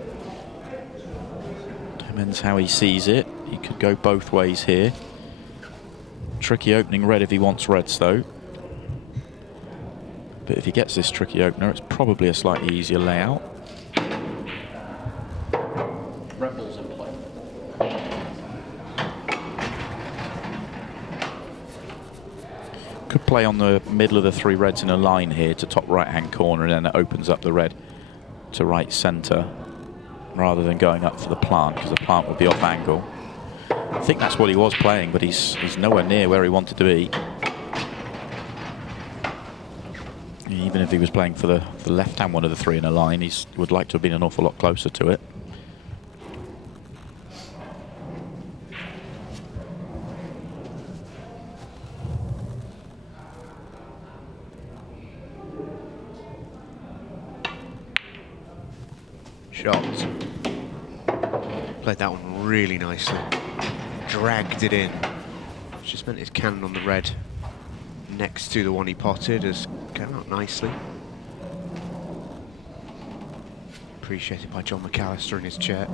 Depends how he sees it. He could go both ways here. Tricky opening red if he wants reds, though. But if he gets this tricky opener, it's probably a slightly easier layout. Red ball's in play. Could play on the middle of the three reds in a line here to top right-hand corner, and then it opens up the red to right centre, rather than going up for the plant, because the plant would be off angle. I think that's what he was playing, but he's nowhere near where he wanted to be. Even if he was playing for the left-hand one of the three in a line, he would like to have been an awful lot closer to it. Shot. Played that one really nicely. Dragged it in. Just meant his cannon on the red next to the one he potted has come out nicely. Appreciated by John McAllister in his chair.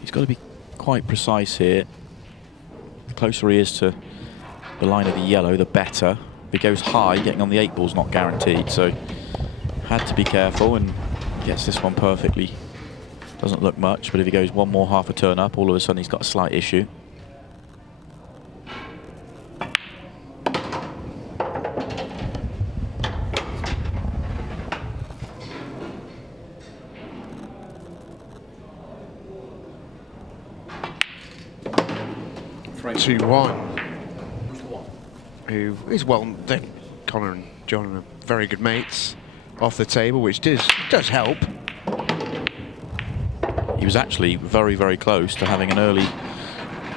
He's got to be quite precise here. The closer he is to the line of the yellow, the better. If he goes high, getting on the 8 ball's not guaranteed, so had to be careful, and gets this one perfectly. Doesn't look much, but if he goes one more half a turn up, all of a sudden he's got a slight issue. Frank. 2-1. Who is well, they're Connor and John are very good mates off the table, which does help. He was actually very, very close to having an early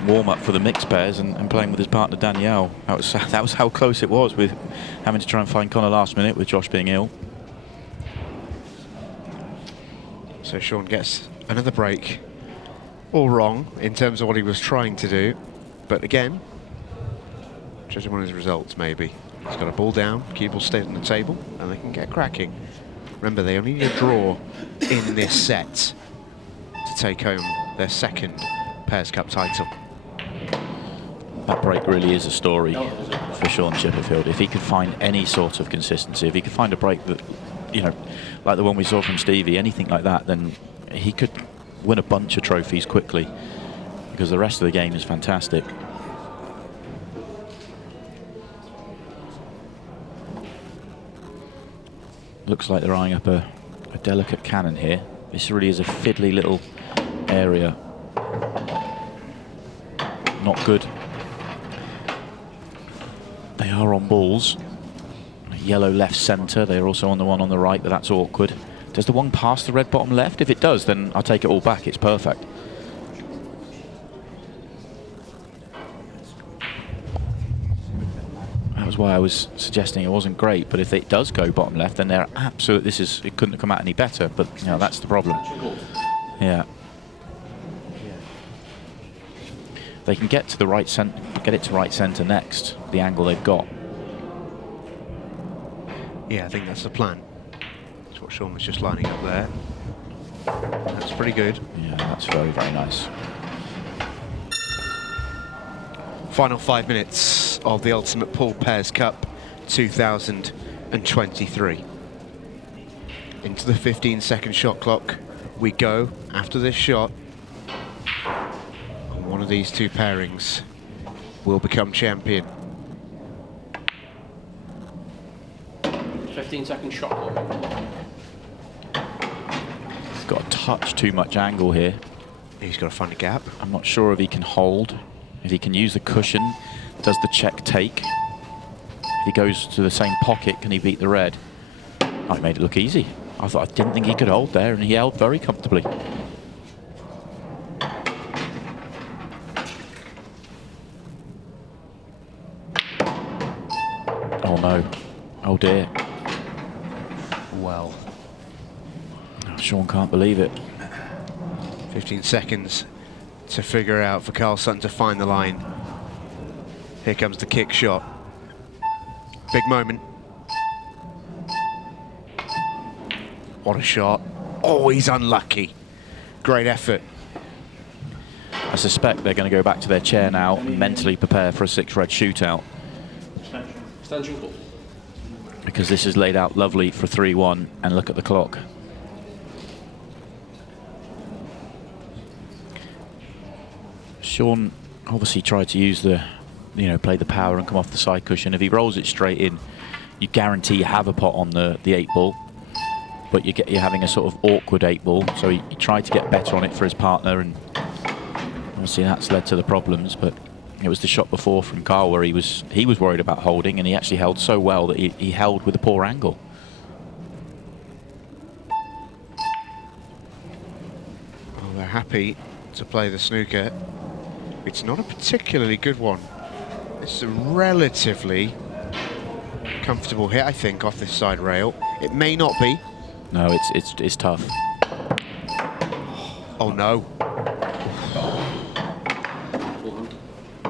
warm-up for the mixed pairs and playing with his partner Danielle. That was how close it was, with having to try and find Connor last minute with Josh being ill. So Sean gets another break, all wrong in terms of what he was trying to do, but again, judging on his results, maybe he's got a ball down, cue ball stayed on the table, and they can get cracking. Remember, they only need a draw in this set to take home their second Pairs Cup title. That break really is a story for Sean Chipperfield. If he could find any sort of consistency, if he could find a break that, you know, like the one we saw from Stevie, anything like that, then he could win a bunch of trophies quickly, because the rest of the game is fantastic. Looks like they're eyeing up a delicate cannon here. This really is a fiddly little area. Not good. They are on balls. Yellow left centre. They're also on the one on the right, but that's awkward. Does the one pass the red bottom left? If it does, then I'll take it all back. It's perfect. That was why I was suggesting it wasn't great, but if it does go bottom left, then they're absolute. It couldn't have come out any better, but you know, that's the problem. Yeah. They can get to the right get it to right centre next, the angle they've got. Yeah, I think that's the plan. That's what Sean was just lining up there. That's pretty good. Yeah, that's very, very nice. Final 5 minutes of the Ultimate Pool Pairs Cup 2023. Into the 15-second shot clock we go after this shot. And one of these two pairings will become champion. 15-second shot clock. Got a touch too much angle here. He's got to find a gap. I'm not sure if he can hold, if he can use the cushion. Does the check take? If he goes to the same pocket, can he beat the red? Oh, he made it look easy. I didn't think he could hold there, and he held very comfortably. Oh no. Oh dear. Well. Oh, Sean can't believe it. 15 seconds to figure out for Carl Sutton to find the line. Here comes the kick shot. Big moment. What a shot. Oh, he's unlucky. Great effort. I suspect they're going to go back to their chair now and mentally prepare for a 6-red shootout. Extension call. Because this is laid out lovely for 3-1, and look at the clock. Sean obviously tried to use the, play the power and come off the side cushion. If he rolls it straight in, you guarantee you have a pot on the 8-ball, but you're having a sort of awkward 8-ball. So he tried to get better on it for his partner, and obviously that's led to the problems. But it was the shot before from Carl where he was worried about holding, and he actually held so well that he held with a poor angle. Well, they're happy to play the snooker. It's not a particularly good one. It's a relatively comfortable hit, I think, off this side rail. It may not be. No, it's tough. Oh no.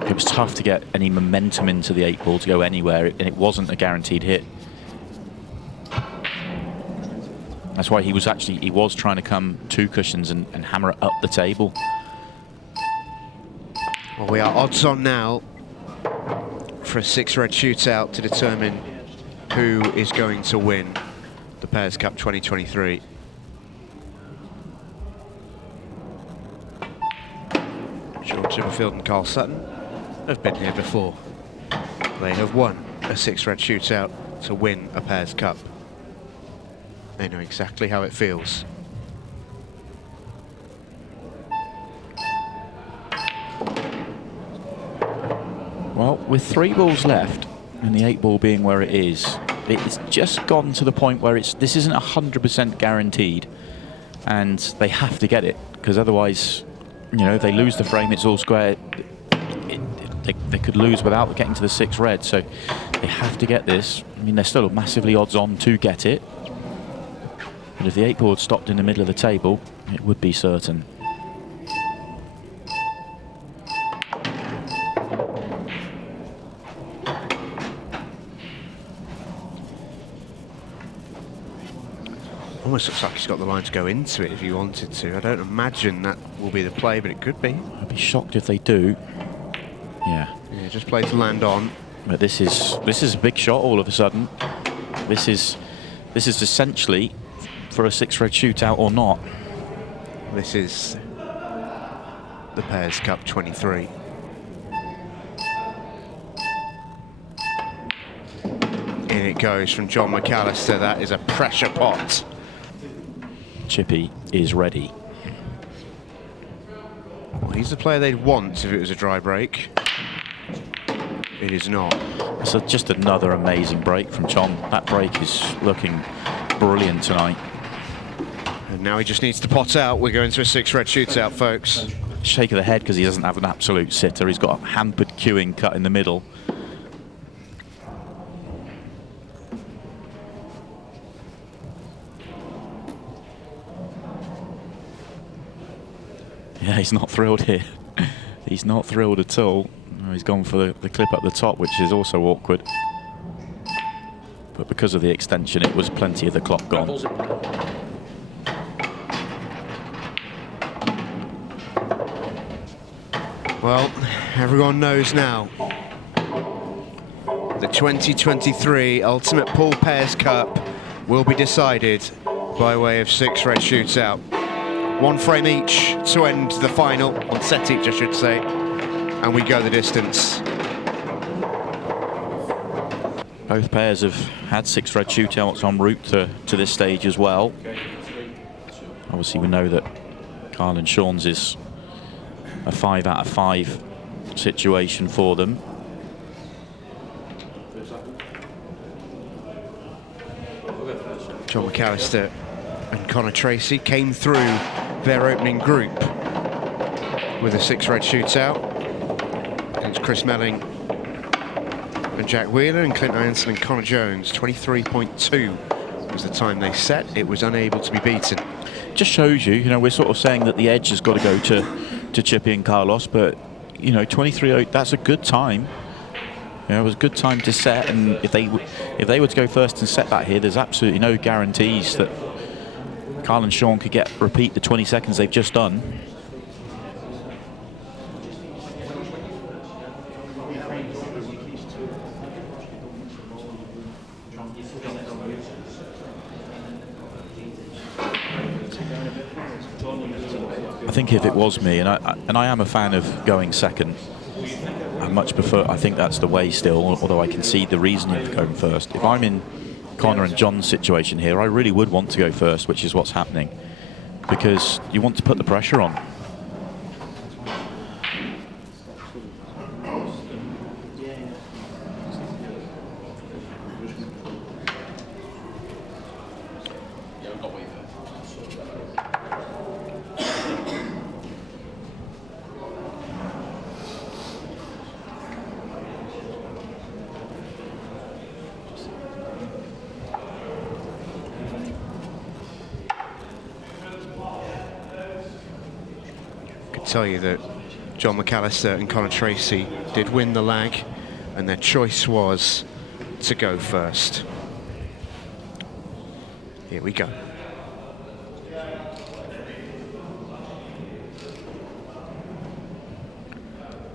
It was tough to get any momentum into the 8-ball to go anywhere, and it wasn't a guaranteed hit. That's why he was trying to come 2 cushions and hammer it up the table. Well, we are odds on now for a 6-red shootout to determine who is going to win the Pairs Cup 2023. Sean Chipperfield and Carl Sutton have been here before. They have won a 6-red shootout to win a Pairs Cup. They know exactly how it feels. Well, with 3 balls left, and the 8 ball being where it is, it's just gone to the point where this isn't 100% guaranteed, and they have to get it, because otherwise, if they lose the frame, it's all square. They could lose without getting to the 6 red, so they have to get this. I mean, they're still massively odds on to get it, but if the 8 ball had stopped in the middle of the table, it would be certain. Almost looks like he's got the line to go into it if he wanted to. I don't imagine that will be the play, but it could be. I'd be shocked if they do. Yeah, just play to land on. But this is a big shot all of a sudden. This is essentially for a 6 red shootout or not. This is the Pairs Cup 23. In it goes from John McAllister. That is a pressure pot. Chippy is ready. Well, he's the player they'd want if it was a dry break. It is not. So just another amazing break from John. That break is looking brilliant tonight. And now he just needs to pot out. We're going to a 6 red shootout, folks. Shake of the head because he doesn't have an absolute sitter. He's got a hampered queuing cut in the middle. Yeah, he's not thrilled here. He's not thrilled at all. He's gone for the clip up the top, which is also awkward. But because of the extension, it was plenty of the clock gone. Well, everyone knows now. The 2023 Ultimate Pool Pairs Cup will be decided by way of 6 red shootout. 1 frame each to end the final, 1 set each I should say, and we go the distance. Both pairs have had 6 red shootouts en route to this stage as well. Obviously we know that Carl and Sean's is a 5 out of 5 situation for them. John McAllister and Connor Tracy came through their opening group with a 6 red shootout against Chris Melling and Jack Wheeler and Clint Anderson and Connor Jones. 23.2 was the time they set. It was unable to be beaten. Just shows you, we're sort of saying that the edge has got to go to Chippy and Carlos, but 23.08, that's a good time. It was a good time to set, and if they were to go first and set that here, there's absolutely no guarantees that Carl and Sean could repeat the 20 seconds they've just done. I think if it was me, and I am a fan of going second, I much prefer. I think that's the way still, although I can see the reasoning for going first. If I'm in Connor and John's situation here, I really would want to go first, which is what's happening, because you want to put the pressure on. Tell you that John McAllister and Connor Tracy did win the lag, and their choice was to go first. Here we go.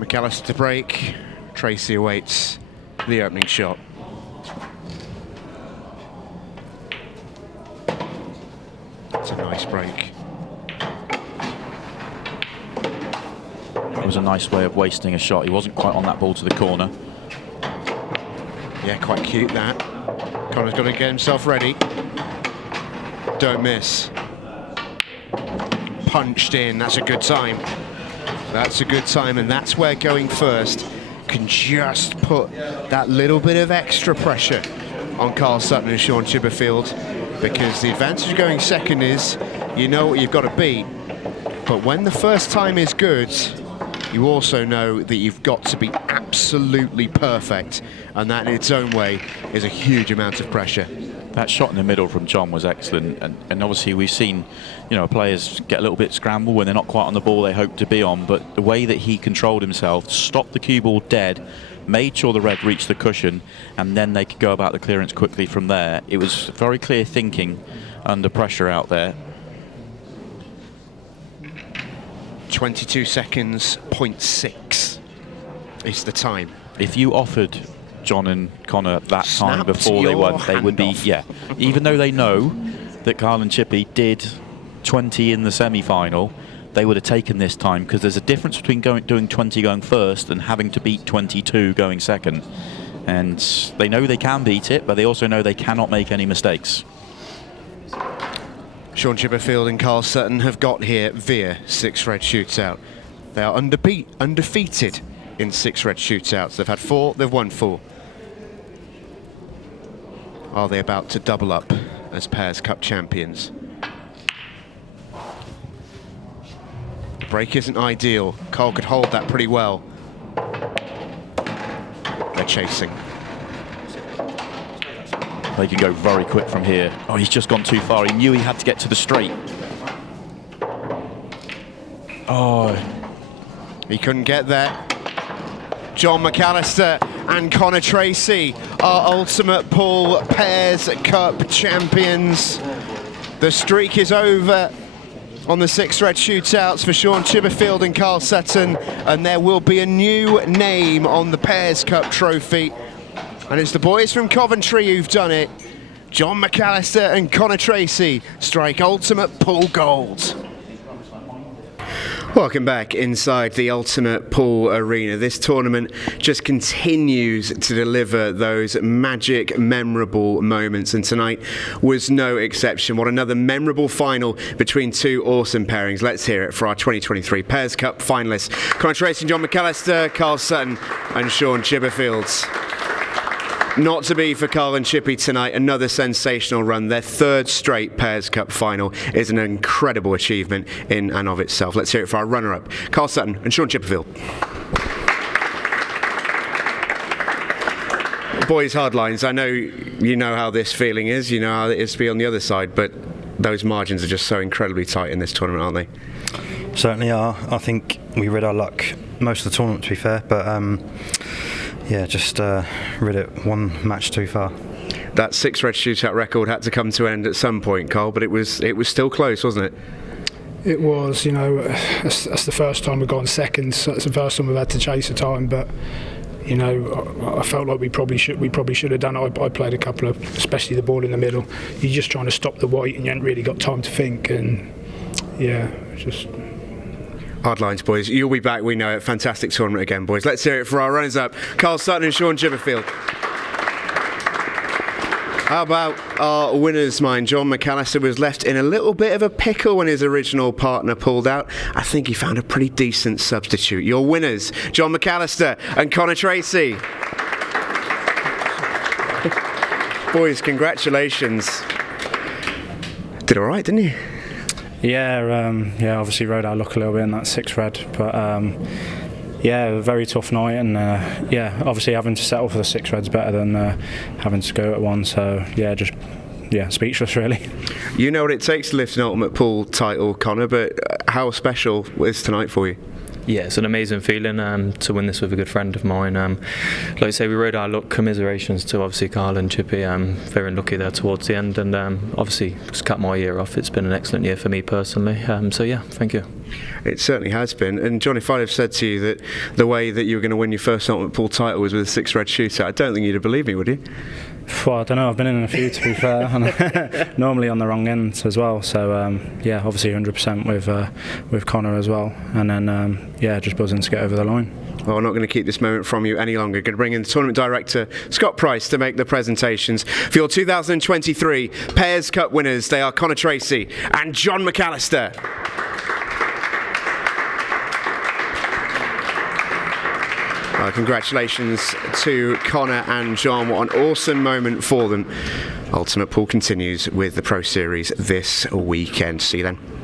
McAllister to break. Tracy awaits the opening shot. It's a nice break. It was a nice way of wasting a shot. He wasn't quite on that ball to the corner. Yeah, quite cute that. Connor's got to get himself ready. Don't miss. Punched in, that's a good time. That's a good time, and that's where going first can just put that little bit of extra pressure on Carl Sutton and Sean Chipperfield, because the advantage of going second is you know what you've got to beat, but when the first time is good, you also know that you've got to be absolutely perfect, and that in its own way is a huge amount of pressure. That shot in the middle from John was excellent, and obviously we've seen, players get a little bit scrambled when they're not quite on the ball they hope to be on, but the way that he controlled himself, stopped the cue ball dead, made sure the red reached the cushion, and then they could go about the clearance quickly from there. It was very clear thinking under pressure out there. 22 seconds, 0.6 is the time. If you offered John and Connor that time Snapped before they won, they would be, off. even though they know that Carl and Chippy did 20 in the semi-final, they would have taken this time, because there's a difference between doing 20 going first and having to beat 22 going second. And they know they can beat it, but they also know they cannot make any mistakes. Sean Chipperfield and Carl Sutton have got here via 6 red shootout. They are undefeated in 6 red shootouts. They've had 4, they've won 4. Are they about to double up as Pairs Cup champions? The break isn't ideal. Carl could hold that pretty well. They're chasing. They can go very quick from here. Oh, he's just gone too far. He knew he had to get to the straight. Oh. He couldn't get there. John McAllister and Connor Tracy are Ultimate Pool Pairs Cup champions. The streak is over on the 6 red shootouts for Sean Chipperfield and Carl Sutton, and there will be a new name on the Pairs Cup trophy. And it's the boys from Coventry who've done it. John McAllister and Connor Tracy strike Ultimate Pool Gold. Welcome back inside the Ultimate Pool Arena. This tournament just continues to deliver those magic, memorable moments, and tonight was no exception. What another memorable final between 2 awesome pairings. Let's hear it for our 2023 Pairs Cup finalists. Connor Tracy and John McAllister, Carl Sutton and Sean Chipperfield. Not to be for Carl and Chippy tonight, another sensational run. Their 3rd straight Pairs Cup final is an incredible achievement in and of itself. Let's hear it for our runner-up, Carl Sutton and Sean Chipperfield. Boys, hardlines, I know you know how this feeling is, you know how it is to be on the other side, but those margins are just so incredibly tight in this tournament, aren't they? Certainly are. I think we rid our luck most of the tournament, to be fair, but just rid it one match too far. That 6 red shootout record had to come to an end at some point, Carl, but it was still close, wasn't it? It was, that's the first time we've gone second, so it's the first time we've had to chase a time, but I felt like we probably should have done it. I played a couple of, especially the ball in the middle. You're just trying to stop the white and you haven't really got time to think, and just... Hard lines, boys. You'll be back, we know it. Fantastic tournament again, boys. Let's hear it for our runners-up, Carl Sutton and Sean Chipperfield. How about our winners, mine? John McAllister was left in a little bit of a pickle when his original partner pulled out. I think he found a pretty decent substitute. Your winners, John McAllister and Connor Tracy. Boys, congratulations. Did all right, didn't you? Yeah, obviously rode our luck a little bit in that 6 red, but a very tough night, and obviously having to settle for the 6 red's better than having to go at 1, so speechless really. You know what it takes to lift an Ultimate Pool title, Connor, but how special is tonight for you? Yeah, it's an amazing feeling to win this with a good friend of mine. Like I say, we rode our luck. Commiserations to obviously Carl and Chippy. Very lucky there towards the end, and obviously just cut my year off. It's been an excellent year for me personally. Thank you. It certainly has been. And John, if I'd have said to you that the way that you were going to win your first Ultimate Pool title was with a 6 red shootout, I don't think you'd have believed me, would you? Well, I don't know, I've been in a few, to be fair, and normally on the wrong end as well, so obviously 100% with Connor as well, and then just buzzing to get over the line. Well, we're not going to keep this moment from you any longer. Going to bring in the tournament director, Scott Price, to make the presentations for your 2023 Pairs Cup winners. They are Connor Tracy and John McAllister. Well, congratulations to Connor and John. What an awesome moment for them. Ultimate Pool continues with the Pro Series this weekend. See you then.